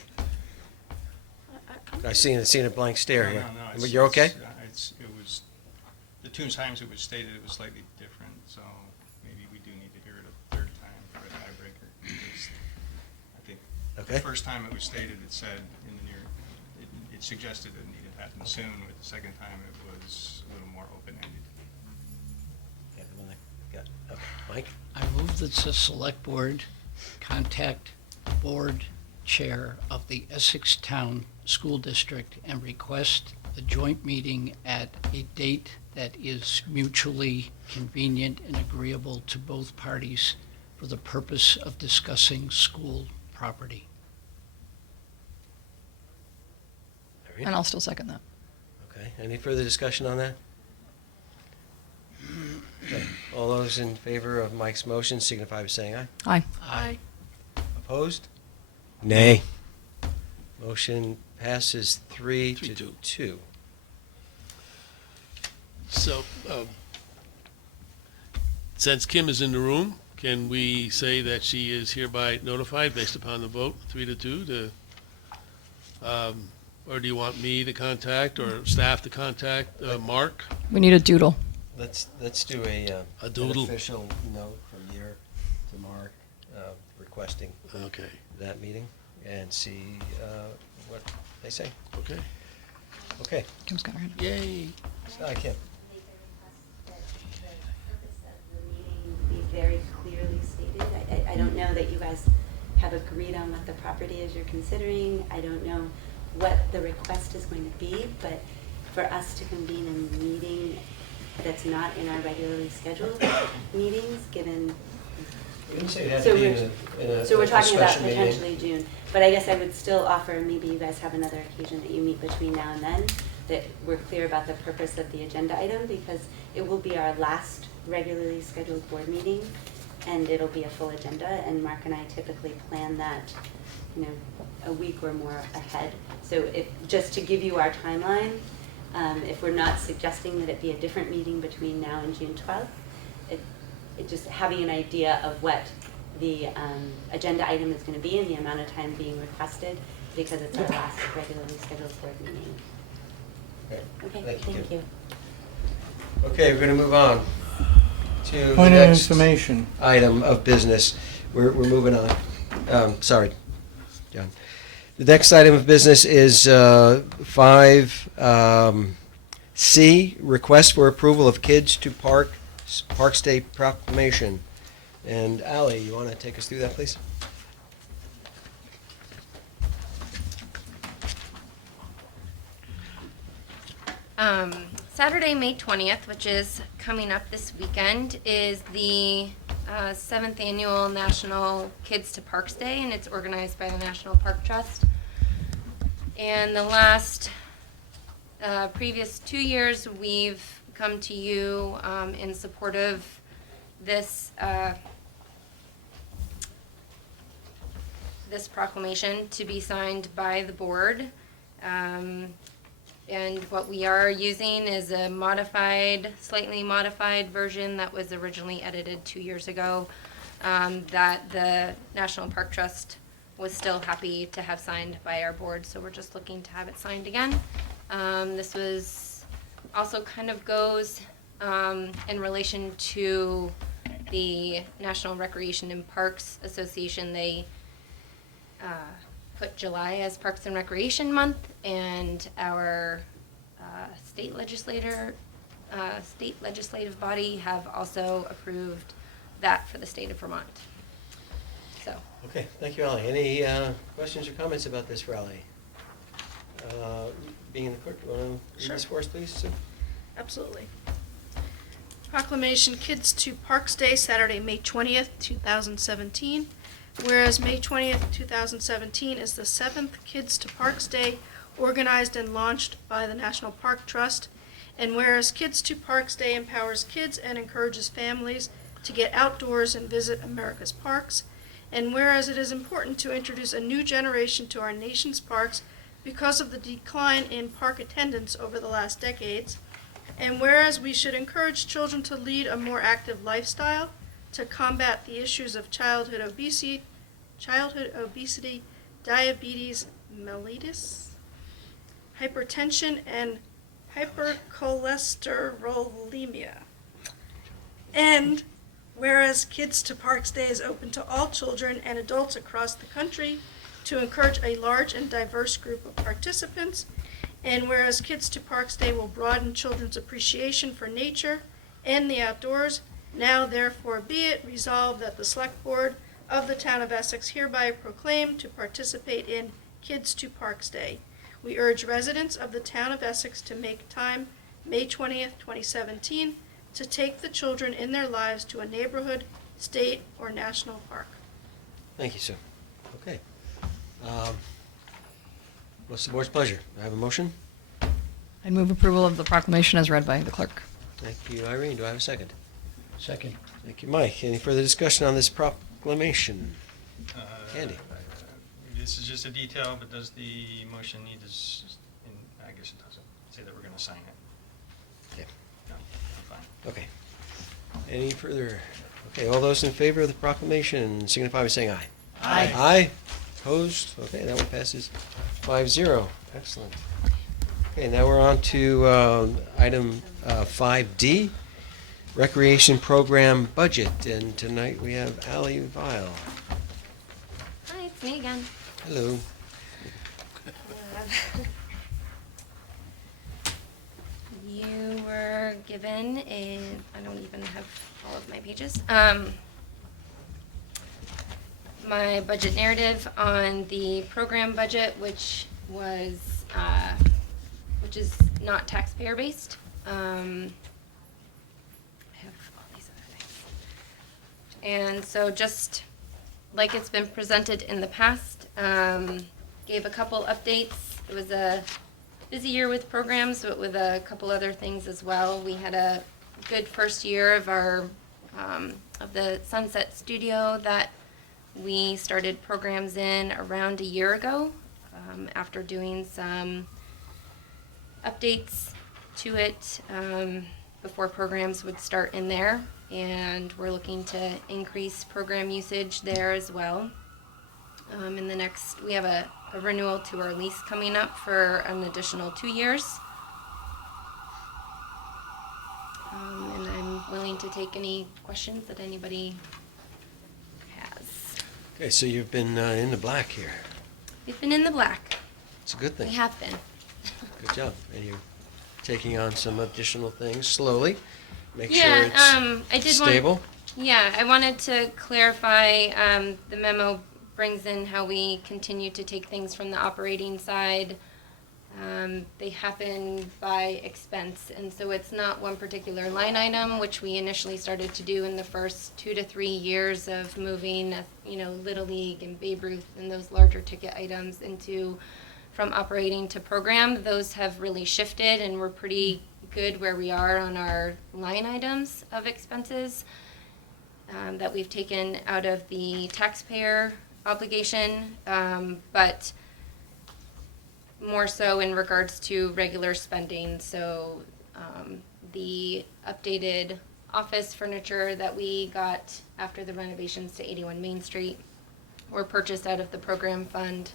I've seen a blank stare here. No, You're okay? It was, the two times it was stated, it was slightly different, so maybe we do need to hear it a third time for a tiebreaker. Because I think the first time it was stated, it said in the it suggested it needed to happen soon, but the second time it was a little more open-ended. Yeah, the one that got, Mike? I move that the select board contact the board chair of the Essex Town School District and request a joint meeting at a date that is mutually convenient and agreeable to both parties for the purpose of discussing school property. And I'll still second that. Okay, any further discussion on that? Okay. All those in favor of Mike's motion signify by saying aye. Aye. Aye. Opposed? Nay. Motion passes 3-2. So, since Kim is in the room, can we say that she is hereby notified based upon the vote, 3-2, or do you want me to contact or staff to contact Mark? We need a doodle. Let's do a doodle. An official note from here to Mark requesting that meeting and see what they say. Okay. Okay. Kim's got her hand. Yay. Kim. Be very clearly stated. I don't know that you guys have agreed on what the property is you're considering. I don't know what the request is going to be, but for us to convene a meeting that's not in our regularly scheduled meetings, given. We didn't say it had So to be we're, so we're talking about special meeting. potentially June, but I guess I would still offer, maybe you guys have another occasion that you meet between now and then, that we're clear about the purpose of the agenda item, because it will be our last regularly scheduled board meeting, and it'll be a full agenda, and Mark and I typically plan that, a week or more ahead. So just to give you our timeline, if we're not suggesting that it be a different meeting between now and June 12th, it just having an idea of what the agenda item is going to be and the amount of time being requested, because it's our last regularly scheduled board meeting. Okay, thank you. Okay, we're going to move on to the Point of next information. item of business. We're moving on. Sorry, John. The next item of business is 5C, request for approval of Kids to Parks Day proclamation. And Ally, you want to take us through that, please? Saturday, May 20th, which is coming up this weekend, is the 7th annual National Kids to Parks Day, and it's organized by the National Park Trust. And the last previous 2 years, we've come to you in support of this this proclamation to be signed by the board. And what we are using is a slightly modified version that was originally edited 2 years ago, that the National Park Trust was still happy to have signed by our board, so we're just looking to have it signed again. This was also kind of goes in relation to the National Recreation and Parks Association. They put July as Parks and Recreation Month, and our state legislative body have also approved that for the state of Vermont. So. Okay, thank you, Ally. Any questions or comments about this for Ally? Being in the clerk, you want to read this for us, please, Sue? Absolutely. Proclamation Kids to Parks Day, Saturday, May 20th, 2017. Whereas May 20th, 2017 is the 7th Kids to Parks Day organized and launched by the National Park Trust, and whereas Kids to Parks Day empowers kids and encourages families to get outdoors and visit America's parks, and whereas it is important to introduce a new generation to our nation's parks because of the decline in park attendance over the last decades, and whereas we should encourage children to lead a more active lifestyle to combat the issues of childhood obesity, diabetes mellitus, hypertension, and hypercholesterolemia. And whereas Kids to Parks Day is open to all children and adults across the country to encourage a large and diverse group of participants, and whereas Kids to Parks Day will broaden children's appreciation for nature and the outdoors, now therefore be it resolved that the Select Board of the Town of Essex hereby proclaim to participate in Kids to Parks Day. We urge residents of the Town of Essex to make time May 20th, 2017 to take the children in their lives to a neighborhood, state, or national park. Thank you, Sue. Okay. What's the board's pleasure? I have a motion? I move approval of the proclamation as read by the clerk. Thank you, Irene. Do I have a second? Second. Thank you, Mike. Any further discussion on this proclamation? Andy? This is just a detail, but does the motion need this? I guess it doesn't. Say that we're going to sign it. Yeah. No, fine. Okay. Any further? Okay, all those in favor of the proclamation signify by saying aye. Aye. Aye. Opposed? Okay, that one passes 5-0. Excellent. Okay, now we're on to item 5D, Recreation Program Budget. And tonight we have Ally Vile. Hi, it's me again. Hello. You were given I don't even have all of my pages. My budget narrative on the program budget, which which is not taxpayer-based. I have all these other things. And so just like it's been presented in the past, gave a couple updates. It was a busy year with programs, but with a couple other things as well. We had a good first year of our of the Sunset Studio that we started programs in around a year ago, after doing some updates to it before programs would start in there, and we're looking to increase program usage there as well. In the next, we have a renewal to our lease coming up for an additional 2 years. And I'm willing to take any questions that anybody has. Okay, so you've been in the black here. We've been in the black. It's a good thing. We have been. Good job. And you're taking on some additional things slowly. Make sure Yeah, it's I did stable. Yeah, I wanted to clarify, the memo brings in how we continue to take things from the operating side. They happen by expense, and so it's not one particular line item, which we initially started to do in the first 2 to 3 years of moving, Little League and Babe Ruth and those larger ticket items from operating to program. Those have really shifted, and we're pretty good where we are on our line items of expenses that we've taken out of the taxpayer obligation, but more so in regards to regular spending. So the updated office furniture that we got after the renovations to 81 Main Street were purchased out of the program fund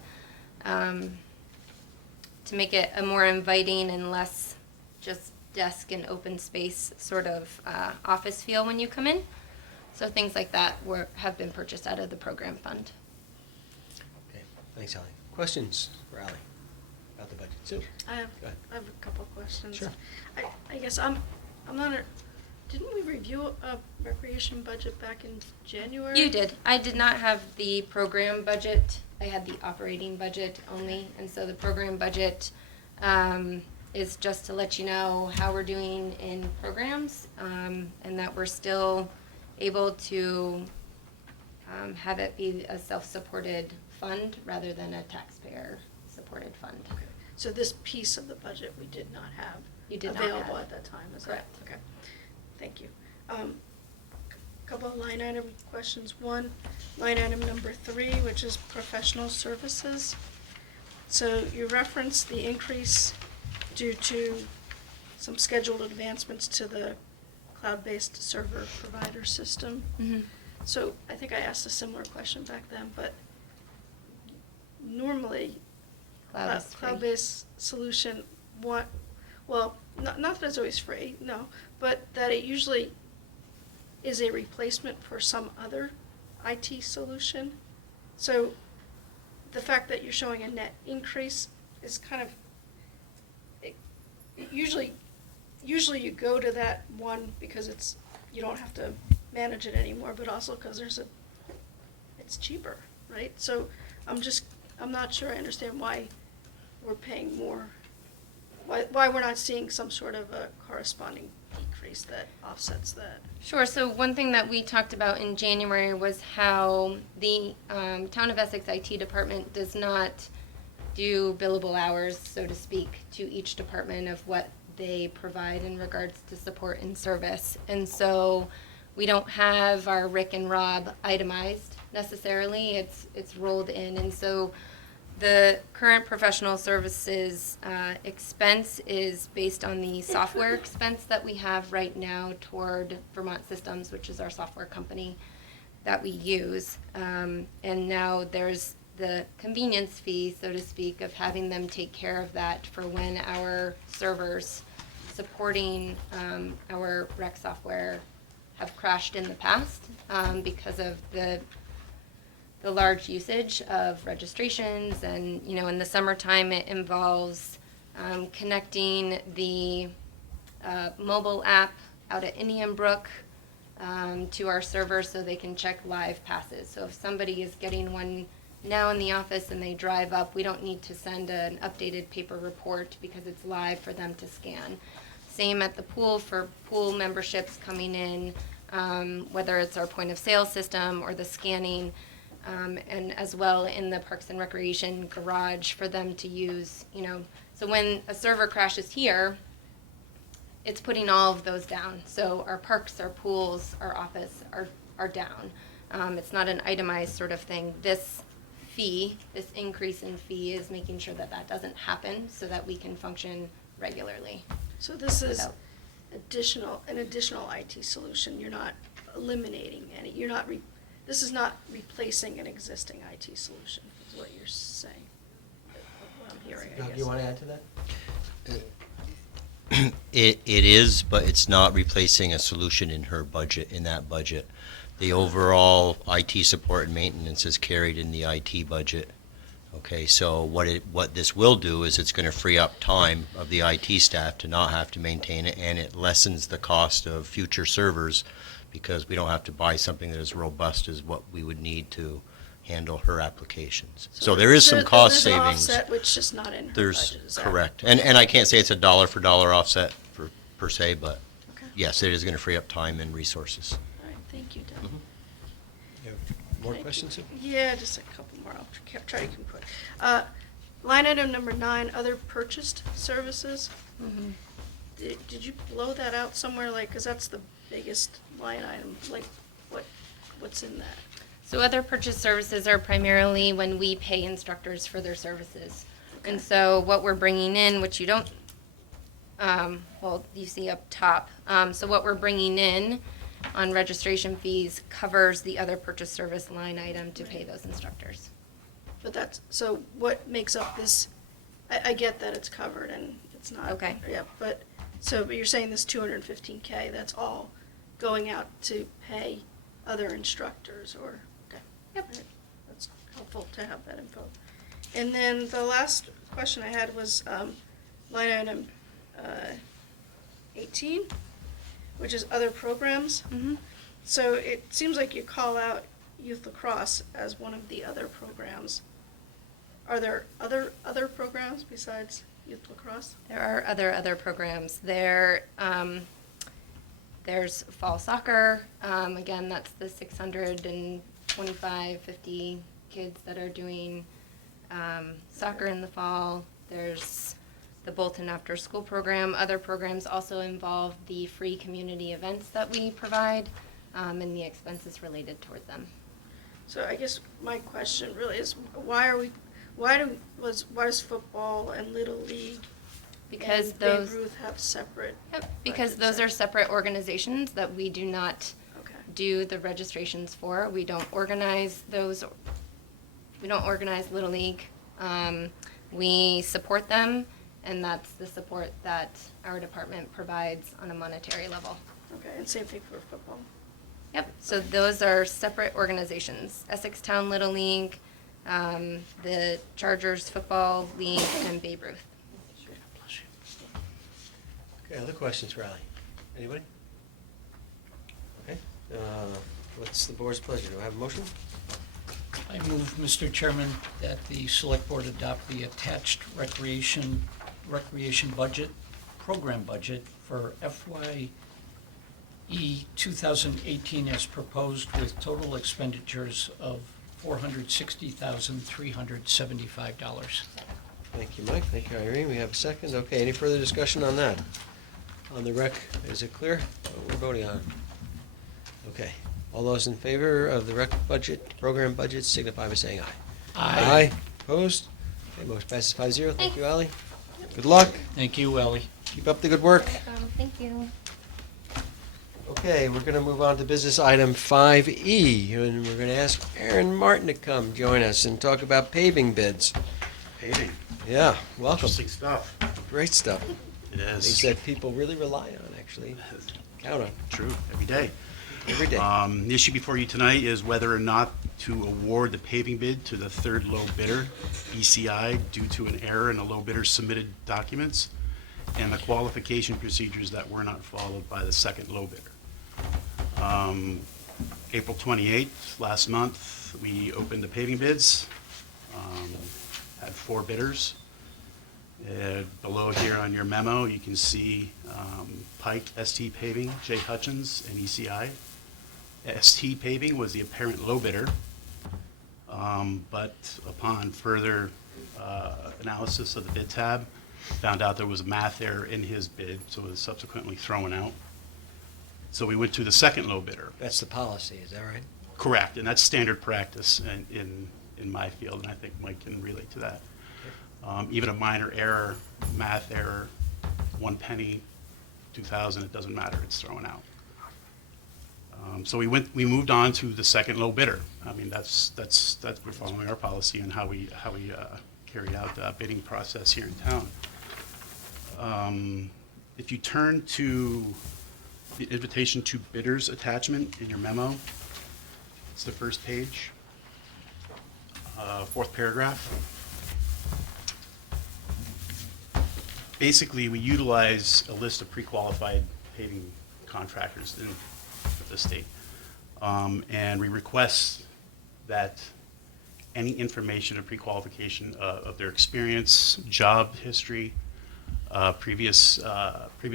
to make it a more inviting and less just desk and open space sort of office feel when you come in. So things like that have been purchased out of the program fund. Okay, thanks, Ally. Questions for Ally about the budget? Sue? I have Go ahead. a couple of questions. Sure. I guess I'm not didn't we review a recreation budget back in January? You did. I did not have the program budget. I had the operating budget only, and so the program budget is just to let you know how we're doing in programs, and that we're still able to have it be a self-supported fund rather than a taxpayer-supported fund. Okay. So this piece of the budget we did not have You did not available have. at that time, is Correct. that? Okay, thank you. Couple of line item questions. One, line item number 3, which is professional services. So you referenced the increase due to some scheduled advancements to the cloud-based server provider system. Mm-hmm. So I think I asked a similar question back then, but normally, Cloud is free. cloud-based solution, not that it's always free, no, but that it usually is a replacement for some other IT solution. So the fact that you're showing a net increase is kind of, usually you go to that one because you don't have to manage it anymore, but also because it's cheaper, right? So I'm not sure I understand why we're paying more, why we're not seeing some sort of a corresponding decrease that offsets that. Sure. So one thing that we talked about in January was how the Town of Essex IT department does not do billable hours, so to speak, to each department of what they provide in regards to support and service. And so we don't have our Rick and Rob itemized necessarily. It's rolled in. And so the current professional services expense is based on the software expense that we have right now toward Vermont Systems, which is our software company that we use. And now there's the convenience fee, so to speak, of having them take care of that for when our servers supporting our rec software have crashed in the past because of the large usage of registrations. And in the summertime it involves connecting the mobile app out at Indian Brook to our server so they can check live passes. So if somebody is getting one now in the office and they drive up, we don't need to send an updated paper report because it's live for them to scan. Same at the pool for pool memberships coming in, whether it's our point of sale system or the scanning, and as well in the Parks and Recreation garage for them to use, So when a server crashes here, it's putting all of those down. So our parks, our pools, our office are down. It's not an itemized sort of thing. This increase in fee is making sure that that doesn't happen so that we can function regularly. So this is an additional IT solution. You're not eliminating any, this is not replacing an existing IT solution, is what you're saying. What I'm hearing, I Doug, guess. you want to add to that? It is, but it's not replacing a solution in that budget. The overall IT support and maintenance is carried in the IT budget. Okay, so what this will do is it's going to free up time of the IT staff to not have to maintain it, and it lessens the cost of future servers because we don't have to buy something that is robust as what we would need to handle her applications. So there is some cost there's savings. An offset, which just not in her There's, budget, is that- correct. And I can't say it's a dollar for dollar offset per se, but yes, it is going to free up time and resources. All right, thank you, Doug. You have more questions, Sue? Yeah, just a couple more. I'll try to keep quick. Line item number 9, other purchased services. Mm-hmm. Did you blow that out somewhere, because that's the biggest line item, what's in that? So other purchase services are primarily when we pay instructors for their services. And so what we're bringing in, which you don't, you see up top. So what we're bringing in on registration fees covers the other purchase service line item to pay those instructors. But so what makes up this, I get that it's covered and it's not. Okay. Yeah, but you're saying this $215K, that's all going out to pay other instructors or, okay. Yep. All right. That's helpful to have that info. And then the last question I had was line item 18, which is other programs. Mm-hmm. So it seems like you call out youth lacrosse as one of the other programs. Are there other programs besides youth lacrosse? There are other programs. There's fall soccer. Again, that's the 625, 50 kids that are doing soccer in the fall. There's the Bolton After School program. Other programs also involve the free community events that we provide and the expenses related toward them. So I guess my question really is, why does football and Little League Because and those Babe Ruth have separate? because those are separate organizations that we do not do the registrations for. We don't organize those. We don't organize Little League. We support them, and that's the support that our department provides on a monetary level. Okay, and same thing for football. Yep, so those are separate organizations. Essex Town Little League, the Chargers Football League, and Babe Ruth. Okay, other questions, Riley? Anybody? Okay, what's the board's pleasure? Do I have a motion? I move, Mr. Chairman, that the Select Board adopt the attached recreation budget, program budget for FYE 2018 as proposed with total expenditures of $460,375. Thank you, Mike. Thank you, Irene. We have a second. Okay, any further discussion on that? On the rec, is it clear what we're voting on? Okay. All those in favor of the rec budget, program budget, signify by saying aye. Aye. Opposed? Okay, motion passes 5-0. Thank you, Ally. Good luck. Thank you, Ellie. Keep up the good work. Thank you. Okay, we're going to move on to business item 5E, and we're going to ask Aaron Martin to come join us and talk about paving bids. Paving. Yeah, welcome. Interesting stuff. Great stuff. It is. Things that people really rely on, actually. Count on. True, every day. Every day. The issue before you tonight is whether or not to award the paving bid to the third low bidder, BCI, due to an error in the low bidder's submitted documents and the qualification procedures that were not followed by the second low bidder. April 28th, last month, we opened the paving bids. Had 4 bidders. Below here on your memo, you can see Pike, ST Paving, J. Hutchins, and ECI. ST Paving was the apparent low bidder, but upon further analysis of the bid tab, found out there was a math error in his bid, so it was subsequently thrown out. So we went to the second low bidder. That's the policy, is that right? Correct, and that's standard practice in my field, and I think Mike can relate to that. Even a minor error, math error, 1 penny, 2,000, it doesn't matter, it's thrown out. So we moved on to the second low bidder. I mean, that's we're following our policy and how we carry out the bidding process here in town. If you turn to the invitation to bidders attachment in your memo, it's the first page, 4th paragraph. Basically, we utilize a list of pre-qualified paving contractors in the state. And we request that any information of pre-qualification of their experience, job history, previous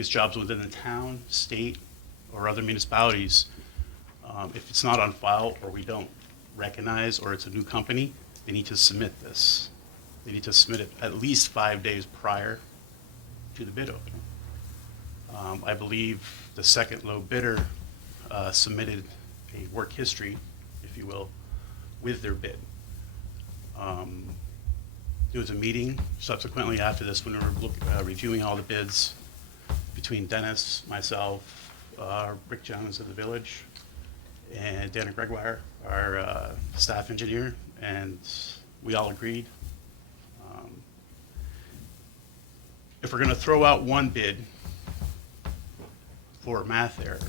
jobs within the town, state, or other municipalities, if it's not on file or we don't recognize or it's a new company, they need to submit this. They need to submit it at least 5 days prior to the bid opening. I believe the second low bidder submitted a work history, if you will, with their bid. There was a meeting subsequently after this when we were reviewing all the bids between Dennis, myself, Rick Jones of the village, and Dana Gregoire, our staff engineer, and we all agreed. If we're going to throw out one bid for a math error,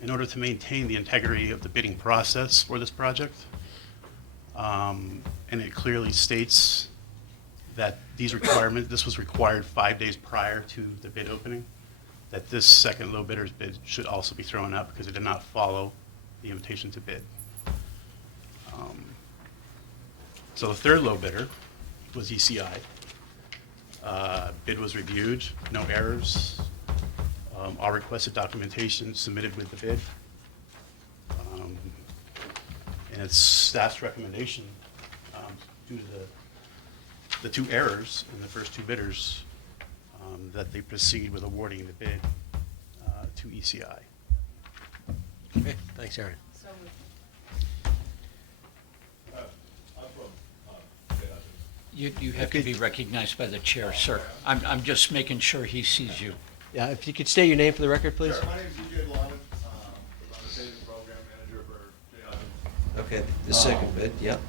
in order to maintain the integrity of the bidding process for this project, and it clearly states that this was required 5 days prior to the bid opening, that this second low bidder's bid should also be thrown out because it did not follow the invitation to bid. So the third low bidder was ECI. Bid was reviewed, no errors. All requested documentation submitted with the bid. And it's staff's recommendation, due to the 2 errors in the first 2 bidders, that they proceed with awarding the bid to ECI. Okay, thanks, Aaron. You have to be recognized by the chair, sir. I'm just making sure he sees you. Yeah, if you could state your name for the record, please. Sure, my name is DJ Blevin. I'm the savings program manager for J. Hutchins. Okay, the second bid, yep.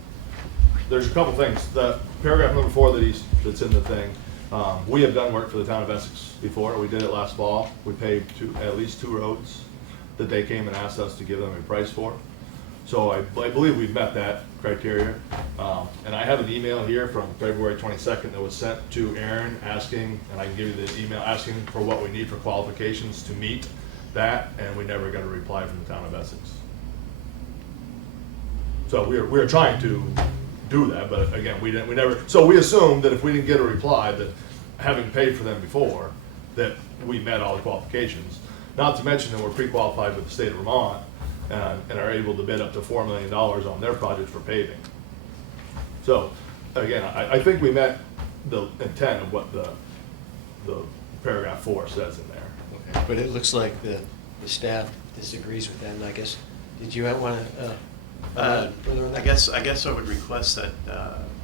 There's a couple things. The paragraph number 4 that's in the thing, we have done work for the town of Essex before. We did it last fall. We paved at least 2 roads that they came and asked us to give them a price for. So I believe we've met that criteria. And I have an email here from February 22nd that was sent to Aaron asking, and I can give you the email, asking for what we need for qualifications to meet that, and we never got a reply from the town of Essex. So we're trying to do that, but again, we never, so we assumed that if we didn't get a reply, that having paid for them before, that we met all the qualifications. Not to mention that we're pre-qualified with the state of Vermont, and are able to bid up to $4 million on their projects for paving. So, again, I think we met the intent of what the paragraph 4 says in there. Okay, but it looks like the staff disagrees with that, and I guess, did you want to further on that? I guess I would request that,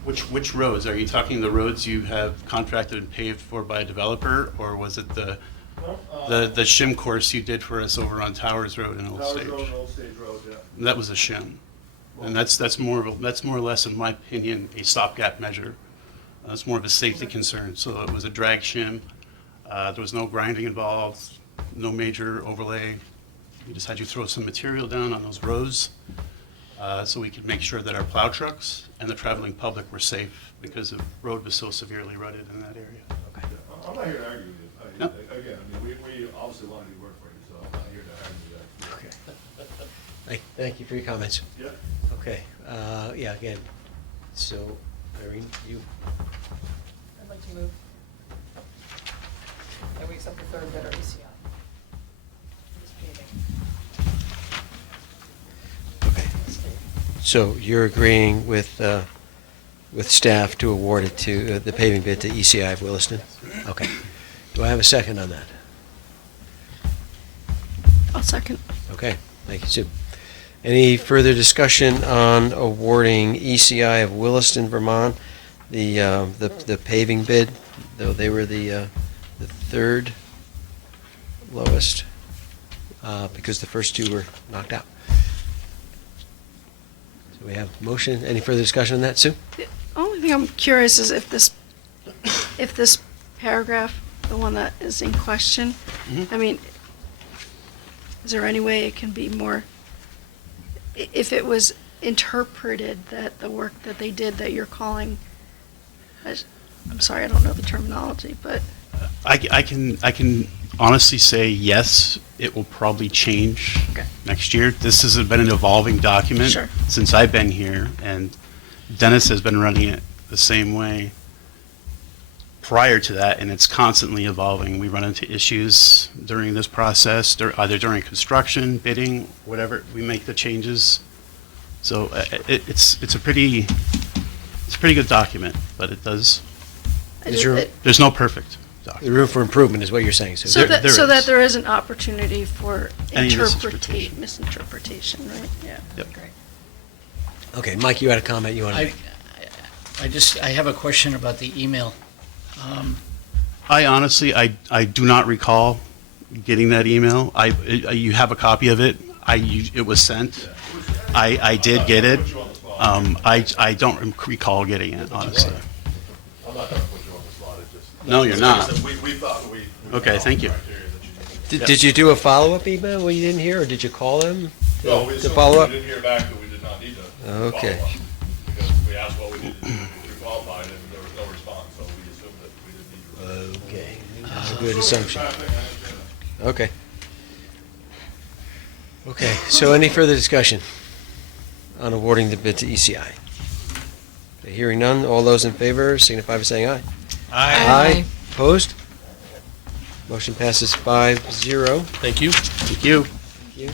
which roads? Are you talking the roads you have contracted and paved for by a developer, or was it the shim course you did for us over on Towers Road in Old Stage? Towers Road and Old Stage Road, yeah. That was a shim. And that's more or less, in my opinion, a stopgap measure. That's more of a safety concern. So it was a drag shim. There was no grinding involved, no major overlay. We just had you throw some material down on those rows so we could make sure that our plow trucks and the traveling public were safe because the road was so severely rutted in that area. Okay. I'm not here to argue with you. No. Again, I mean, we obviously want to do work for you, so I'm not here to argue that. Thank you for your comments. Yeah. Okay, yeah, again, so Irene, you, I'd like to move that we accept the third bidder, ECI. so you're agreeing with staff to award it to, the paving bid to ECI of Williston? Okay. Do I have a second on that? I'll second. Okay, thank you, Sue. Any further discussion on awarding ECI of Williston, Vermont, the paving bid, though they were the third lowest, because the first two were knocked out? So we have motion. Any further discussion on that, Sue? The only thing I'm curious is if this paragraph, the one that is in question, I mean, is there any way it can be more, if it was interpreted that the work that they did that you're calling, I'm sorry, I don't know the terminology, but. I can honestly say yes, it will probably change next year. This has been an evolving document since I've been here, and Dennis has been running it the same way prior to that, and it's constantly evolving. We run into issues during this process, either during construction, bidding, whatever, we make the changes. So it's a pretty good document, but it does. There's no perfect document. The room for improvement is what you're saying, Sue. So that there is an opportunity for Any misinterpretation, right? Yeah. Yep. Okay, Mike, you had a comment you wanted to make. I have a question about the email. I honestly, I do not recall getting that email. You have a copy of it. It was sent. I did get it. I don't recall getting it, honestly. I'm not gonna put you on the spot, it just. No, you're not. We thought we. Okay, thank you. Did you do a follow-up email when you didn't hear, or did you call them No, we to assumed follow up? we didn't hear back that we did not need to follow up. Okay. Because we asked what we needed to do to qualify, and there was no response, so we assumed that we didn't need to. Okay, that's a good assumption. Okay. Okay, so any further discussion on awarding the bid to ECI? Okay, hearing none, all those in favor signify by saying aye. Aye. Opposed? Motion passes 5-0. Thank you. Thank you. Thank you.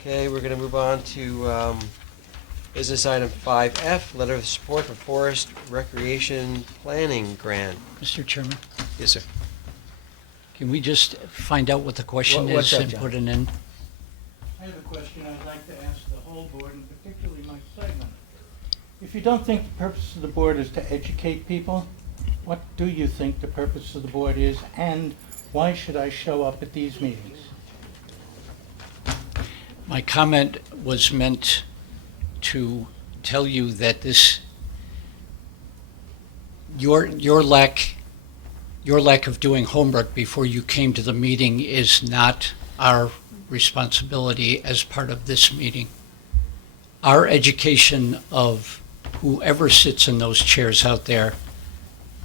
Okay, we're going to move on to business item 5F, letter of support for forest recreation planning grant. Mr. Chairman, Yes, sir. can we just find out what the question What's is that, and John? put it in? I have a question I'd like to ask the whole board, and particularly Mike Segman. If you don't think the purpose of the board is to educate people, what do you think the purpose of the board is, and why should I show up at these meetings? My comment was meant to tell you that your lack of doing homework before you came to the meeting is not our responsibility as part of this meeting. Our education of whoever sits in those chairs out there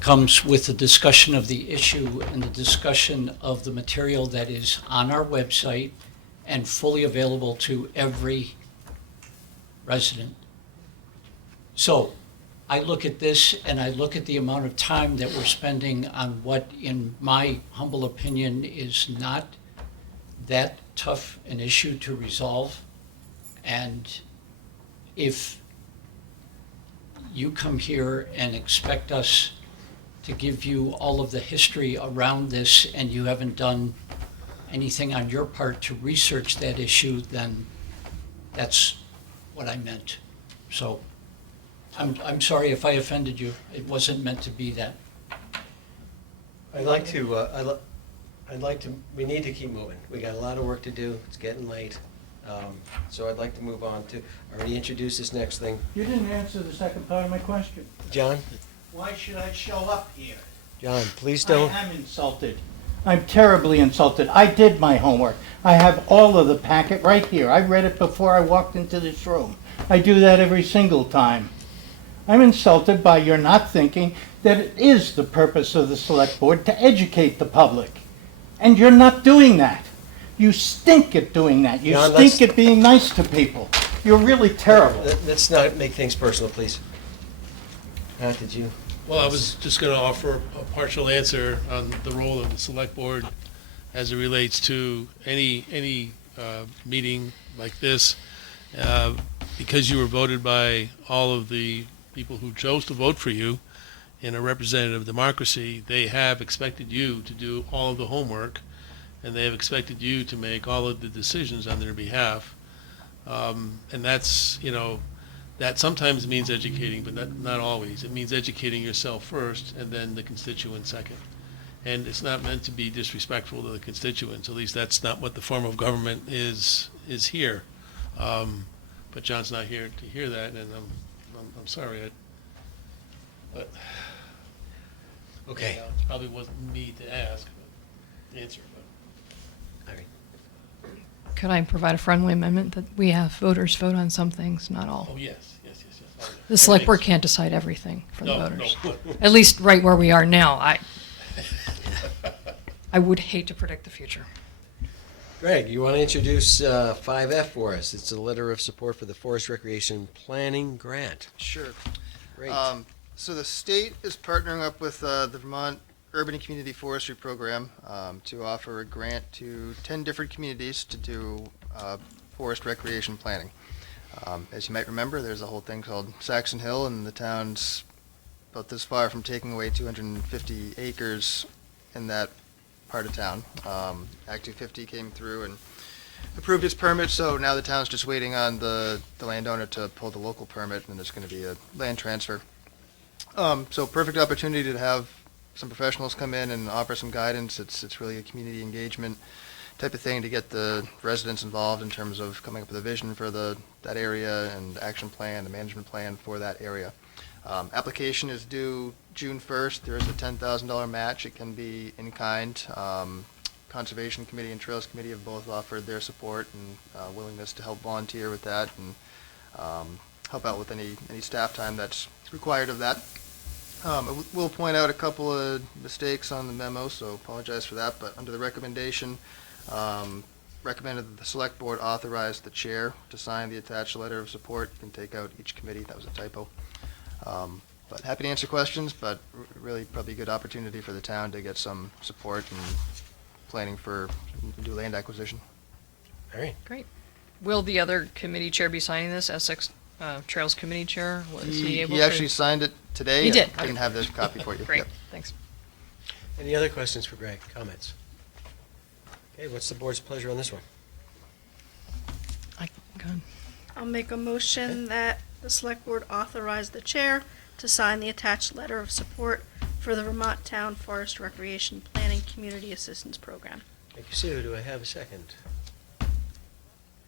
comes with the discussion of the issue and the discussion of the material that is on our website and fully available to every resident. So I look at this and I look at the amount of time that we're spending on what, in my humble opinion, is not that tough an issue to resolve. And if you come here and expect us to give you all of the history around this and you haven't done anything on your part to research that issue, then that's what I meant. So I'm sorry if I offended you. It wasn't meant to be that. I'd like to, we need to keep moving. We got a lot of work to do. It's getting late. So I'd like to move on to, I already introduced this next thing. You didn't answer the second part of my question. John? Why should I show up here? John, please don't. I am insulted. I'm terribly insulted. I did my homework. I have all of the packet right here. I read it before I walked into this room. I do that every single time. I'm insulted by your not thinking that it is the purpose of the select board to educate the public. And you're not doing that. You stink at doing that. You John, stink at being nice to people. You're really terrible. Let's not make things personal, please. Pat, did you? Well, I was just going to offer a partial answer on the role of the select board as it relates to any meeting like this. Because you were voted by all of the people who chose to vote for you in a representative democracy, they have expected you to do all of the homework, and they have expected you to make all of the decisions on their behalf. And that's, that sometimes means educating, but not always. It means educating yourself first and then the constituent second. And it's not meant to be disrespectful to the constituents. At least that's not what the form of government is here. But John's not here to hear that, and I'm sorry. But Okay. it probably wasn't me to ask, but answer. But Could I provide a friendly amendment that we have voters vote on some things, not all? oh yes. Oh, yeah. The select board can't decide everything for the No, voters. no. At least right where we are now. I would hate to predict the future. Greg, you want to introduce 5F for us? It's a letter of support for the Forest Recreation Planning Grant. Sure. Great. So the state is partnering up with the Vermont Urban and Community Forestry Program to offer a grant to 10 different communities to do forest recreation planning. As you might remember, there's a whole thing called Saxon Hill, and the town's about this far from taking away 250 acres in that part of town. Act 250 came through and approved its permit, so now the town's just waiting on the landowner to pull the local permit, and there's going to be a land transfer. So perfect opportunity to have some professionals come in and offer some guidance. It's really a community engagement type of thing to get the residents involved in terms of coming up with a vision for that area and action plan, the management plan for that area. Application is due June 1st. There is a $10,000 match. It can be in kind. Conservation Committee and Trails Committee have both offered their support and willingness to help volunteer with that and help out with any staff time that's required of that. I will point out a couple of mistakes on the memo, so apologize for that, but under the recommendation, recommended that the select board authorize the chair to sign the attached letter of support. You can take out each committee. That was a typo. But happy to answer questions, but really probably a good opportunity for the town to get some support and planning for new land acquisition. All right. Great. Will the other committee chair be signing this? Essex Trails Committee Chair? Was he able He to? actually signed it today. He did. I can have this copy for you. Great. Yep. Thanks. Any other questions for Greg? Comments? Okay, what's the board's pleasure on this one? Good. I'll make a motion that the select board authorize the chair to sign the attached letter of support for the Vermont Town Forest Recreation Planning Community Assistance Program. Thank you, Sue. Do I have a second?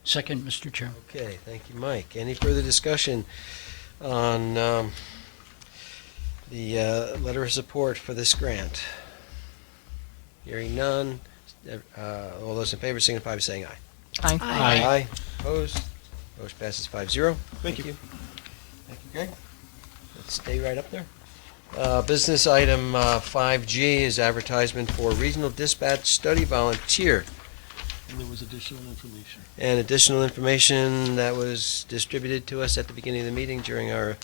Second, Mr. Chair. Okay, thank you, Mike. Any further discussion on the letter of support for this grant? Hearing none. All those in favor signify by saying aye. Aye. Aye. Aye. Opposed? Motion passes 5-0. Thank you. Thank you, Greg. Let's stay right up there. Business item 5G is advertisement for regional dispatch study volunteer. And there was additional information. And additional information that was distributed to us at the beginning of the meeting during our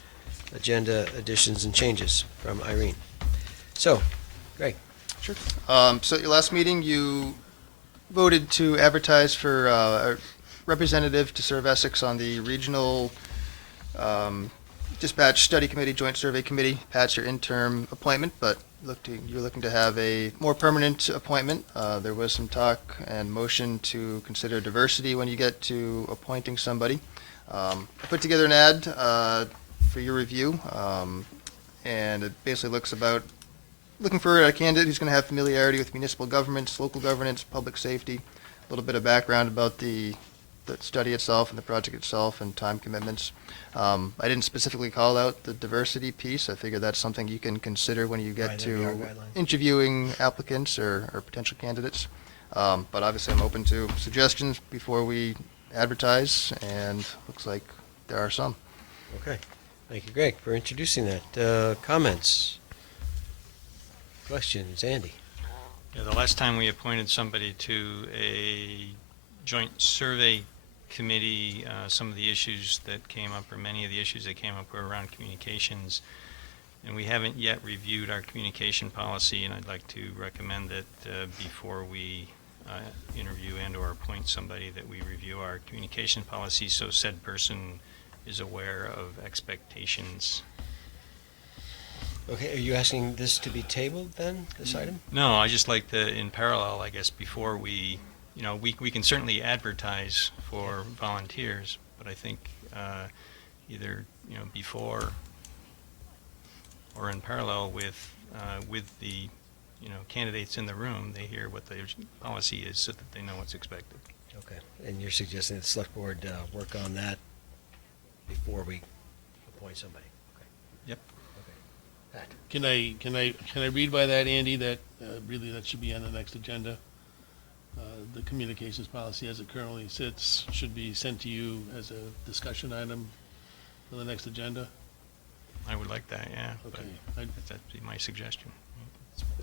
agenda additions and changes from Irene. So, Greg. Sure. So at your last meeting, you voted to advertise for a representative to serve Essex on the regional dispatch study committee, joint survey committee. Pat's your interim appointment, but you're looking to have a more permanent appointment. There was some talk and motion to consider diversity when you get to appointing somebody. I put together an ad for your review, and it basically looking for a candidate who's going to have familiarity with municipal governments, local governance, public safety, a little bit of background about the study itself and the project itself and time commitments. I didn't specifically call out the diversity piece. I figure that's something you can consider when you get to interviewing applicants or potential candidates. But obviously I'm open to suggestions before we advertise, and looks like there are some. Okay. Thank you, Greg, for introducing that. Comments? Questions? Andy? Yeah, the last time we appointed somebody to a joint survey committee, some of the issues that came up, or many of the issues that came up, were around communications And we haven't yet reviewed our communication policy, and I'd like to recommend that before we interview and/or appoint somebody, that we review our communication policy so said person is aware of expectations. Okay, are you asking this to be tabled then, this item? No, I just like to, in parallel, I guess, before we, we can certainly advertise for volunteers, but I think either, before or in parallel with the, candidates in the room, they hear what the policy is so that they know what's expected. Okay, and you're suggesting the select board work on that before we appoint somebody? Okay. Yep. Okay. Pat? Can I read by that, Andy, that really that should be on the next agenda? The communications policy as it currently sits should be sent to you as a discussion item for the next agenda? I would like that, yeah. Okay. But that'd be my suggestion.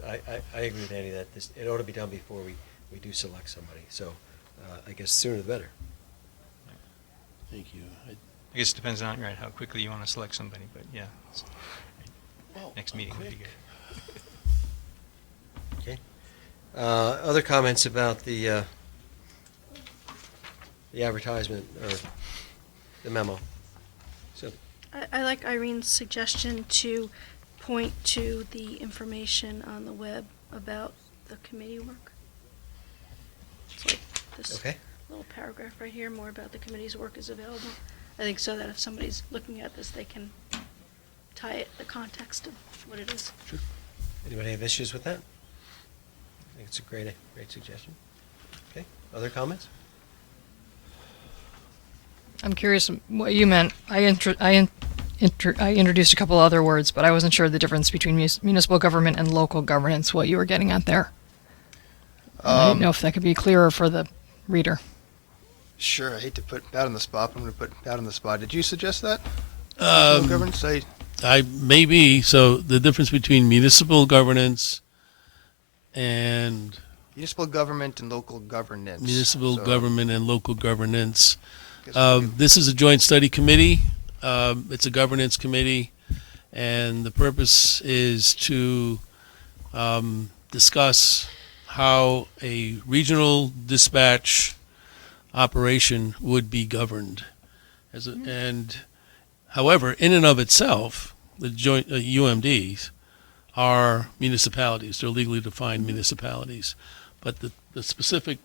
I agree with Andy that it ought to be done before we do select somebody, so I guess sooner the better. Thank you. I guess it depends on how quickly you want to select somebody, but yeah. Next meeting would be good. Okay. Other comments about the advertisement or the memo? So, I like Irene's suggestion to point to the information on the web about the committee work. It's like this okay. little paragraph right here, more about the committee's work is available. I think so that if somebody's looking at this, they can tie it, the context of what it is. Sure. Anybody have issues with that? I think it's a great suggestion. Okay, other comments? I'm curious what you meant. I introduced a couple other words, but I wasn't sure the difference between municipal government and local governance, what you were getting at there. I didn't know if that could be clearer for the reader. Sure, I hate to put Pat on the spot, but I'm going to put Pat on the spot. Did you suggest that? Governance? I Maybe. So the difference between municipal governance and municipal government and local governance. Municipal So, government and local governance. guess we could- This is a joint study committee. It's a governance committee, and the purpose is to discuss how a regional dispatch operation would be governed. And however, in and of itself, the joint UMDs are municipalities. They're legally defined municipalities. But the specific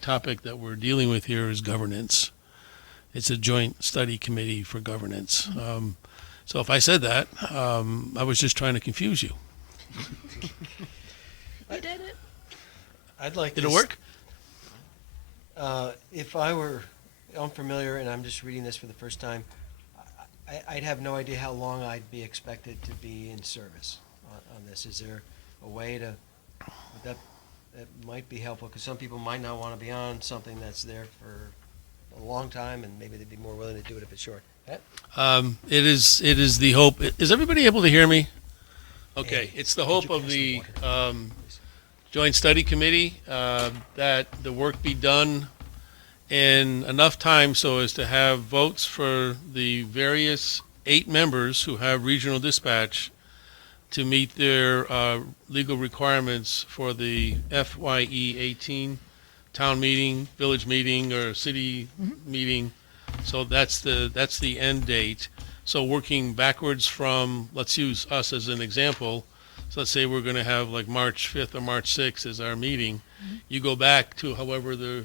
topic that we're dealing with here is governance. It's a joint study committee for governance. So if I said that, I was just trying to confuse you. You did it. I'd like Did this, it work? If I were unfamiliar and I'm just reading this for the first time, I'd have no idea how long I'd be expected to be in service on this. Is there a way to, that might be helpful, because some people might not want to be on something that's there for a long time, and maybe they'd be more willing to do it if it's short. Pat? It is the hope. Is everybody able to hear me? Okay, it's the hope of the Joint Study Committee that the work be done in enough time so as to have votes for the various 8 members who have regional dispatch to meet their legal requirements for the FYE 18 town meeting, village meeting, or city meeting. So that's the end date. So working backwards from, let's use us as an example. So let's say we're going to have like March 5th or March 6th as our meeting. You go back to however the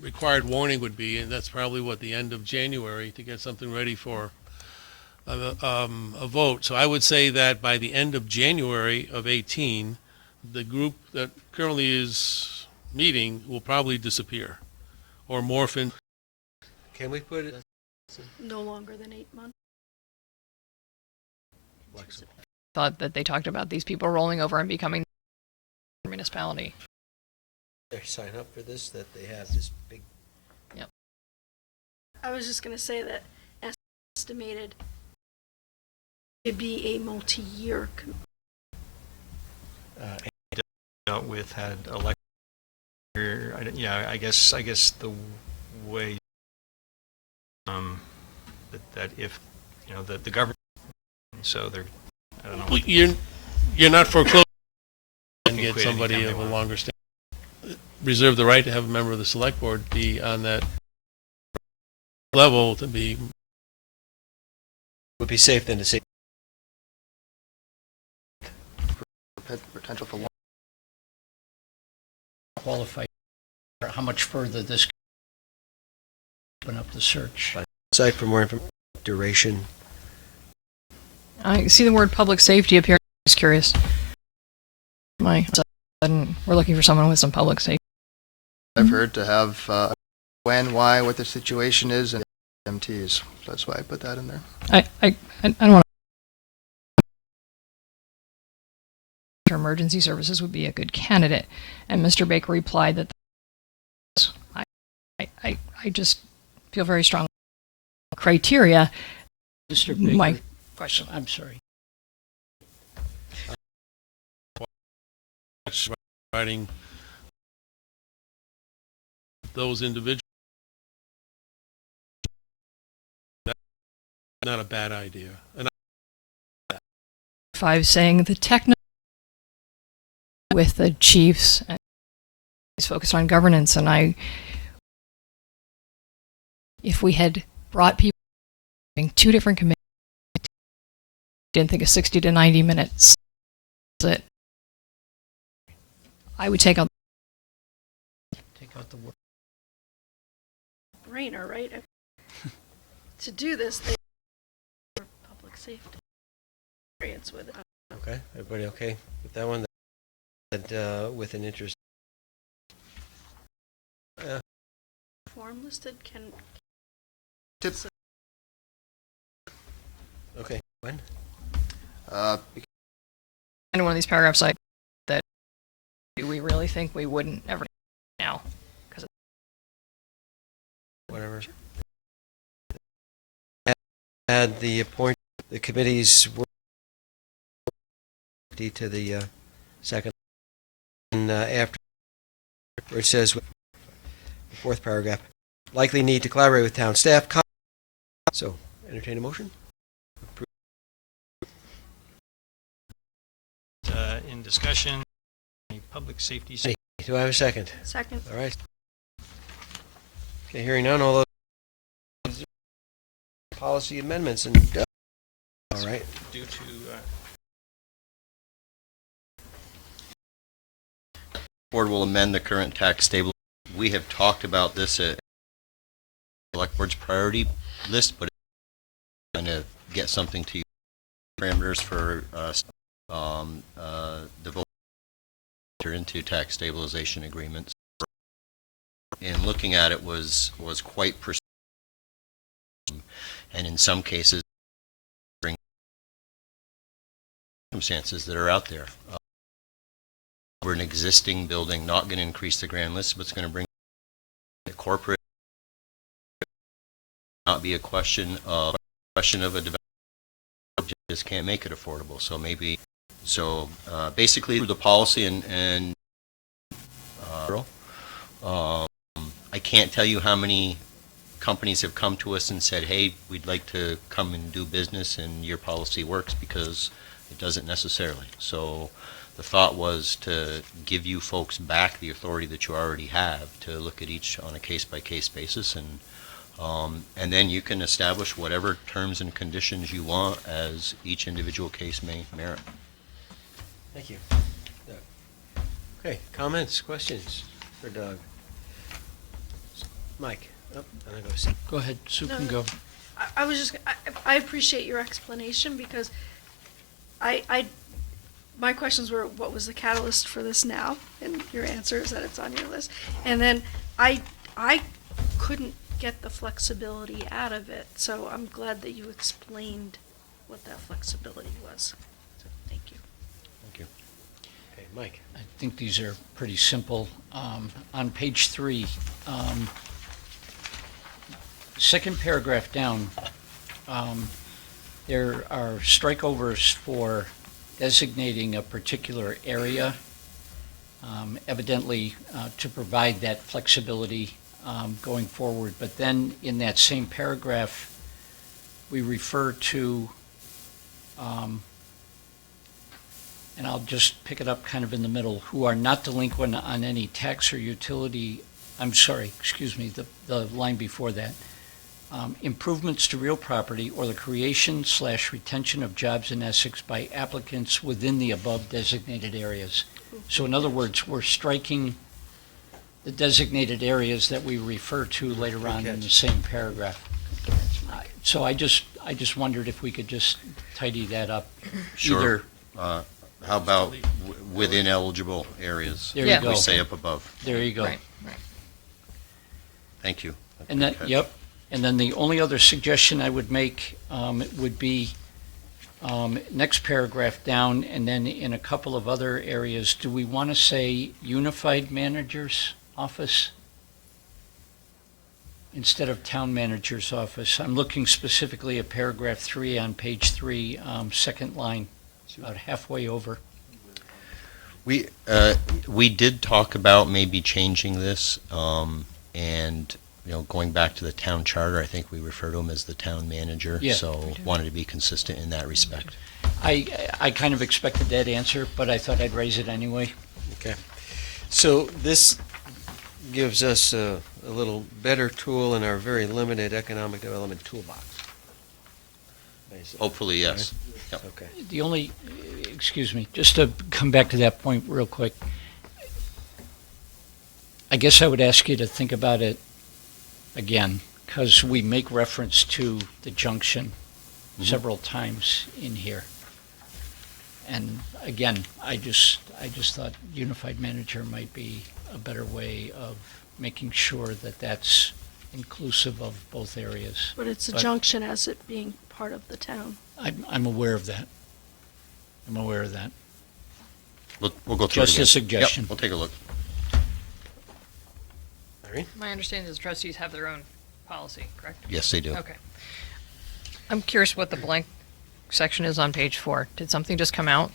required warning would be, and that's probably what, the end of January, to get something ready for a vote. So I would say that by the end of January of 18, the group that currently is meeting will probably disappear or morph in. Can we put it? No longer than 8 months. Flexible. Thought that they talked about these people rolling over and becoming a municipality. They sign up for this, that they have this big. I was just going to say that estimated to be a multi-year. Dealt with had election. I guess the way that if the government, so they're I don't know. Well, you're not foreclosed and Can get quit somebody anytime of they a want. longer stay. Reserve the right to have a member of the select board be on that level to be. Would be safe than to say. Potential for Qualify how much further this can open up the search. Site for more information. Duration. I see the word public safety appear. I'm just curious. We're looking for someone with some public safety. I've heard to have when, why, what the situation is, and MTs. That's why I put that in there. I don't want to. Emergency services would be a good candidate, and Mr. Baker replied that. I just feel very strong criteria. Mr. Baker, My question. I'm sorry. Writing those individuals. Not a bad idea. And 5 saying the technical with the chiefs and he's focused on governance, and if we had brought people in 2 different committees, didn't think a 60 to 90 minutes that I would take out the word. Brainer, right? To do this, they have public safety experience with it. Okay, everybody okay with that one? That with an interest. Form listed can. Okay, when? in one of these paragraphs like that. Do we really think we wouldn't ever now? Because Whatever. Add the committee's work to the second, and after where it says the 4th paragraph, likely need to collaborate with town staff. So, entertain a motion. In discussion, public safety. Do I have a second? Second. All right. Okay, hearing none, all those policy amendments and go. All right. Due to Board will amend the current tax stable. We have talked about this at Select Board's priority list, but I'm going to get something to you. Parameters for the vote into tax stabilization agreements. And looking at it was quite precise, and in some cases, circumstances that are out there. We're an existing building, not going to increase the grand list, but it's going to bring the corporate. Not be a question of a development. Just can't make it affordable. So maybe basically the policy and I can't tell you how many companies have come to us and said, hey, we'd like to come and do business, and your policy works, because it doesn't necessarily. So the thought was to give you folks back the authority that you already have to look at each on a case-by-case basis, and then you can establish whatever terms and conditions you want as each individual case may merit. Thank you. Doug. Okay, comments, questions for Doug? Mike. Oh, and I go see. Go ahead, Sue No, can no. go. I was just, I appreciate your explanation, because my questions were, what was the catalyst for this now? And your answer is that it's on your list. And then I couldn't get the flexibility out of it, so I'm glad that you explained what that flexibility was. So, thank you. Thank you. Okay, Mike. I think these are pretty simple. On page 3, second paragraph down, there are strikeovers for designating a particular area, evidently to provide that flexibility going forward. But then in that same paragraph, we refer to and I'll just pick it up kind of in the middle, who are not delinquent on any tax or utility, the line before that. Improvements to real property or the creation/retention of jobs in Essex by applicants within the above designated areas. So in other words, we're striking the designated areas that we refer to later on in the same paragraph. So I just wondered if we could just tidy that up. Sure. How about within eligible areas? There you go. We say up above. There you go. Right. Thank you. That's And a then, good catch. yep, and then the only other suggestion I would make would be next paragraph down, and then in a couple of other areas, do we want to say unified manager's office instead of town manager's office? I'm looking specifically at paragraph 3 on page 3, second line, about halfway over. We did talk about maybe changing this, and, going back to the town charter, I think we refer to him as the town manager. Yeah. So wanted to be consistent in that respect. I kind of expected that answer, but I thought I'd raise it anyway. Okay. So this gives us a little better tool in our very limited economic development toolbox. Basically. Hopefully, yes. Yep. Okay. The only, excuse me, just to come back to that point real quick, I guess I would ask you to think about it again, because we make reference to the junction several times in here. And again, I just thought unified manager might be a better way of making sure that that's inclusive of both areas. But it's a junction as it being part of the town. I'm aware of that. I'm aware of that. We'll go through it Just a again. suggestion. Yep, we'll take a look. Irene? My understanding is trustees have their own policy, correct? Yes, they do. Okay. I'm curious what the blank section is on page 4. Did something just come out?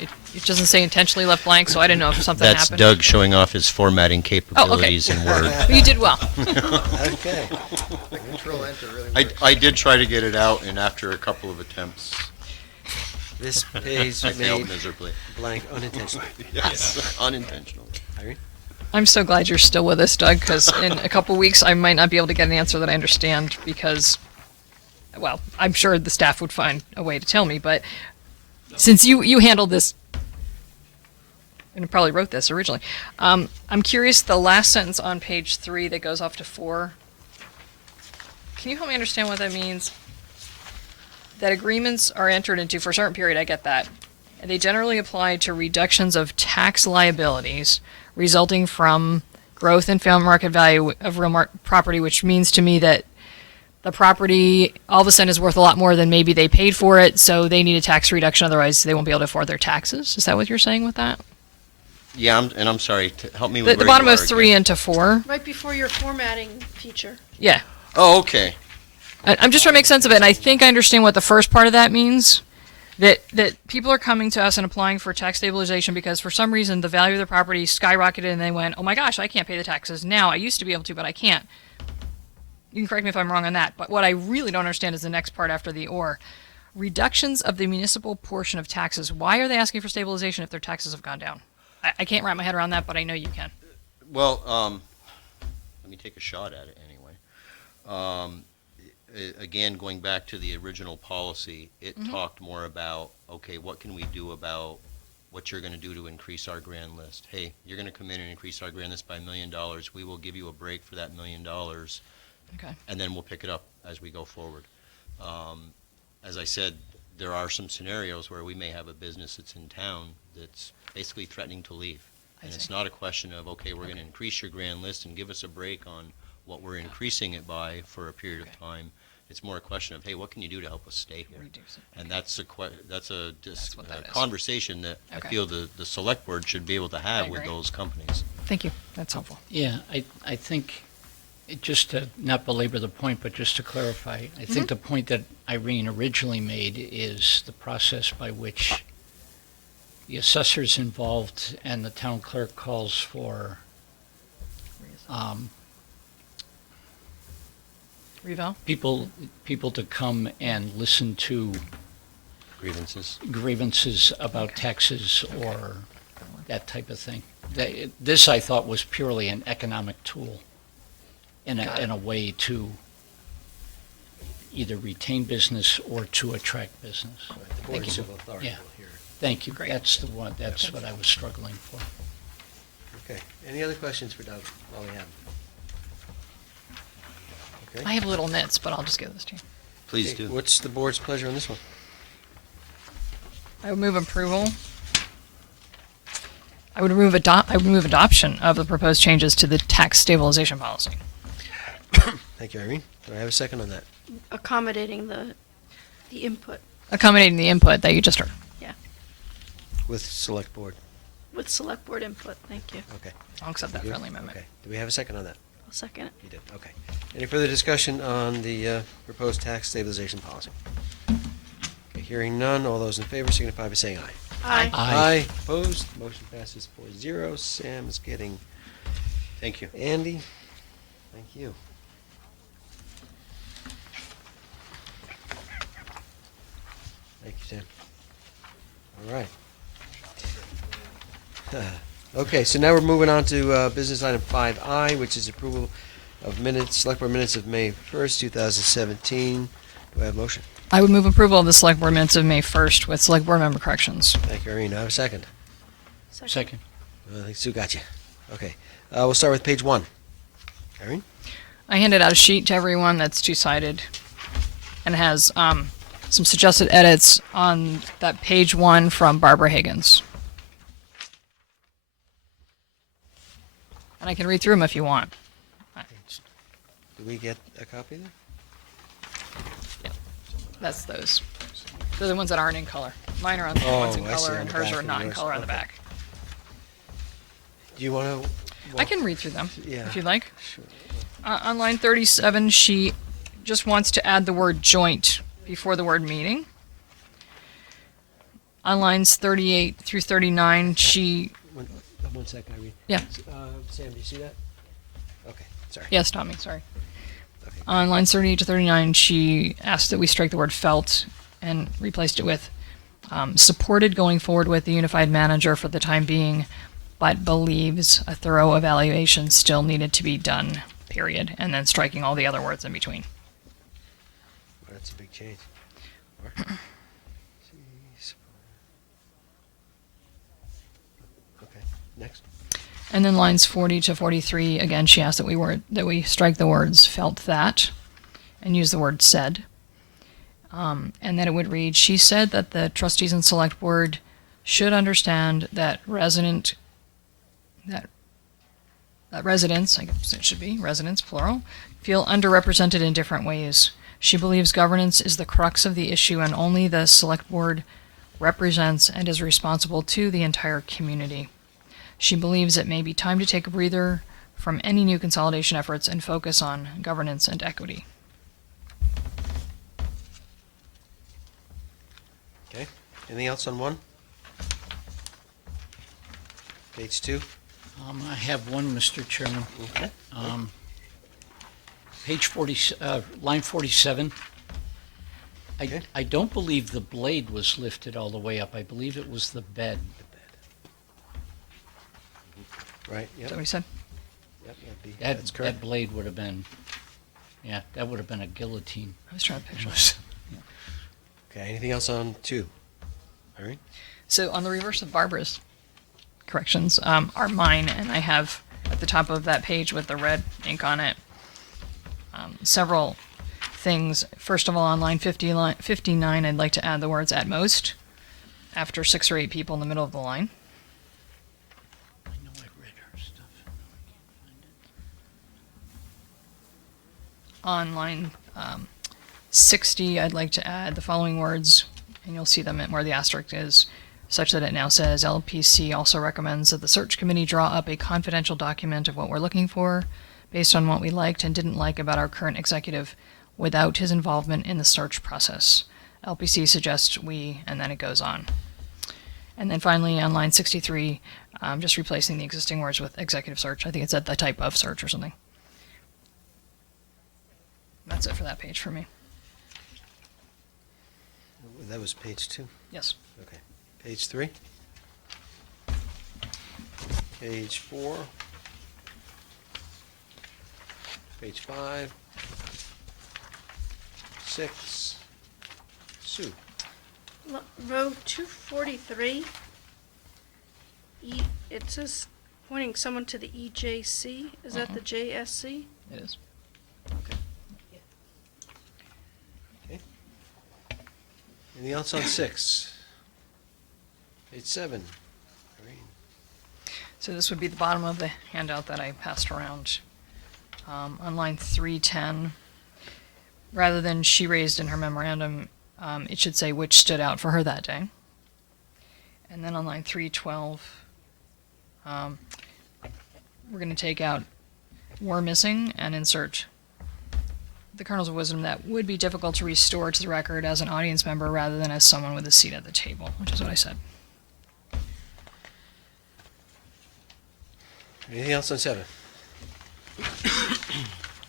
It doesn't say intentionally left blank, so I didn't know if something That's happened. Doug showing off his formatting capabilities in Word. Well, you did well. Okay. Control Enter really I, works. I did try to get it out, and after a couple of attempts, This page I failed made miserably. blank unintentionally. Yes, unintentionally. Irene? I'm so glad you're still with us, Doug, because in a couple weeks I might not be able to get an answer that I understand because, well, I'm sure the staff would find a way to tell me, but since you handled this and probably wrote this originally, I'm curious, the last sentence on page 3 that goes off to 4, can you help me understand what that means? That agreements are entered into for a certain period, I get that. And they generally apply to reductions of tax liabilities resulting from growth in fair market value of real property, which means to me that the property all of a sudden is worth a lot more than maybe they paid for it, so they need a tax reduction, otherwise they won't be able to afford their taxes. Is that what you're saying with that? Yeah, I'm sorry. Help me with The where bottom you of are 3 again. into 4? Right before your formatting feature. Yeah. Oh, okay. I'm just trying to make sense of it, and I think I understand what the first part of that means. That people are coming to us and applying for tax stabilization because for some reason the value of their property skyrocketed and they went, oh my gosh, I can't pay the taxes now. I used to be able to, but I can't. You can correct me if I'm wrong on that, but what I really don't understand is the next part after the or. Reductions of the municipal portion of taxes. Why are they asking for stabilization if their taxes have gone down? I can't wrap my head around that, but I know you can. Well, let me take a shot at it anyway. Again, going back to the original policy, it talked more about, okay, what can we do about what you're going to do to increase our grand list? Hey, you're going to come in and increase our grand list by $1 million. We will give you a break for that $1 million. Okay. And then we'll pick it up as we go forward. As I said, there are some scenarios where we may have a business that's in town that's basically threatening to leave. And it's not a question of, okay, we're going to increase your grand list and give us a break on what we're increasing it by for a period of time. It's more a question of, hey, what can you do to help us stay here? Reduce it. And that's a what that is. conversation that I feel the select board should be able to have with agree. those companies. Thank you. That's helpful. Yeah, I think, just to not belabor the point, but just to clarify, I think the point that Irene originally made is the process by which the assessor's involved and the town clerk calls for Reval? people to come and listen to grievances about taxes or that type of thing. This, I thought, was purely an economic tool in a way to either retain business or to attract business. The Board of Civil Authority Yeah. will hear it. Thank you. That's the one, that's what I was struggling for. Okay. Any other questions for Doug while we have him? Okay. I have little nits, but I'll just give this to you. Please Okay, do. What's the board's pleasure on this one? I would move approval. I would move adoption of the proposed changes to the tax stabilization policy. Thank you, Irene. Do I have a second on that? Accommodating the input, Accommodating the input that you just heard. yeah, With Select Board. with select board input, thank you. Okay. I'll accept that You? friendly amendment. Okay. Do we have a second on that? I'll second it. You did, okay. Any further discussion on the proposed tax stabilization policy? Okay, hearing none, all those in favor signify by saying aye. Aye. Aye. Opposed, motion passes 4-0. Sam is getting Thank you. Andy. Thank you. Thank you, Sam. All right. Okay, so now we're moving on to business item 5I, which is approval of minutes, select board minutes of May 1st, 2017. Do I have a motion? I would move approval of the select board minutes of May 1st with select board member corrections. Thank you, Irene. Do I have a second? Second. I think Sue got you. Okay. We'll start with page 1. Irene? I handed out a sheet to everyone that's two-sided and it has some suggested edits on that page 1 from Barbara Higgins. And I can read through them if you want. Do we get a copy there? That's those. They're the ones that aren't in color. Mine are on the ones in I see, color on and the hers back are and not in yours- color on the okay. back. Do you want to? I can read through them Yeah. if you'd like. Sure. On line 37, she just wants to add the word joint before the word meeting. On lines 38 through 39, she... One second, Irene. Yeah. Sam, do you see that? Okay, sorry. Yes, Tommy, sorry. Okay. On lines 38 to 39, she asked that we strike the word felt and replaced it with supported going forward with the unified manager for the time being, but believes a thorough evaluation still needed to be done, period. And then striking all the other words in between. Well, that's a big change. Okay, next. And then lines 40 to 43, again, she asked that we strike the words felt that and use the word said. And then it would read, she said that the trustees and select board should understand that residents, I guess it should be, residents, plural, feel underrepresented in different ways. She believes governance is the crux of the issue and only the select board represents and is responsible to the entire community. She believes it may be time to take a breather from any new consolidation efforts and focus on governance and equity. Okay, anything else on 1? Page 2? I have one, Mr. Chairman. Okay. Page 40, line 47. Okay. I don't believe the blade was lifted all the way up. I believe it was the bed. Right, Is yep. that what you said? Yep, That, that's correct. that blade would have been, yeah, that would have been a guillotine. I was trying to picture this. Okay, anything else on 2? Irene? So on the reverse of Barbara's corrections are mine, and I have at the top of that page with the red ink on it several things. First of all, on line 59, I'd like to add the words at most after 6 or 8 people in the middle of the line. I know I read her stuff. On line 60, I'd like to add the following words, and you'll see them where the asterisk is, such that it now says, LPC also recommends that the search committee draw up a confidential document of what we're looking for, based on what we liked and didn't like about our current executive, without his involvement in the search process. LPC suggests we, and then it goes on. And then finally, on line 63, just replacing the existing words with executive search. I think it's at the type of search or something. That's it for that page for me. that was page 2? Yes. Okay. Page 3? Page 4? Page 5? 6? Sue? Row 243, it says pointing someone to the EJC. Is that the JSC? It is. Okay. Anything else on 6? Page 7? Irene? So this would be the bottom of the handout that I passed around. On line 310, rather than she raised in her memorandum, it should say which stood out for her that day. And then on line 312, we're going to take out "were missing" and insert the kernels of wisdom that would be difficult to restore to the record as an audience member rather than as someone with a seat at the table, which is what I said. Anything else on 7?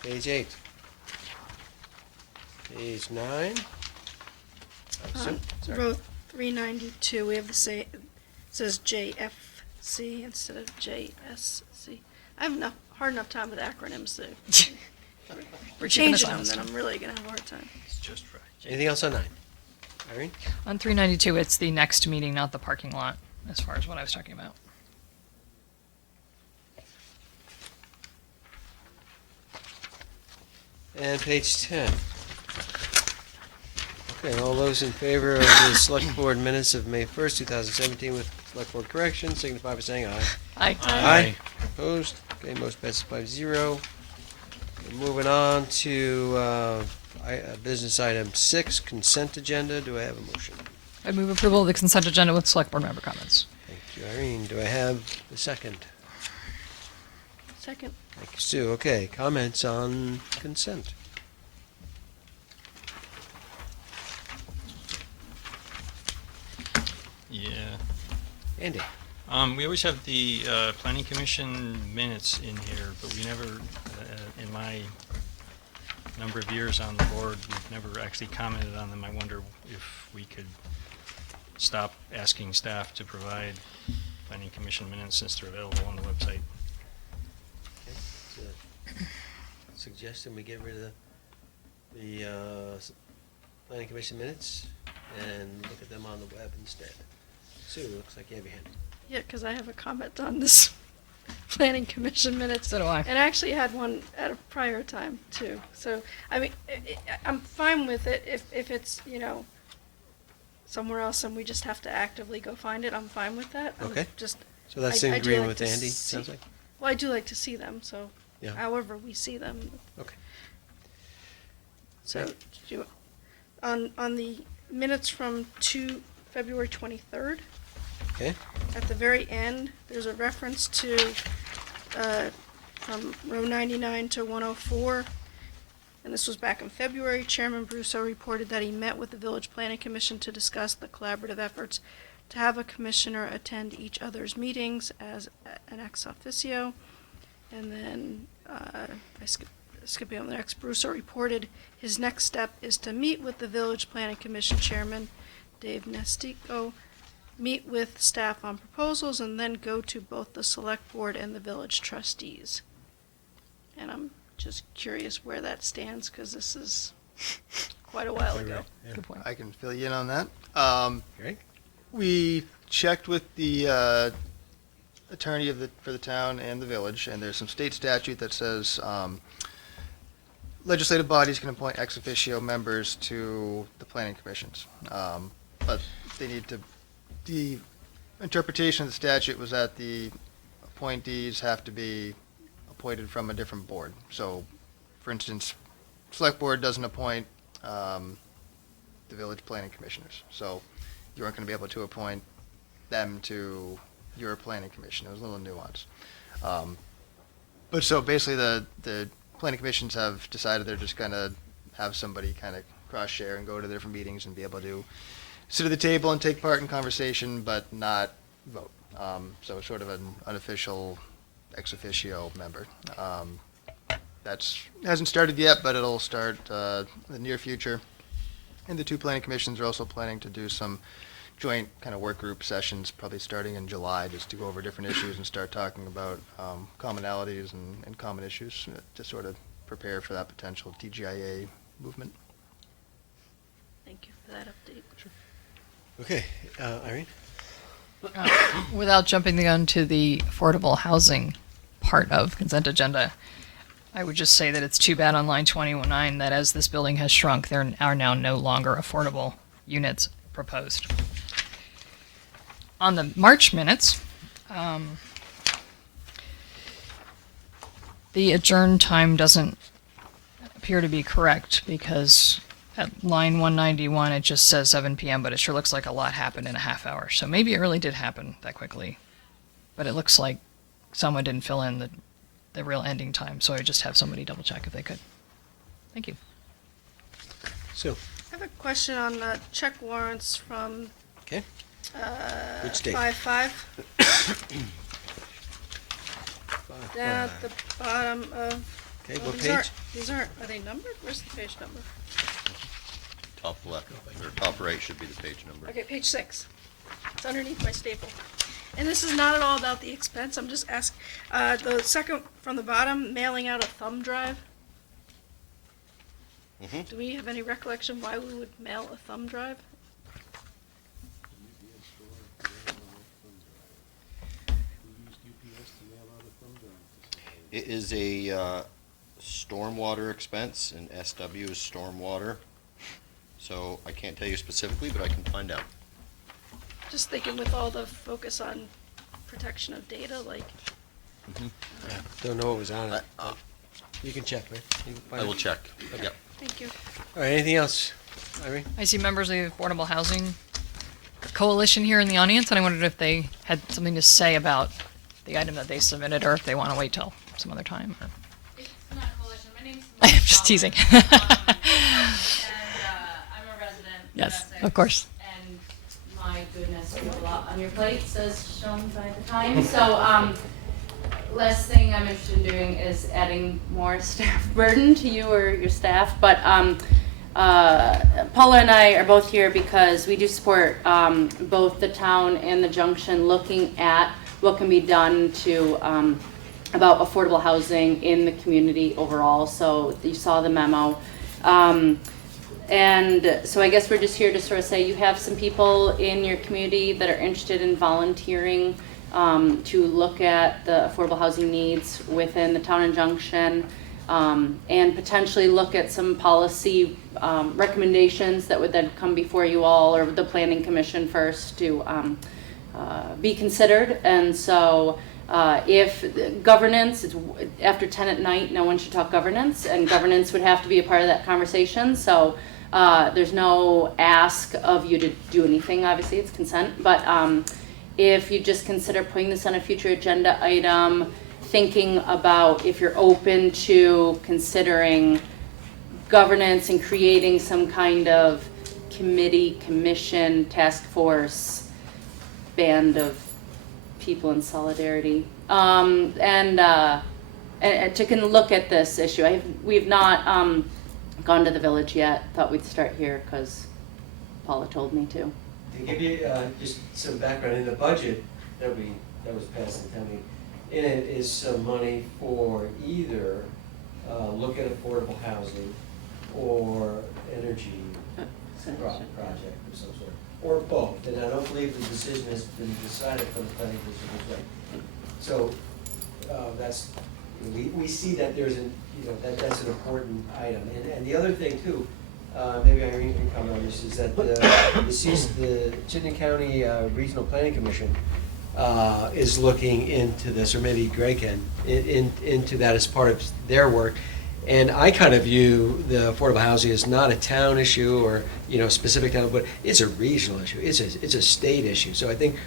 Page 8? Page 9? Sue? Sorry. Row 392, we have the same, it says JFC instead of JSC. I have hard enough time with acronyms, so We're changing keeping them, us then honest. I'm really gonna have a hard time. It's just right. Anything else on 9? Irene? On 392, it's the next meeting, not the parking lot, as far as what I was talking about. And page 10. Okay, all those in favor of the Select Board minutes of May 1st, 2017 with Select Board correction, signify by saying aye. Aye. Aye. Opposed? Okay, motion passes 5-0. We're moving on to business item 6, consent agenda. Do I have a motion? I move approval of the consent agenda with select board member comments. Thank you, Irene. Do I have a second? Second. Thank you, Sue. Okay, comments on consent? Yeah. Andy? We always have the planning commission minutes in here, but we never, in my number of years on the board, we've never actually commented on them. I wonder if we could stop asking staff to provide planning commission minutes since they're available on the website. Okay, suggesting we get rid of the planning commission minutes and look at them on the web instead. Sue, looks like you have your hand. Yeah, because I have a comment on this planning commission minutes. So do I. And I actually had one at a prior time too. So, I mean, I'm fine with it if it's, somewhere else and we just have to actively go find it. I'm fine with that. Okay. Just. So that's I in do agreement like with to Andy, see- sounds like? Well, I do like to see them, so Yeah. however we see them. Okay. So, on the minutes from February 23rd, Okay. at the very end, there's a reference to, from row 99 to 104, and this was back in February. Chairman Brusso reported that he met with the Village Planning Commission to discuss the collaborative efforts to have a commissioner attend each other's meetings as an ex officio. And then, skipping on the next, Brusso reported his next step is to meet with the Village Planning Commission Chairman, Dave Nestico, meet with staff on proposals, and then go to both the Select Board and the Village Trustees. And I'm just curious where that stands, because this is quite a while ago. Good point. I can fill you in on that. Great. We checked with the attorney for the town and the village, and there's some state statute that says legislative bodies can appoint ex officio members to the planning commissions. But they need to, the interpretation of the statute was that the appointees have to be appointed from a different board. So, for instance, Select Board doesn't appoint the village planning commissioners. So you aren't going to be able to appoint them to your planning commission. It was a little nuance. But so basically the planning commissions have decided they're just going to have somebody kind of cross-share and go to the different meetings and be able to sit at the table and take part in conversation, but not vote. So sort of an unofficial ex officio member. That's hasn't started yet, but it'll start in the near future. And the two planning commissions are also planning to do some joint kind of work group sessions, probably starting in July, just to go over different issues and start talking about commonalities and common issues to sort of prepare for that potential TGIA movement. Thank you for that update. Okay, Irene? Without jumping the gun to the affordable housing part of consent agenda, I would just say that it's too bad on line 21.9 that as this building has shrunk, there are now no longer affordable units proposed. On the March minutes, the adjourn time doesn't appear to be correct because at line 191 it just says 7 p.m., but it sure looks like a lot happened in a half hour. So maybe it really did happen that quickly, but it looks like someone didn't fill in the real ending time, so I just have somebody double check if they could. Thank you. So, I have a question on check warrants from okay. Which date? 5/5. Down at the bottom of. Okay, oh, what these page? Are they numbered? Where's the page number? Top left, or top right should be the page number. Okay, page 6. It's underneath my staple. And this is not at all about the expense. I'm just asking. The second from the bottom, mailing out a thumb drive. Do we have any recollection why we would mail a thumb drive? It is a stormwater expense, and SW is stormwater. So I can't tell you specifically, but I can find out. Just thinking with all the focus on protection of data, like. Yeah, don't know what was on it. You can check, right? You can find I will it. check. Okay. Yep. Thank you. All right, anything else, Irene? I see members of the Affordable Housing Coalition here in the audience, and I wondered if they had something to say about the item that they submitted, or if they want to wait till some other time. Or... It's not a coalition. My name's I'm just teasing. and I'm a resident. Yes, Essex, of course. And my goodness, you have a lot on your plate, as shown by the time. So, last thing I'm interested in doing is adding more staff burden to you or your staff. But Paula and I are both here because we do support both the town and the junction looking at what can be done to about affordable housing in the community overall. So you saw the memo. And so I guess we're just here to sort of say you have some people in your community that are interested in volunteering to look at the affordable housing needs within the town and junction, and potentially look at some policy recommendations that would then come before you all or the planning commission first to be considered. And so if governance, it's after 10 at night, no one should talk governance, and governance would have to be a part of that conversation. So there's no ask of you to do anything, obviously it's consent, but if you just consider putting this on a future agenda item, thinking about if you're open to considering governance and creating some kind of committee, commission, task force, band of people in solidarity, and to can look at this issue. We've not gone to the village yet. Thought we'd start here because Paula told me to. To give you just some background, in the budget that was passed in town meeting, in it is some money for either look at affordable housing or energy project of some sort, or both. And I don't believe the decision has been decided from the planning commission as well. So that's, we see that there's that's an important item. And the other thing too, maybe Irene can comment on this, is that the Chittenden County Regional Planning Commission is looking into this, or maybe Greg can, into that as part of their work. And I kind of view the affordable housing as not a town issue or specific town, but it's a regional issue. It's a state issue. So I think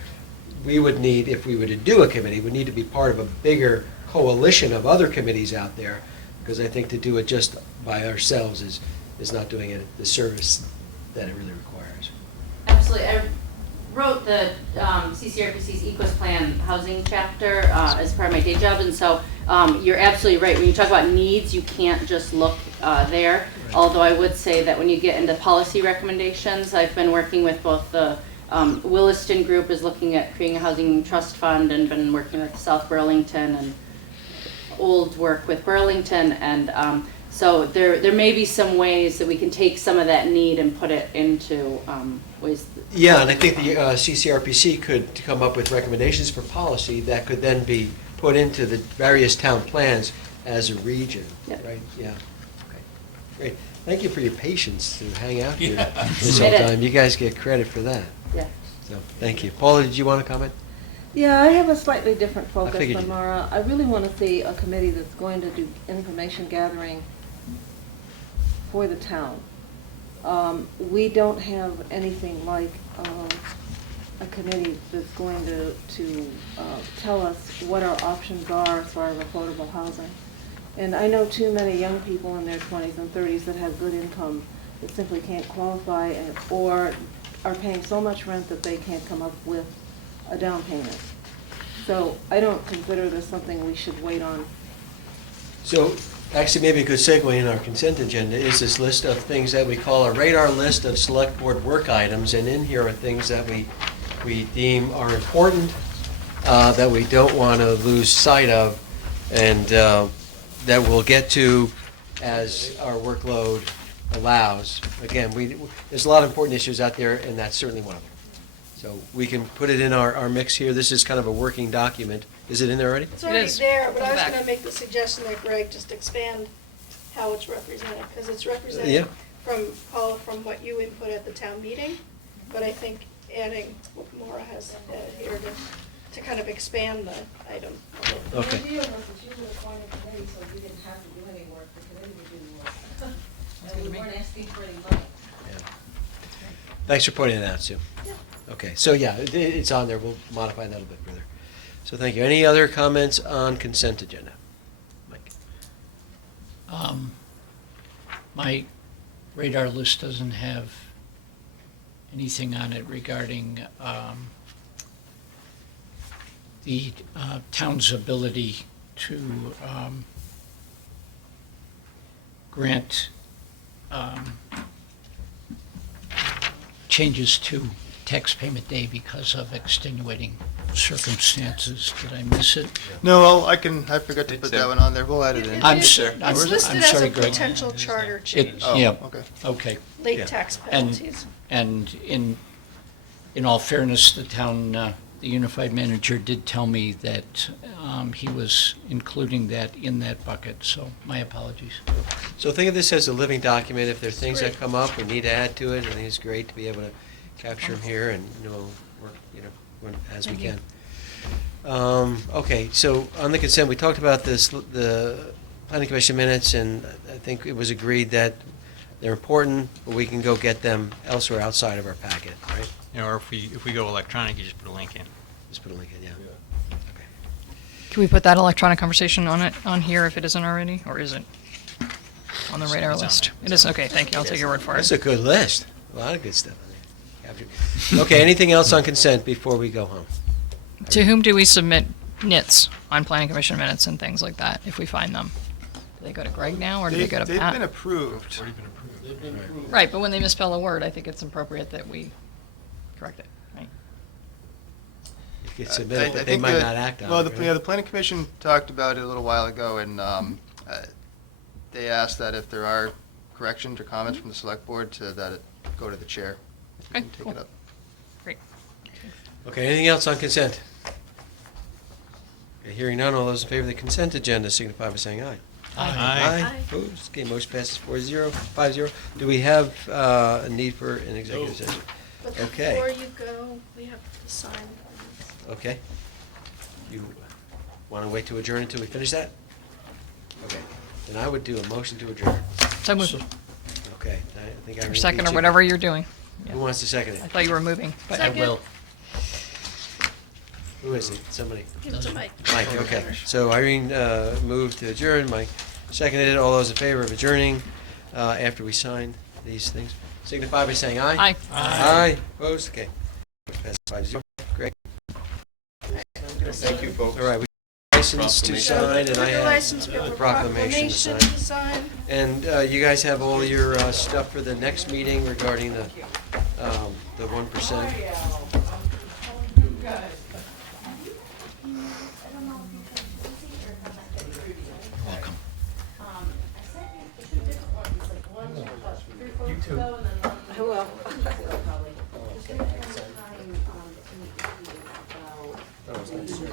we would need, if we were to do a committee, we need to be part of a bigger coalition of other committees out there, because I think to do it just by ourselves is not doing it the service that it really requires. Absolutely. wrote the CCRPC's Equus Plan housing chapter as part of my day job, and so you're absolutely right. When you talk about needs, you can't just look there. Although I would say that when you get into policy recommendations, I've been working with both the Williston group is looking at creating a housing trust fund, and been working with South Burlington and old work with Burlington, and so there may be some ways that we can take some of that need and put it into ways. Yeah, and I think the CCRPC could come up with recommendations for policy that could then be put into the various town plans as a region, Yep. right? Yeah. Okay. Great. Thank you for your patience to hang out here Yeah. this whole time. You guys get credit for that. Yeah. So, thank you. Paula, did you want to comment? Yeah, I have a slightly different I focus figured than you did. Mara. I really want to see a committee that's going to do information gathering for the town. We don't have anything like a committee that's going to tell us what our options are as far as affordable housing. And I know too many young people in their 20s and 30s that have good income that simply can't qualify or are paying so much rent that they can't come up with a down payment. So I don't consider this something we should wait on. So, actually, maybe a good segue in our consent agenda is this list of things that we call a radar list of select board work items, and in here are things that we deem are important, that we don't want to lose sight of, and that we'll get to as our workload allows. Again, there's a lot of important issues out there, and that's certainly one of them. So we can put it in our mix here. This is kind of a working document. Is it in there already? It's already is. there, but On I the was back. gonna make the suggestion that Greg just expand how it's represented, because it's represented Yeah. from, Paula, from what you input at the town meeting, but I think adding what Maura has here to kind of expand the item. Okay. The idea was that you would appoint a committee so you didn't have to do any work, the committee would do the work. And we weren't asking for any money. Thanks for pointing that out, Sue. Yeah. Okay, so yeah, it's on there. We'll modify that a bit further. So thank you. Any other comments on consent agenda? Mike? My radar list doesn't have anything on it regarding the town's ability to grant changes to tax payment day because of extenuating circumstances. Did I miss it? No, I forgot to put that one on there. We'll add it in. It's listed as sorry, a Greg. potential charter It, change, yeah, okay. okay. late Yeah. tax And, penalties. and in all fairness, the town, the unified manager did tell me that he was including that in that bucket, so my apologies. So think of this as a living document. If there are things that Great. come up, we need to add to it. I think it's great to be able to capture them here and, work, as we Thank you. can. Okay, so on the consent, we talked about this, the planning commission minutes, and I think it was agreed that they're important, but we can go get them elsewhere outside of our packet, right? Or if we go electronic, you just put a link in. Just put a link in, yeah. Okay. Can we put that electronic conversation on here if it isn't already, or is it on the radar It's on list? there. It is, okay, thank you, I'll take your word for That's it. a good list. A lot of good stuff in there. Captured. Okay, anything else on consent before we go home? To whom do we submit nits on planning commission minutes and things like that, if we find them? Do they go to Greg now, or do they go to They've Pat? been approved. Right, but when they misspell a word, I think it's appropriate that we correct it, right? You can submit it, I but they think might that- not act on well, it, the right? planning commission talked about it a little while ago, and they asked that if there are corrections or comments from the select board, that it go to the chair. Okay, And take cool. it up. Great. Okay, anything else on consent? Okay, hearing none, all those in favor of the consent agenda signify by saying aye. Aye. Aye. Opposed? Okay, motion passes 5-0. Do we have a need for an executive session? But Okay. before you go, we have to sign. Okay. You want to wait to adjourn until we finish that? Okay, then I would do a motion to adjourn. So moved. Okay, I think I. Or second, beat or you. whatever you're doing. Who wants to second I it? thought you were moving, but I Second. will. Who is it? Somebody? Give it to Mike. Mike, okay. So Irene moved to adjourn, Mike seconded it. All those in favor of adjourning after we sign these things, signify by saying aye. Aye. Aye, opposed, okay. That's 5-0. Great. Thank you, folks. All right, we have a license to sign, and I The have license, we have the a proclamation to proclamation sign. to sign. And you guys have all your stuff for the next meeting regarding the 1%. Welcome. You too. I will. Oh, I was gonna say.